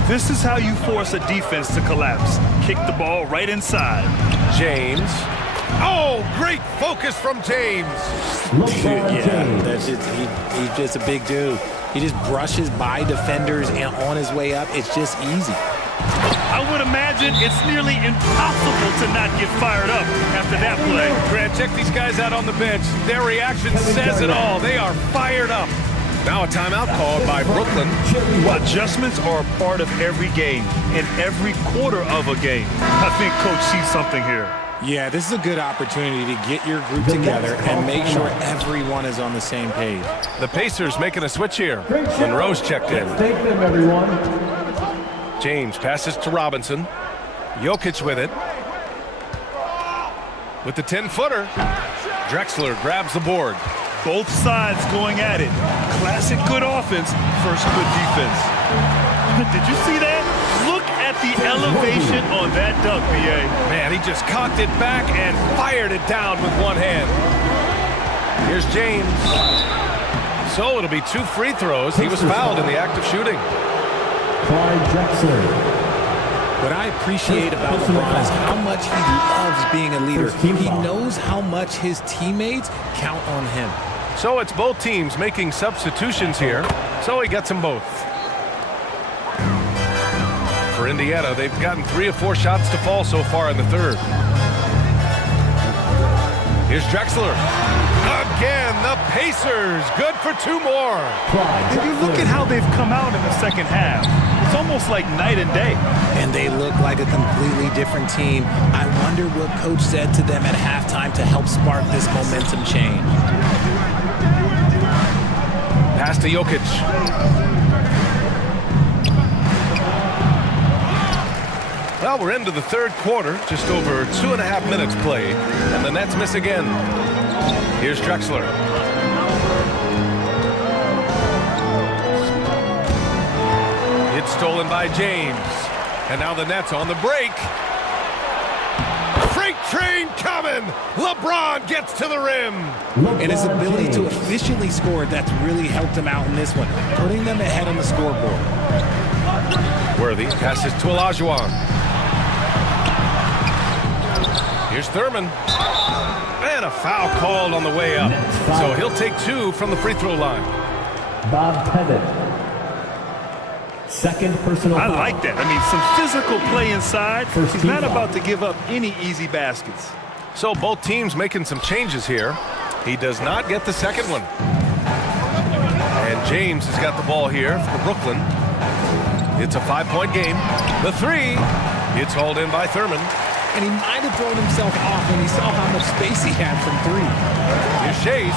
This is how you force a defense to collapse. Kick the ball right inside. James. Oh, great focus from James. Yeah, that's just, he's just a big dude. He just brushes by defenders and on his way up. It's just easy. I would imagine it's nearly impossible to not get fired up after that play. Grant, check these guys out on the bench. Their reaction says it all. They are fired up. Now a timeout called by Brooklyn. Adjustments are a part of every game and every quarter of a game. I think Coach sees something here. Yeah, this is a good opportunity to get your group together and make sure everyone is on the same page. The Pacers making a switch here. Monroe's checked in. Thank them, everyone. James passes to Robinson. Jokic with it. With the 10-footer. Drexler grabs the board. Both sides going at it. Classic good offense versus good defense. Did you see that? Look at the elevation on that dunk, B.A. Man, he just cocked it back and fired it down with one hand. Here's James. So it'll be 2 free throws. He was fouled in the act of shooting. Clyde Drexler. What I appreciate about LeBron is how much he loves being a leader. He knows how much his teammates count on him. So it's both teams making substitutions here. So he gets them both. For Indiana, they've gotten 3 or 4 shots to fall so far in the third. Here's Drexler. Again, the Pacers. Good for 2 more. If you look at how they've come out in the second half, it's almost like night and day. And they look like a completely different team. I wonder what Coach said to them at halftime to help spark this momentum change. Pass to Jokic. Well, we're into the third quarter. Just over 2.5 minutes played. And the Nets miss again. Here's Drexler. It's stolen by James. And now the Nets on the break. Freight train coming. LeBron gets to the rim. And his ability to efficiently score, that's really helped him out in this one, putting them ahead on the scoreboard. Worthy passes to Olajuwon. Here's Thurman. And a foul called on the way up. So he'll take 2 from the free throw line. Bob Pettit. Second personal foul. I like that. I mean, some physical play inside. He's not about to give up any easy baskets. So both teams making some changes here. He does not get the second one. And James has got the ball here for Brooklyn. It's a 5-point game. The 3. It's hauled in by Thurman. And he might have thrown himself off when he saw how much space he had from 3. Here's Shays.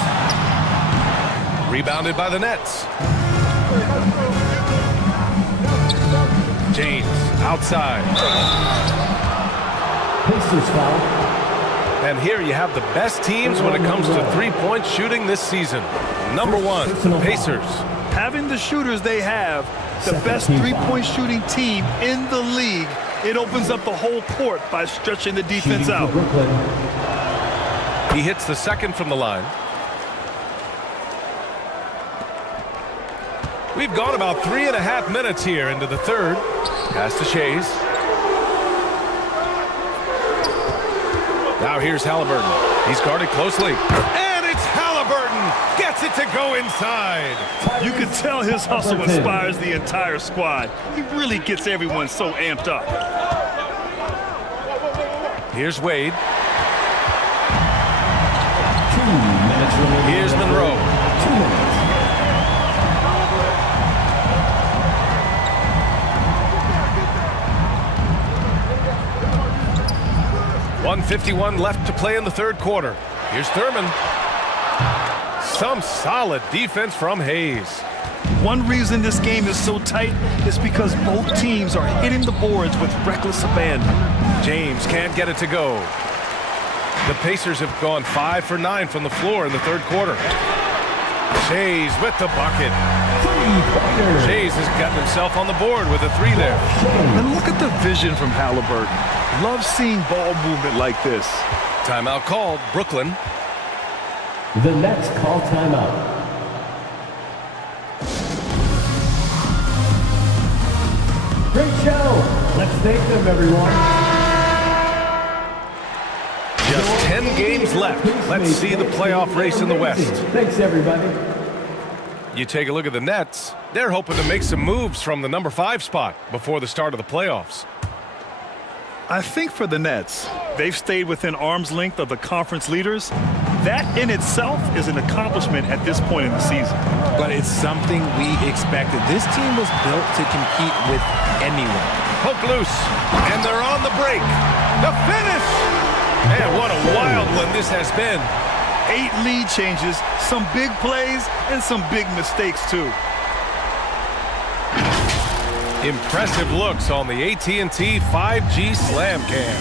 Rebounded by the Nets. James outside. Pacers foul. And here you have the best teams when it comes to 3-point shooting this season. Number 1, Pacers. Having the shooters they have, the best 3-point shooting team in the league, it opens up the whole court by stretching the defense out. He hits the second from the line. We've gone about 3.5 minutes here into the third. Pass to Shays. Now here's Halliburton. He's guarded closely. And it's Halliburton. Gets it to go inside. You can tell his hustle inspires the entire squad. He really gets everyone so amped up. Here's Wade. 2 minutes remaining. Here's Monroe. 2 minutes. .151 left to play in the third quarter. Here's Thurman. Some solid defense from Hayes. One reason this game is so tight is because both teams are hitting the boards with reckless abandon. James can't get it to go. The Pacers have gone 5 for 9 from the floor in the third quarter. Shays with the bucket. Shays has gotten himself on the board with a 3 there. And look at the vision from Halliburton. Love seeing ball movement like this. Timeout called. Brooklyn. The Nets call timeout. Great show. Let's thank them, everyone. Just 10 games left. Let's see the playoff race in the West. Thanks, everybody. You take a look at the Nets. They're hoping to make some moves from the number 5 spot before the start of the playoffs. I think for the Nets, they've stayed within arm's length of the conference leaders. That in itself is an accomplishment at this point in the season. But it's something we expected. This team was built to compete with anyone. Poke loose, and they're on the break. The finish! Man, what a wild one this has been. 8 lead changes, some big plays, and some big mistakes, too. Impressive looks on the AT&T 5G Slam Cam.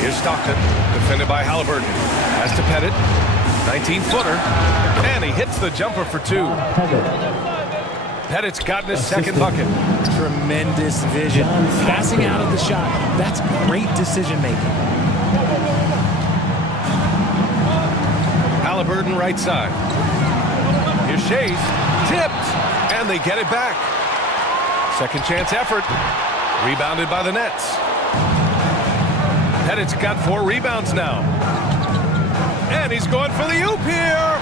Here's Stockton, defended by Halliburton. Pass to Pettit, 19-footer, and he hits the jumper for 2. Pettit's gotten his second bucket. Tremendous vision. Passing out of the shot. That's great decision-making. Halliburton right side. Here's Shays, tipped, and they get it back. Second chance effort, rebounded by the Nets. Pettit's got 4 rebounds now. And he's going for the oop here.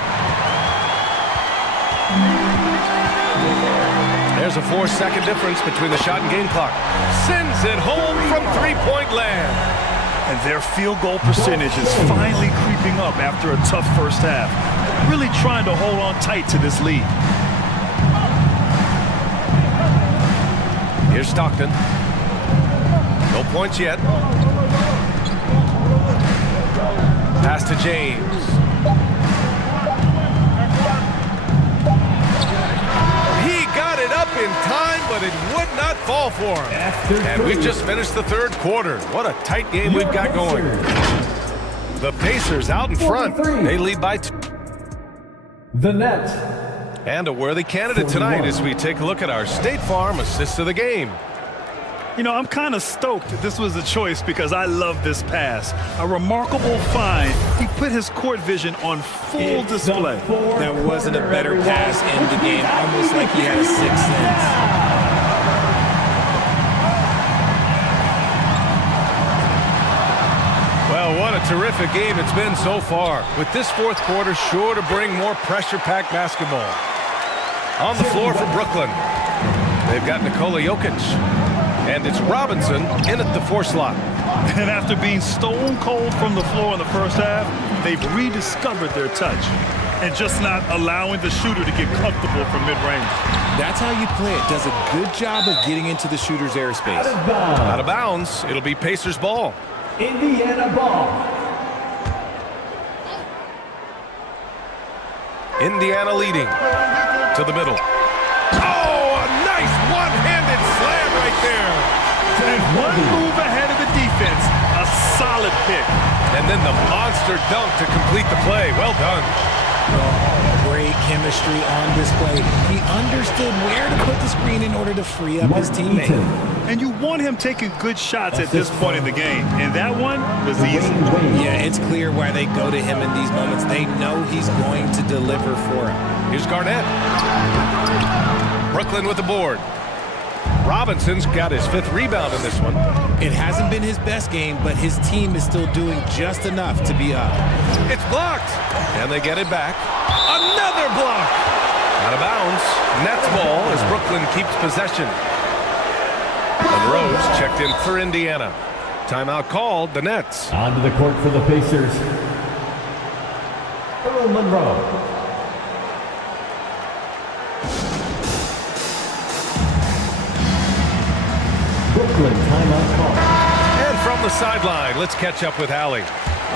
There's a 4-second difference between the shot and game clock. Sends it home from three-point land. And their field goal percentage is finally creeping up after a tough first half. Really trying to hold on tight to this lead. Here's Stockton. No points yet. Pass to James. He got it up in time, but it would not fall for him. And we've just finished the third quarter. What a tight game we've got going. The Pacers out in front. They lead by 2. The Nets. And a worthy candidate tonight as we take a look at our State Farm assist of the game. You know, I'm kind of stoked that this was a choice because I love this pass. A remarkable find. He put his court vision on full display. There wasn't a better pass in the game. Almost like he had a sixth sense. Well, what a terrific game it's been so far. With this fourth quarter sure to bring more pressure-packed basketball. On the floor for Brooklyn, they've got Nikola Jokic. And it's Robinson in at the 4 slot. And after being stone cold from the floor in the first half, they've rediscovered their touch. And just not allowing the shooter to get comfortable from mid-range. That's how you play it. Does a good job of getting into the shooter's airspace. Out of bounds. It'll be Pacers ball. Indiana ball. Indiana leading to the middle. Oh, a nice one-handed slam right there. And one move ahead of the defense. A solid pick. And then the monster dunk to complete the play. Well done. Great chemistry on display. He understood where to put the screen in order to free up his teammate. And you want him taking good shots at this point in the game. And that one was easy. Yeah, it's clear why they go to him in these moments. They know he's going to deliver for him. Here's Garnett. Brooklyn with the board. Robinson's got his 5th rebound in this one. It hasn't been his best game, but his team is still doing just enough to be up. It's blocked. And they get it back. Another block. Out of bounds. Nets ball as Brooklyn keeps possession. Monroe's checked in for Indiana. Timeout called, the Nets. Onto the court for the Pacers. Earl Monroe. Brooklyn timeout call. And from the sideline, let's catch up with Allie.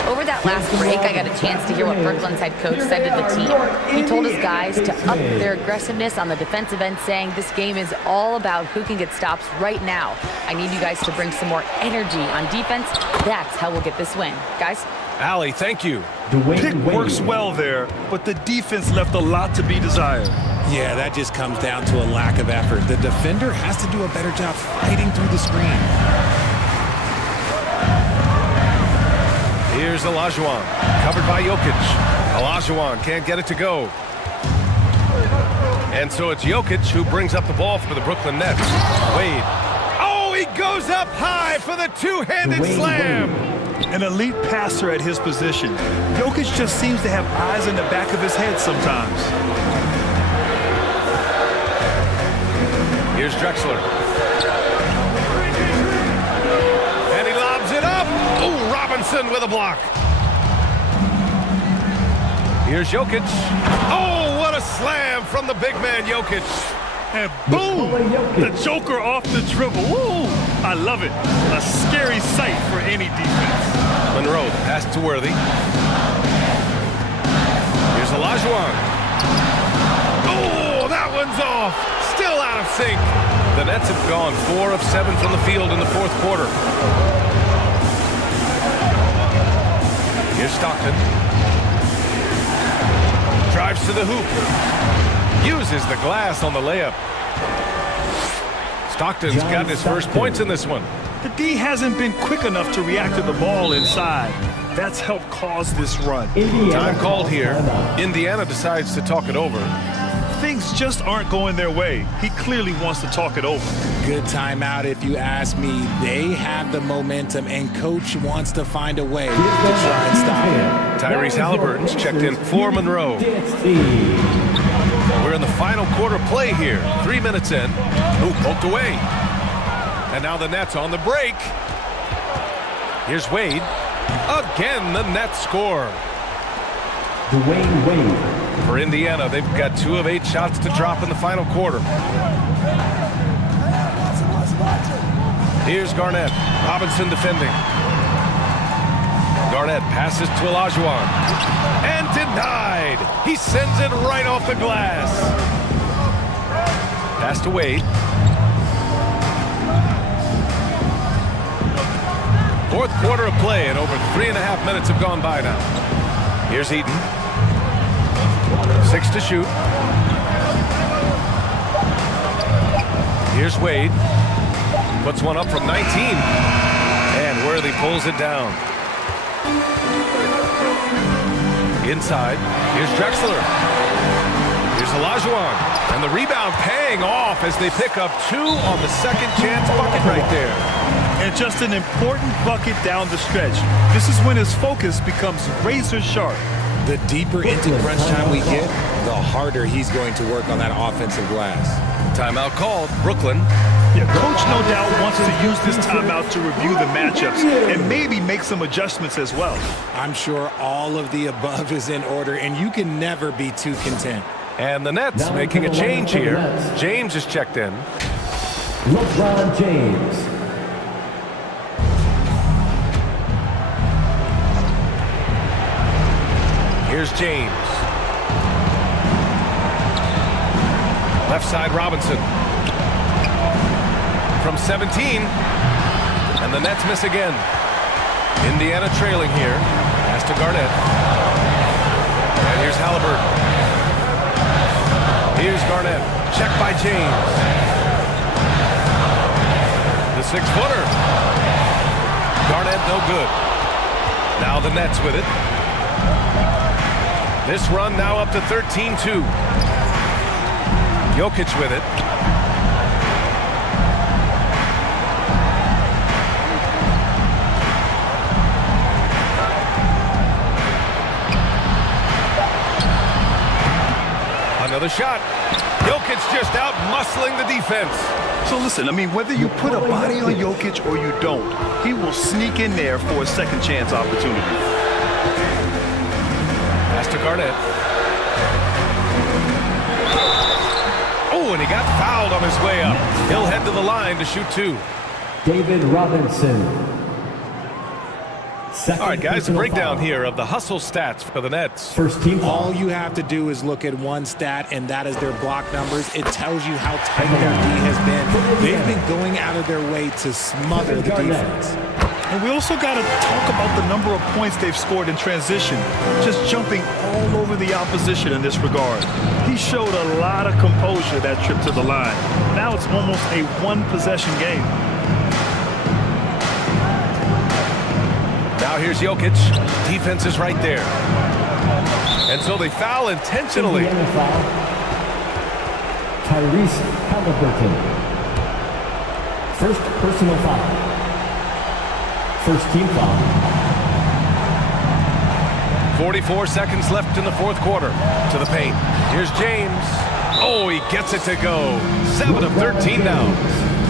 Over that last break, I got a chance to hear what Brooklyn's head coach said to the team. He told his guys to up their aggressiveness on the defensive end, saying this game is all about who can get stops right now. I need you guys to bring some more energy on defense. That's how we'll get this win. Guys? Allie, thank you. Pick works well there, but the defense left a lot to be desired. Yeah, that just comes down to a lack of effort. The defender has to do a better job fighting through the screen. Here's Olajuwon, covered by Jokic. Olajuwon can't get it to go. And so it's Jokic who brings up the ball for the Brooklyn Nets. Wade. Oh, he goes up high for the two-handed slam. An elite passer at his position. Jokic just seems to have eyes in the back of his head sometimes. Here's Drexler. And he lobs it up. Oh, Robinson with a block. Here's Jokic. Oh, what a slam from the big man Jokic. And boom, the Joker off the dribble. Woo, I love it. A scary sight for any defense. Monroe, pass to Worthy. Here's Olajuwon. Oh, that one's off. Still out of sync. The Nets have gone 4 of 7 from the field in the fourth quarter. Here's Stockton. Drives to the hoop. Uses the glass on the layup. Stockton's gotten his first points in this one. The D hasn't been quick enough to react to the ball inside. That's helped cause this run. Time called here. Indiana decides to talk it over. Things just aren't going their way. He clearly wants to talk it over. Good timeout if you ask me. They have the momentum, and Coach wants to find a way to try and stop it. Tyrese Halliburton's checked in for Monroe. We're in the final quarter play here. 3 minutes in. Ooh, poked away. And now the Nets on the break. Here's Wade. Again, the Nets score. Dwayne Wade. For Indiana, they've got 2 of 8 shots to drop in the final quarter. Here's Garnett. Robinson defending. Garnett passes to Olajuwon. And denied. He sends it right off the glass. Pass to Wade. Fourth quarter of play, and over 3.5 minutes have gone by now. Here's Eaton. 6 to shoot. Here's Wade. Puts one up from 19. And Worthy pulls it down. Inside. Here's Drexler. Here's Olajuwon. And the rebound paying off as they pick up 2 on the second chance bucket right there. And just an important bucket down the stretch. This is when his focus becomes razor sharp. The deeper into crunch time we get, the harder he's going to work on that offensive glass. Timeout called. Brooklyn. Yeah, Coach no doubt wants to use this timeout to review the matchups and maybe make some adjustments as well. I'm sure all of the above is in order, and you can never be too content. And the Nets making a change here. James is checked in. LeBron James. Here's James. Left side Robinson. From 17. And the Nets miss again. Indiana trailing here. Pass to Garnett. And here's Halliburton. Here's Garnett. Check by James. The 6-footer. Garnett no good. Now the Nets with it. This run now up to 13-2. Jokic with it. Another shot. Jokic just out muscling the defense. So listen, I mean, whether you put a body on Jokic or you don't, he will sneak in there for a second chance opportunity. Pass to Garnett. Oh, and he got fouled on his way up. He'll head to the line to shoot 2. David Robinson. All right, guys, a breakdown here of the hustle stats for the Nets. First team foul. All you have to do is look at one stat, and that is their block numbers. It tells you how tight their D has been. They've been going out of their way to smother the defense. And we also got to talk about the number of points they've scored in transition, just jumping all over the opposition in this regard. He showed a lot of composure that trip to the line. Now it's almost a one-possession game. Now here's Jokic. Defense is right there. And so they foul intentionally. Tyrese Halliburton. First personal foul. First team foul. 44 seconds left in the fourth quarter. To the paint. Here's James. Oh, he gets it to go. 7 of 13 now.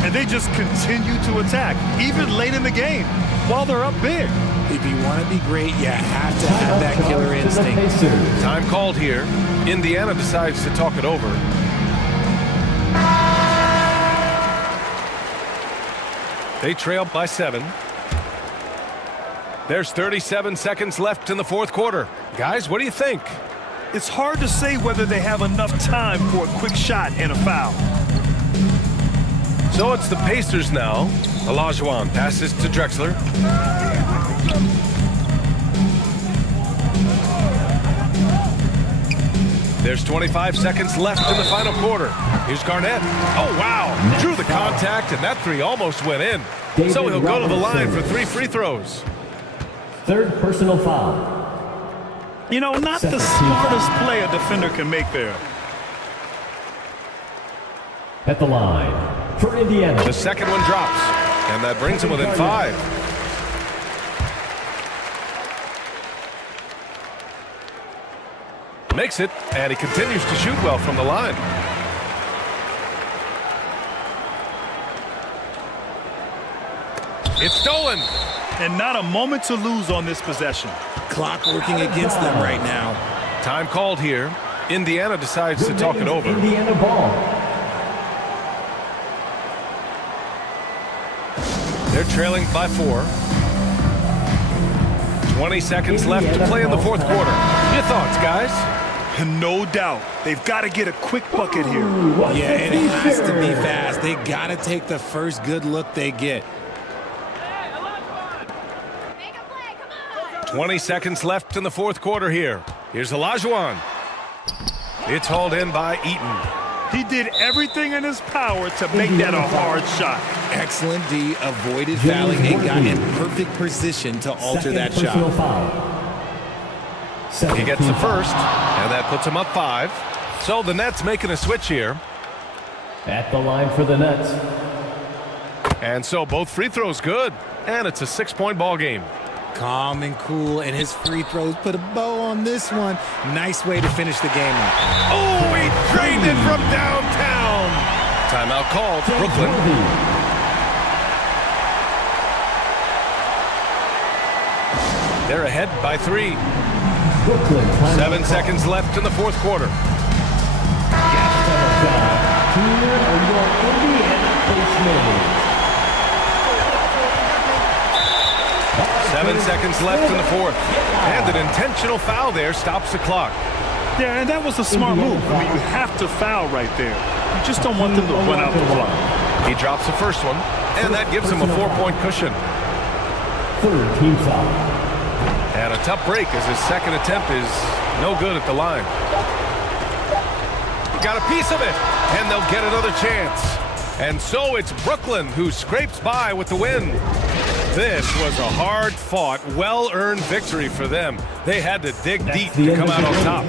And they just continue to attack, even late in the game, while they're up big. If you want to be great, you have to have that killer instinct. Time called here. Indiana decides to talk it over. They trail by 7. There's 37 seconds left in the fourth quarter. Guys, what do you think? It's hard to say whether they have enough time for a quick shot and a foul. So it's the Pacers now. Olajuwon passes to Drexler. There's 25 seconds left in the final quarter. Here's Garnett. Oh, wow. Drew the contact, and that three almost went in. So he'll go to the line for 3 free throws. Third personal foul. You know, not the smartest play a defender can make there. At the line for Indiana. The second one drops, and that brings him within 5. Makes it, and he continues to shoot well from the line. It's stolen. And not a moment to lose on this possession. Clock working against them right now. Time called here. Indiana decides to talk it over. Indiana ball. They're trailing by 4. 20 seconds left to play in the fourth quarter. Your thoughts, guys? No doubt. They've got to get a quick bucket here. Yeah, and it has to be fast. They got to take the first good look they get. 20 seconds left in the fourth quarter here. Here's Olajuwon. It's hauled in by Eaton. He did everything in his power to make that a hard shot. Excellent D, avoided fouling and got in perfect position to alter that shot. He gets the first, and that puts him up 5. So the Nets making a switch here. At the line for the Nets. And so both free throws good, and it's a 6-point ball game. Calm and cool, and his free throws put a bow on this one. Nice way to finish the game off. Oh, he drained it from downtown. Timeout called, Brooklyn. They're ahead by 3. 7 seconds left in the fourth quarter. Here are your Indiana Pacers. 7 seconds left in the fourth. And an intentional foul there stops the clock. Yeah, and that was a smart move. I mean, you have to foul right there. You just don't want them to run out the clock. He drops the first one, and that gives him a 4-point cushion. Third team foul. And a tough break as his second attempt is no good at the line. Got a piece of it, and they'll get another chance. And so it's Brooklyn who scrapes by with the win. This was a hard-fought, well-earned victory for them. They had to dig deep to come out on top.